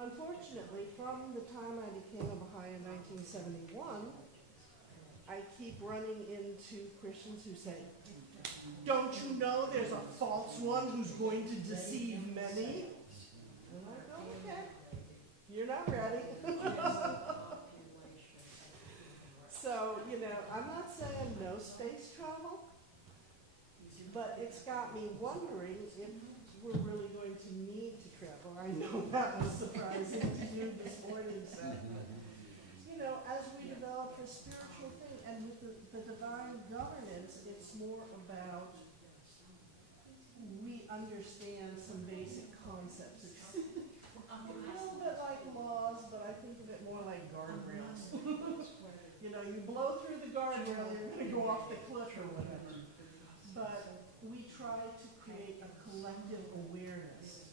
Unfortunately, from the time I became a Baha'i in 1971, I keep running into Christians who say, don't you know there's a false one who's going to deceive many? And I go, okay, you're not ready. So, you know, I'm not saying no space travel, but it's got me wondering if we're really going to need to travel. I know that was surprising to you this morning, Seth. You know, as we develop a spiritual thing, and with the divine governance, it's more about we understand some basic concepts. It's a little bit like laws, but I think of it more like guardrails. You know, you blow through the guardrail, you're going to go off the cliff or whatever. But we try to create a collective awareness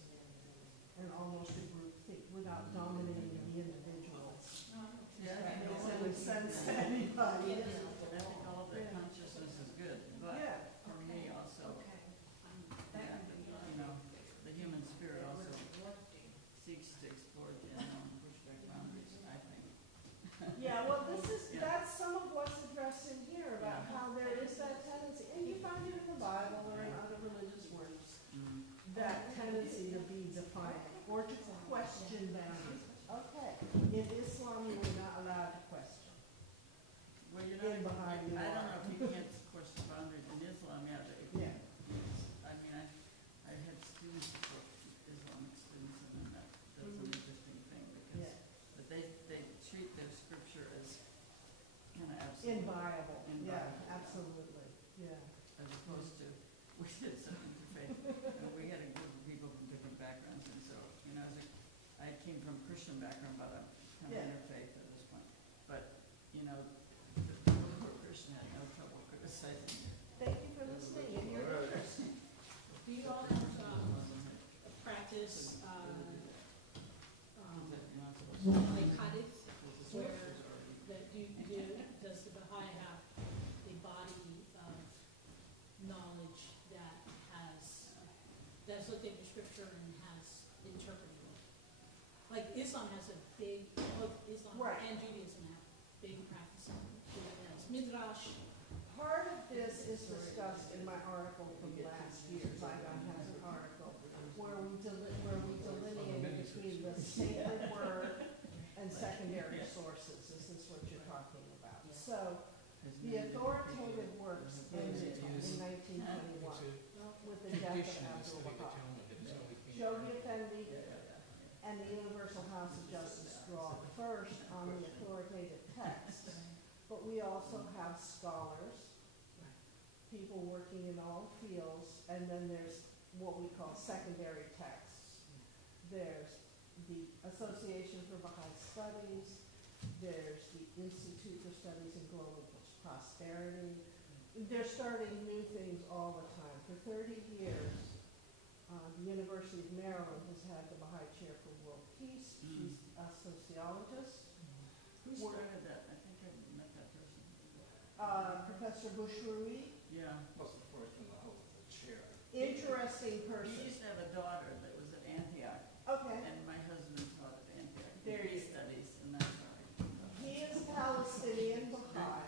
and almost a group think without dominating the individuals. Yeah, That makes any sense to anybody. I think all of that consciousness is good, but for me also, you know, the human spirit also seeks to explore the unknown, push back boundaries, I think. Yeah, well, that's some of what's addressed in here about how there is that tendency, and you find it in the Bible or in other religious works, that tendency to be defiant or to question boundaries. Okay, in Islam you are not allowed to question. Well, you know, In Baha'i you I don't are. know if you can't question boundaries in Islam, yeah, but if Yeah. I mean, I had students before, Islamic students, and then that was an interesting thing because but they treat their scripture as kind of absolute. Inviolable, yeah, Inviolable. absolutely, yeah. As opposed to, we did some interfaith, and we had a group of people from different backgrounds, and so, you know, I came from a Christian background, but I'm kind of interfaith at this point. But, you know, the people who were Christian had no trouble criticizing it. Thank you for listening and your interest. Do you all have practice, like hadith, where does the Baha'i have a body of knowledge that's looked at the scripture and has interpreted it? Like Islam has a big, both Islam and Judaism have big practice of it. As Midrash. Part of this is discussed in my article from last year. Zygon has an article where we secondary sources, is this what you're talking about? So, the authoritative works ended in 1921 with the death of Abdul Baha. Shoghi Effendi and the Universal House of Justice draw first on the authoritative text, but we also have scholars, people working in all fields, and then there's what we call secondary texts. There's the Association for Baha'i Studies, there's the Institute for Studies in Global Prosperity. They're starting new things all the time. For 30 years, the University of Maryland has had the Baha'i Chair for World Peace. She's a sociologist. Who started that? I think I met that person. Professor Bushiri. Yeah. What's the first one to hold the chair? Interesting He person. used to have a daughter that was at Antioch, Okay. and my husband taught at Antioch. There you Peace studies, and that's right. He is Palestinian Baha'i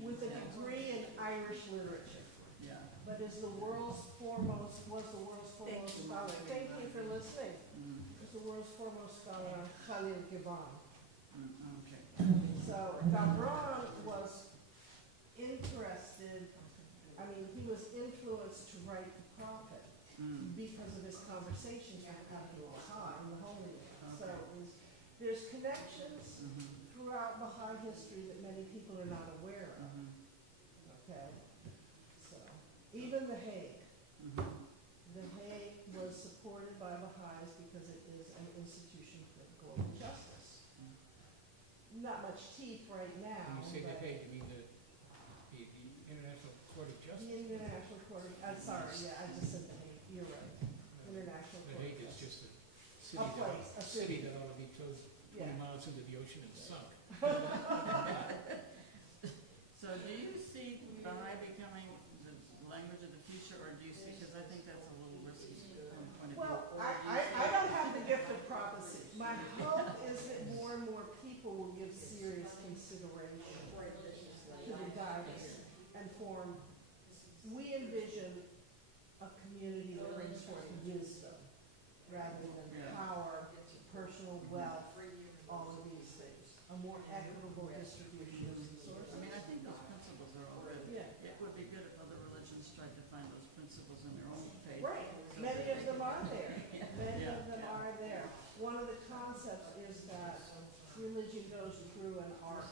with a degree in Irish literature, Yeah. but is the world's foremost, was the world's foremost scholar. Thank you for listening. Is the world's foremost scholar on Khalil Gibran. Okay. So Gibran was interested, I mean, he was influenced to write The Prophet because of his conversations with Abdul Baha in the Holy Land. So there's connections throughout Baha'i history that many people are not aware of. Okay? So, even The Hague. The Hague was supported by Baha'is because it is an institution for global justice. Not much teeth right now. When you say the but Hague, you mean the International Court of the Justice? International Court of, I'm sorry, yeah, I just said The Hague, you're right. International The Court of Hague is Justice. just a A city city. that ought to be towed 20 Yeah. miles into the ocean and sunk. So do you see Baha'i becoming the language of the future, or do you see, because I think that's a little risky from the point of view. Well, Or do you I see- don't have the gift of prophecy. My hope is that more and more people will give serious consideration to the guidance and form. We envision a community that brings forth wisdom rather than power, personal wealth, all of these things. A more equitable distribution of resources. I mean, I think those principles are all good. Yeah. It would be good if other religions tried to find those principles in their own faith. Right, so many that of them are there. Many Yeah. of them are there. One of the concepts is that religion goes through an arc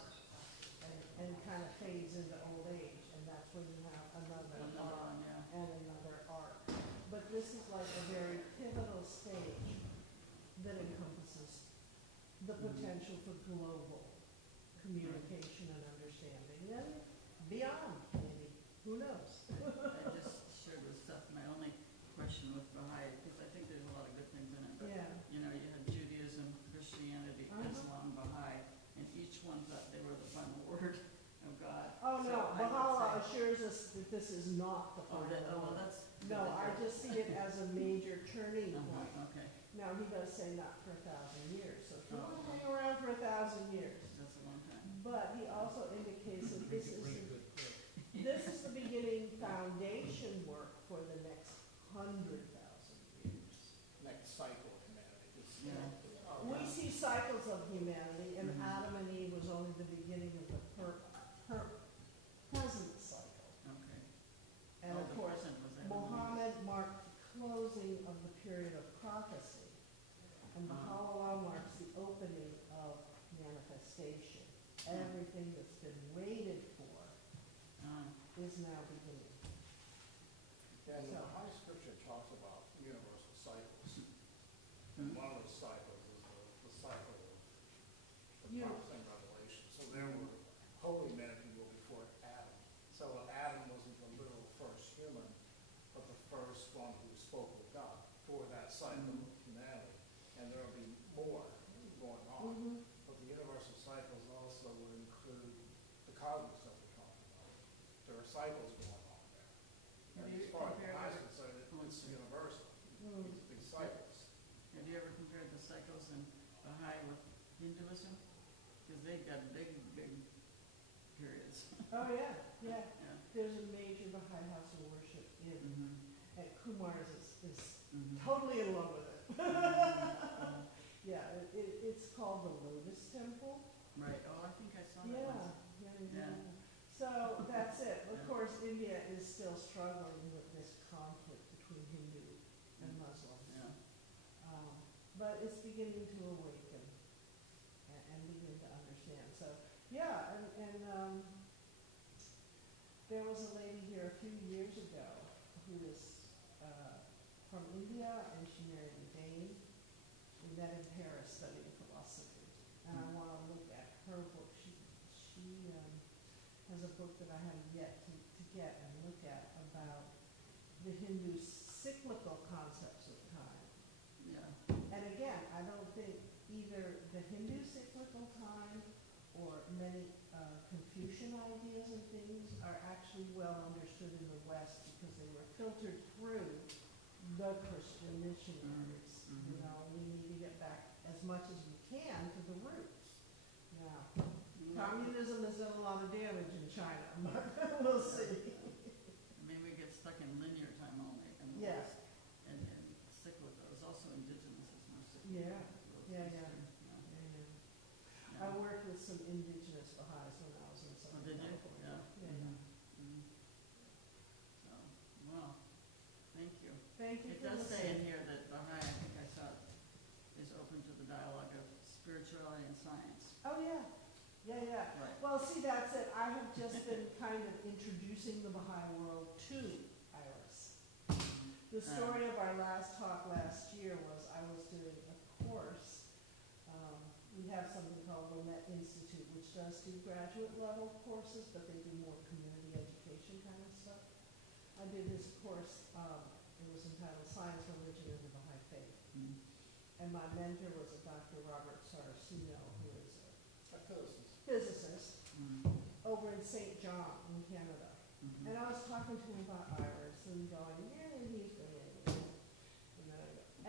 and kind of fades into old age, and that's when you have another Another arc one, yeah. and another arc. But this is like a very pivotal stage that encompasses the potential for global communication and understanding, and beyond, maybe, who knows? I just shared with Seth my only question with Baha'i, because I think there's a lot of good things in it. But, Yeah. you know, you had Judaism, Christianity, Islam, Baha'i, and each one thought they were the final word of God. Oh, So no, I would Baha'u'llah say- assures us that this is not the Oh, final well, word. that's. good No, to I hear. just see it as a major turning point. Okay, Now, he does say not for 1,000 years, so if you want to Oh. hang around for 1,000 years. that's a long time. But he also indicates that Bring it good quick. this is the beginning foundation work for the next 100,000 years. Next cycle of humanity. It's, Yeah. We see cycles of humanity, and Adam and Eve was only the beginning of the present cycle. Okay. And Oh, of the course, present was Adam and Eve. Muhammad marked the closing of the period of prophecy, and Baha'u'llah marks the opening of manifestation. Everything that's been waited for is now beginning. And So- the High Scripture talks about universal cycles. And one of those cycles is the cycle of the You- prophecy and revelation. So there were holy men if you will before Adam. So Adam wasn't the literal first human, but the first one who spoke with God for that cycle of humanity. And there will be more going on. But the universal cycles also would include the cosmos that we're talking about. There are cycles going on there. Have And you as far as compared the high it- school side, it's universal. Mm. It's big cycles. Have you ever compared the cycles in Baha'i with Hinduism? Because they've got big, big periods. Oh, yeah, yeah. Yeah. There's a major Baha'i house of worship in, at Kumar's is Mhm. totally in love with it. Yeah, it's called the Lotus Temple. Yeah, yeah. So that's it. Of course, India is still struggling with this conflict between Hindu and Muslim. Yeah. But it's beginning to awaken and begin to understand. So, yeah, and there was a lady here a few years ago who was from India, and she married a Dane. We met in Paris studying philosophy. And I want to look at her book. She has a book that I have yet to get and look at about the Hindu cyclical concepts of time. Yeah. And again, I don't think either the Hindu cyclical time or many Confucian ideas and things are actually well understood in the West because they were filtered through the Christian missionaries. Mm-hmm. You know, we need to get back as much as we can to the roots. Now, communism has done a lot of damage in China, but we'll see. I mean, we get stuck in linear time only in the Yeah. West. And cyclical is also indigenous, it's not cyclical. Yeah. Yeah. Yeah. I worked with some indigenous Baha'is when I was in Southern did you? California. Yeah. Yeah. Mm-hmm. So, well, thank you. Thank you It for does say in listening. here that Baha'i, I think I saw it, is open to the dialogue of spirituality and science. Oh, yeah. Yeah. Right. Well, see, that's it. I have just been kind of introducing the Baha'i world to IRAS. The story of our last talk last year was I was doing a course. We have something called the Met Institute, which does do graduate level courses, but they do more community education kind of stuff. I did this course, it was entitled Science, Religion, and the Baha'i Faith. Mm-hmm. And my mentor was a Dr. Robert Saraceno, who is A physicist. physicist Mm-hmm. over in St. John in Canada. Mm-hmm. And I was talking to him about IRAS and going, yeah, he's doing it.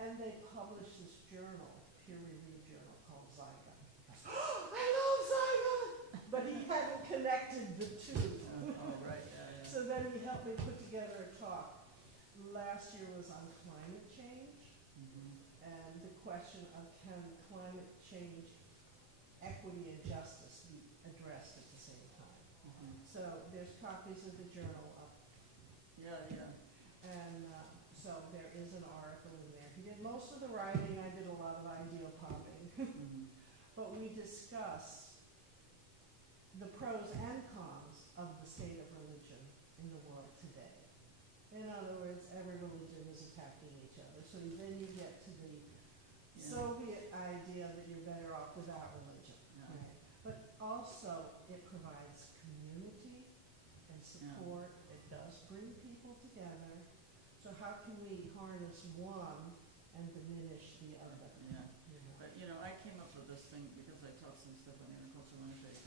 And they published this journal, peer-reviewed journal called Zygon. I love Zygon! But he hadn't connected the two. Oh, right, yeah. So then he helped me put together a talk. Last year was on climate change Mm-hmm. and the question of can climate change, equity, and justice be addressed at the same time. Mm-hmm. So there's copies of the journal up, Yeah. and so there is an article in there. He did most of the writing, I did a lot of idea popping. Mm-hmm. But we discuss the pros and cons of the state of religion in the world today. In other words, every religion is attacking each other. So then you get to the Soviet idea that you're better off without religion. Yeah. Right? But also, it provides community and support. It does bring people together. So how can we harness one and diminish the other? Yeah. You know? But, I came up with this thing because I taught some stuff on intercultural interfaith,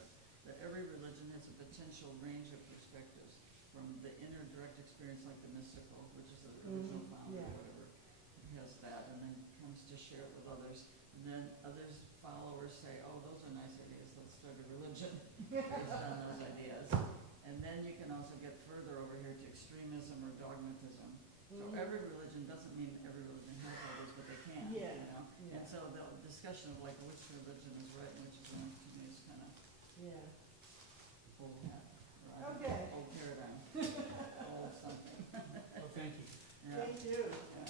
that every religion has a potential range of perspectives, from the inner direct experience, like the mystical, which is the original founder or whatever, has that, and then comes to share it with others. And then others, followers say, oh, those are nice ideas, let's start a religion based on those ideas. And then you can also get further over here to extremism or dogmatism. So every religion doesn't mean every religion has all these, but they can, Yeah. And so the discussion of like which religion is right and which is wrong to me is kind of old hat. Or Okay. Old paradigm. Old something. Well, thank you. Yeah. Thank you. Yeah.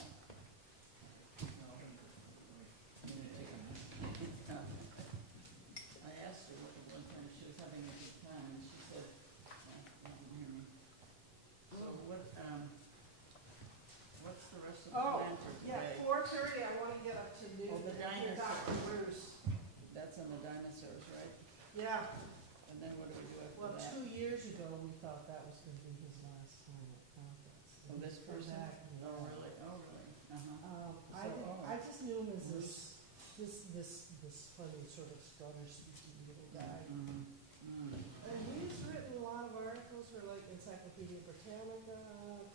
I asked her one time if she was having a good time, and she said, "You didn't hear me." So what's the rest of the plan for today? 4:30, I want to get up to noon. Oh, the and hear dinosaurs. Dr. Bruce. That's on the dinosaurs, right? Yeah. And then what do we do after Well, that? 2 years ago, we thought that was going to be his last time at conference. Oh, this person? Exactly. Oh, really? Oh, really? Uh-huh. I just knew him as this funny sort of stutter-speaking little guy. Mm-hmm. And he's written a lot of articles for like Encyclopedia Britannica,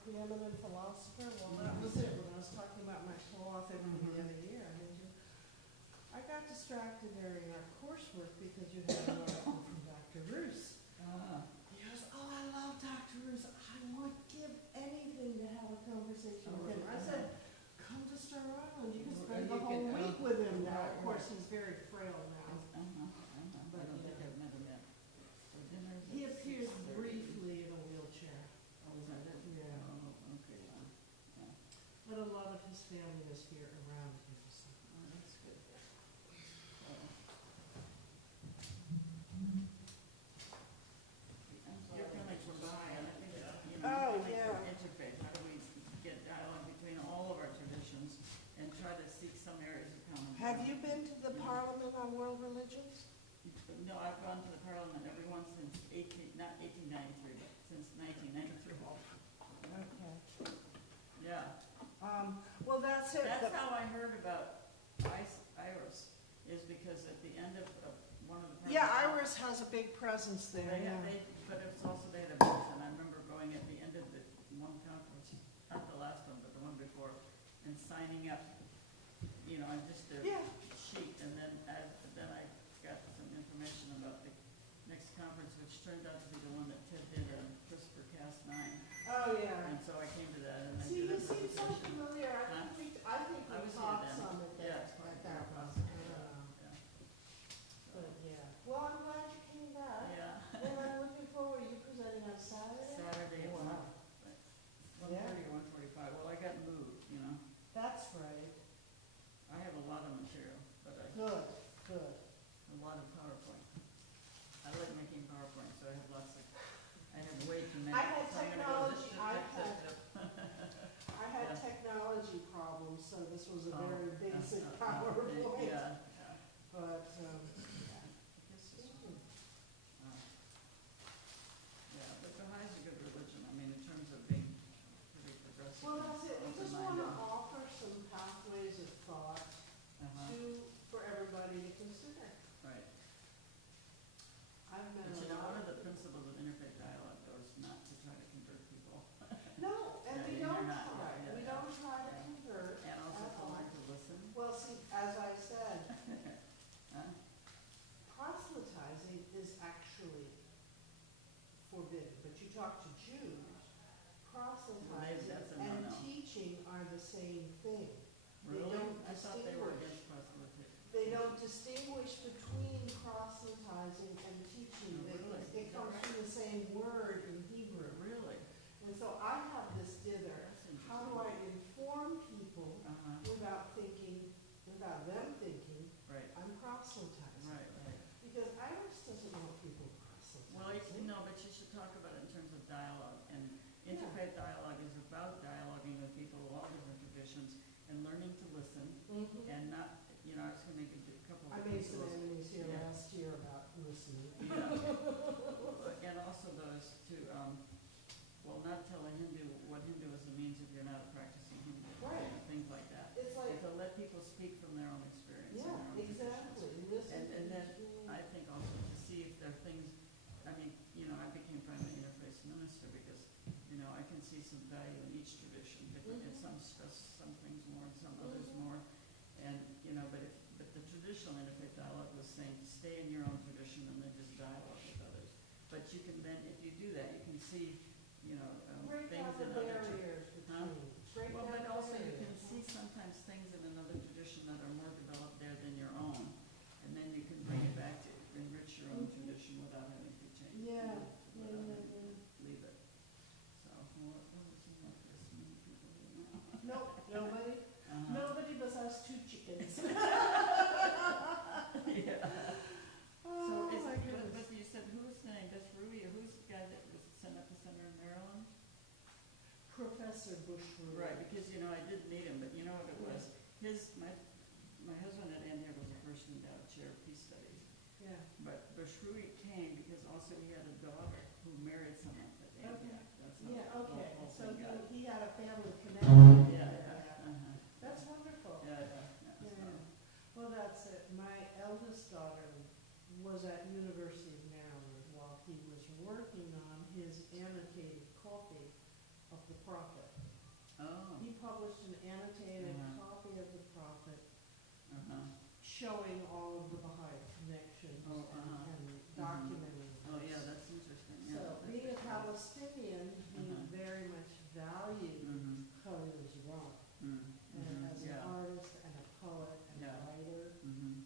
preeminent philosopher. Well, that was it when I was talking about my cloth at the end of the year. I got distracted during our coursework because you had an article from Dr. Roos. He goes, oh, I love Dr. Roos. I would give anything to have a conversation with him. I said, come to Star Island. You can spend the whole week with him now. Of course, he's very frail now. I don't think I've met him yet. a lot of his family is here around him, so. Oh, that's good. Your family from Bahia, and I think, you know, Oh, your family yeah. from interfaith, how do we get dialogue between all of our traditions and try to seek some areas of common ground? Have you been to the Parliament on World Religions? No, I've gone to the Parliament every once since not 1893, but since 1993. Okay. Yeah. Well, that's it. That's how I heard about IRAS, is because at the end of one of the. Yeah, IRAS has a big presence there, yeah. But it's also, they had a booth, and I remember going at the end of the one conference, not the last one, but the one before, and signing up, you know, on just a Yeah. sheet, and then I got some information about the next conference, which turned out to be the one that Ted did on CRISPR-Cas9. Oh, yeah. And so I came to that, and I See, did you a seem so presentation. familiar. Huh? I think I we was here talked then. some at Yeah. that one. I don't know. Yeah. But, yeah. Well, I'm glad you came back. Yeah. And I'm looking forward, are you presenting on Saturday? Saturday at Oh, wow. 1:30 or 1:45. Well, I got moved, you know. That's right. I have a lot of material, but Good, good. a lot of PowerPoint. I like making PowerPoint, so I have lots of, I have way too many. I had So I'm gonna go technology, zip, I zip, had, zip, zip. I had Yeah. technology problems, so this was a Oh, very basic yeah. PowerPoint. Yeah. But, Yeah. This is, yeah, but Baha'is a good religion, I mean, in terms of being pretty progressive. well, that's it. We just want to open-minded. offer some pathways of thought for everybody to consider. Right. I've met But you a know, one lot of the principles of interfaith dialogue, though, is not to try to convert people. No, and Yeah, we you're don't not, try. yeah, We yeah. don't try to Yeah. convert And also at to all. learn to listen. Well, see, as I said, Huh? proselytizing is actually forbidden. But you talk to Jews, proselytizing that's a and no-no. teaching are the same thing. They Really? don't I thought they were distinguish. against proselytization. They don't distinguish between proselytizing and teaching. Oh, really? It comes from the same word in Hebrew. Really? And so I have this dither. That's interesting. How do I inform people Uh-huh, without thinking, without them thinking, right, I'm proselytizing? right, right. Because IRAS doesn't want people Well, proselytizing. no, but you should talk about it in terms of dialogue, and interfaith dialogue is about dialoguing with people of all different traditions and learning to listen Mhm. and not, you know, I was gonna make a couple I of made some principles. enemies here Yeah. last year about listening. Yeah. And also those to, well, not tell a Hindu what Hinduism means if you're not a practicing Hindu. Right. You know, things like that. It's And like, to let people speak from their own experience. and yeah, their own traditions. exactly, listen. And then is really- I think also to see if there are things, I mean, you know, I became primary interface minister because, you know, I can see some value in each tradition, different, and some stress some things more and some others more. And, you know, but the traditional interfaith dialogue was saying, stay in your own tradition and then just dialogue with others. But you can then, if you do that, you can see, you know, Break things down in the other. barriers Huh? between. Break Well, down but the also you barriers. can see sometimes things in another tradition that are more developed there than your own. And then you can bring it back to enrich your own tradition without having to change. Yeah, Without yeah, having to yeah. leave it. So, what was it like this? Many people here now? Nope, nobody, Uh-huh. nobody but us two chickens. Yeah. Oh, So is my it, goodness. but you said, who's the name, that's Ruby, or who's the guy that was sent up to Center in Maryland? Professor Bushwood. Right, because, you know, I did meet him, but you know what it was? My husband at Antioch was a first endowed chair of peace studies. Yeah. But Bushwood came because also he had a daughter who married someone at Antioch. That's how Yeah, the okay, whole so thing got. he had a family connection. Yeah, there. yeah, uh-huh. That's wonderful. Yeah. Yeah. Well, that's it. My eldest daughter was at University of Maryland while he was working on his annotated copy of the Prophet. Oh, He published an annotated Uh-huh. copy of the Prophet uh-huh. showing all of the Baha'i connections Oh, uh-huh. and documenting Oh, this. yeah, that's interesting, yeah. So that's being a very cool. Palestinian, he Uh-huh. very much valued Mhm, Khalil's rock mm, and mhm, as an yeah, artist and a poet and Yeah. a writer. mhm.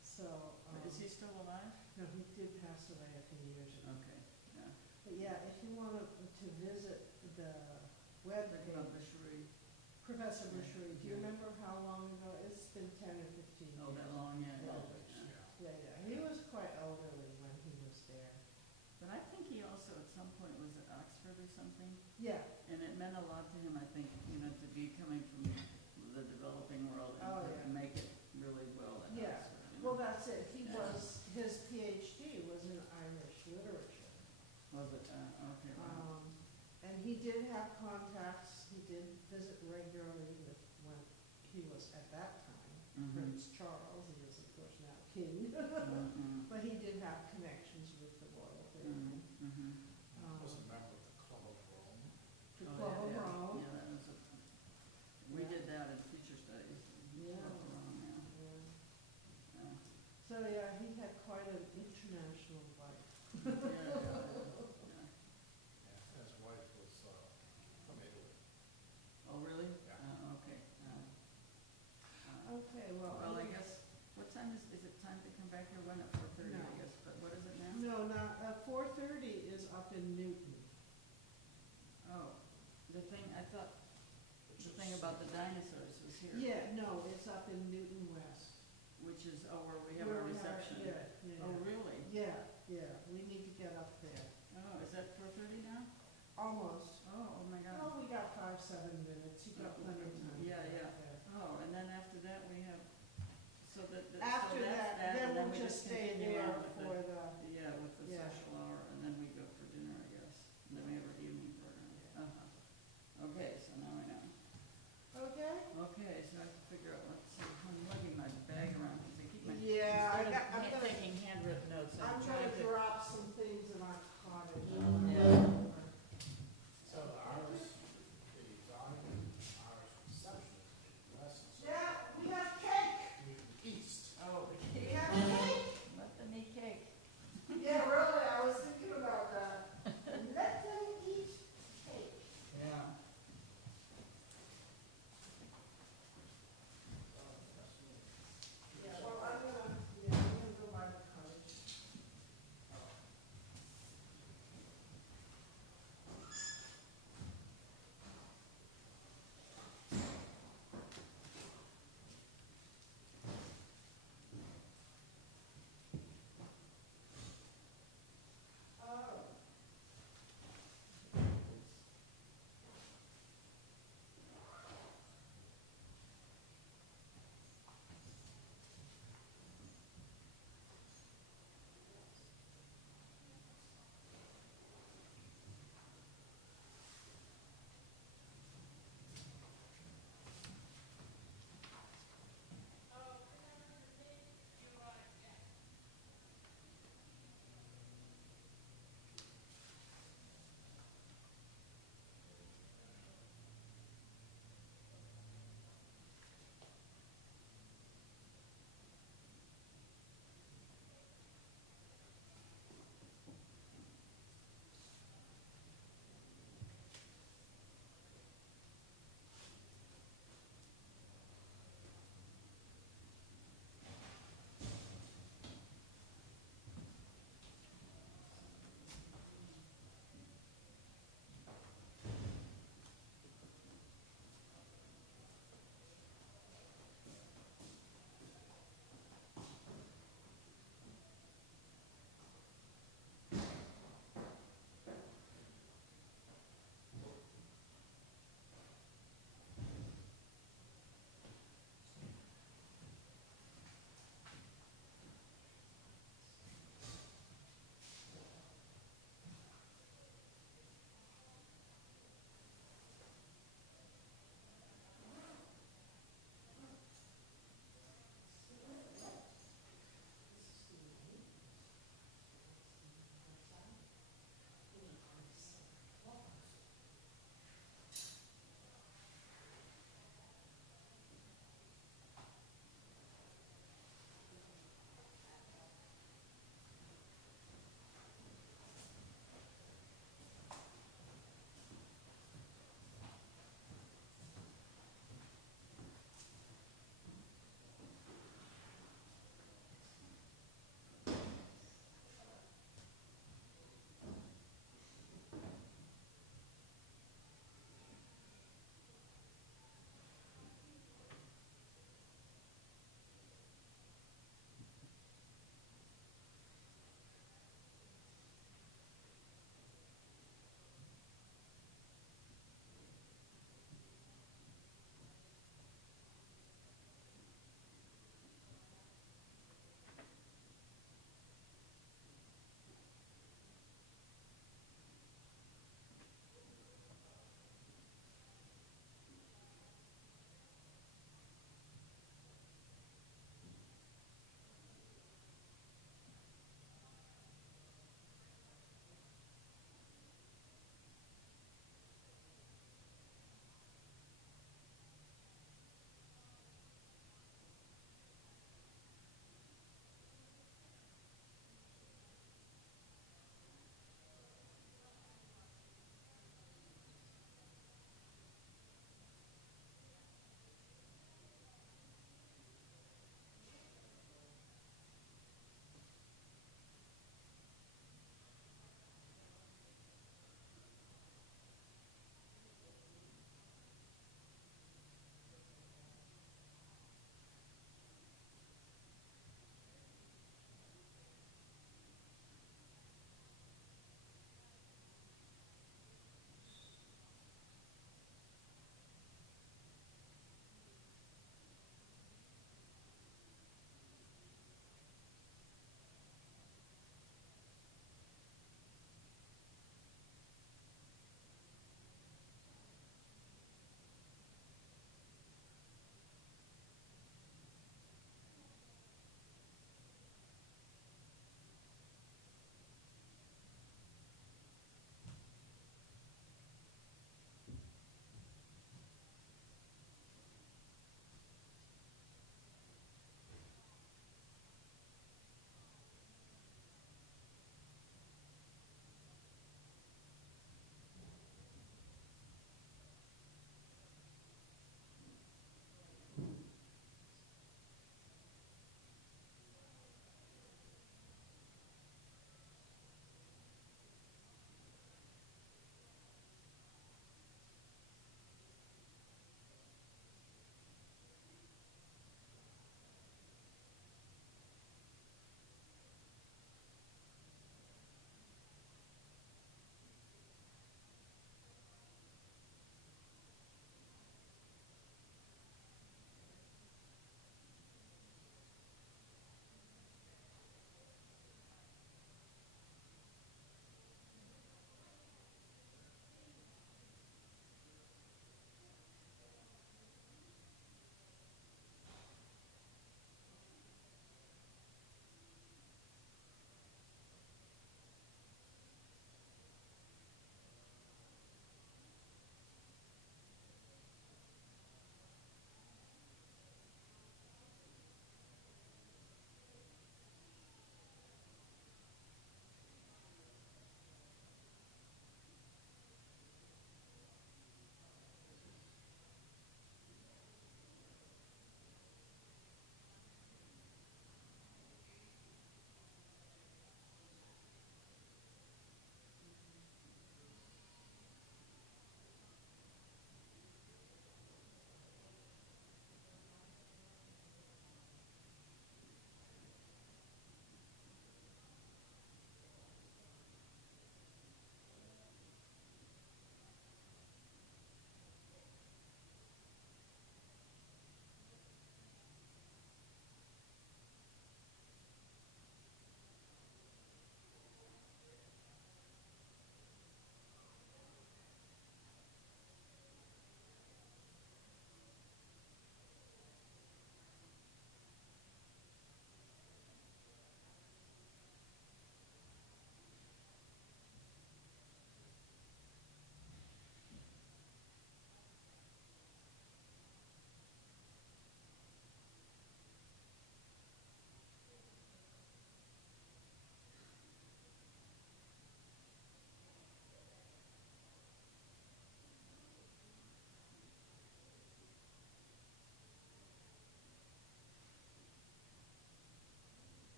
So, But is he still alive? no, he did pass away a few years ago. Okay, yeah. But yeah, if you want to visit the web Like page, about Bushwood. Professor Bushri, do you remember how long ago? It's been 10 or 15 years. Oh, that long, yeah. Yeah, yeah. He was quite elderly when he was there. But I think he also at some point was at Oxford or something, Yeah. and it meant a lot to him, I think, you know, to be coming from the developing world and Oh, to yeah. make it really well at Yeah. Oxford. You know? Well, that's it. He Yeah. was, his PhD was in Irish literature. Was it, okay, right. And he did have contacts, he did visit regularly with, when he was at that time, Mhm. Prince Charles, he is of course now king. Mhm. But he did have connections with the royal family. Mhm. Mhm. Was a member of the Club of Rome. The Oh, Club of yeah, Rome. yeah, that was we Yeah. did that in teacher studies. Yeah. Club of Rome, yeah. Yeah. So, yeah, he had quite an international life. Yeah. His wife was from Italy. Oh, really? Yeah. Okay. Okay, well. Well, I guess, what time is it time to come back here? When, at 4:30, No. I guess, but what is it now? No, not, 4:30 is up in Newton. Oh, the thing, I thought, the thing about the dinosaurs was here. Yeah, no, it's up in Newton West. Which is, oh, where we have Where our we have- reception. Yeah, yeah. Oh, really? Yeah, yeah, we need to get up there. Oh, is that 4:30 now? Almost. Oh my God. Oh, we got 5-7 minutes, you got plenty of time. to Yeah, get yeah. up there. Oh, and then after that we have, so that, so After that's that, that, then and then we'll we just stay continue there on with for the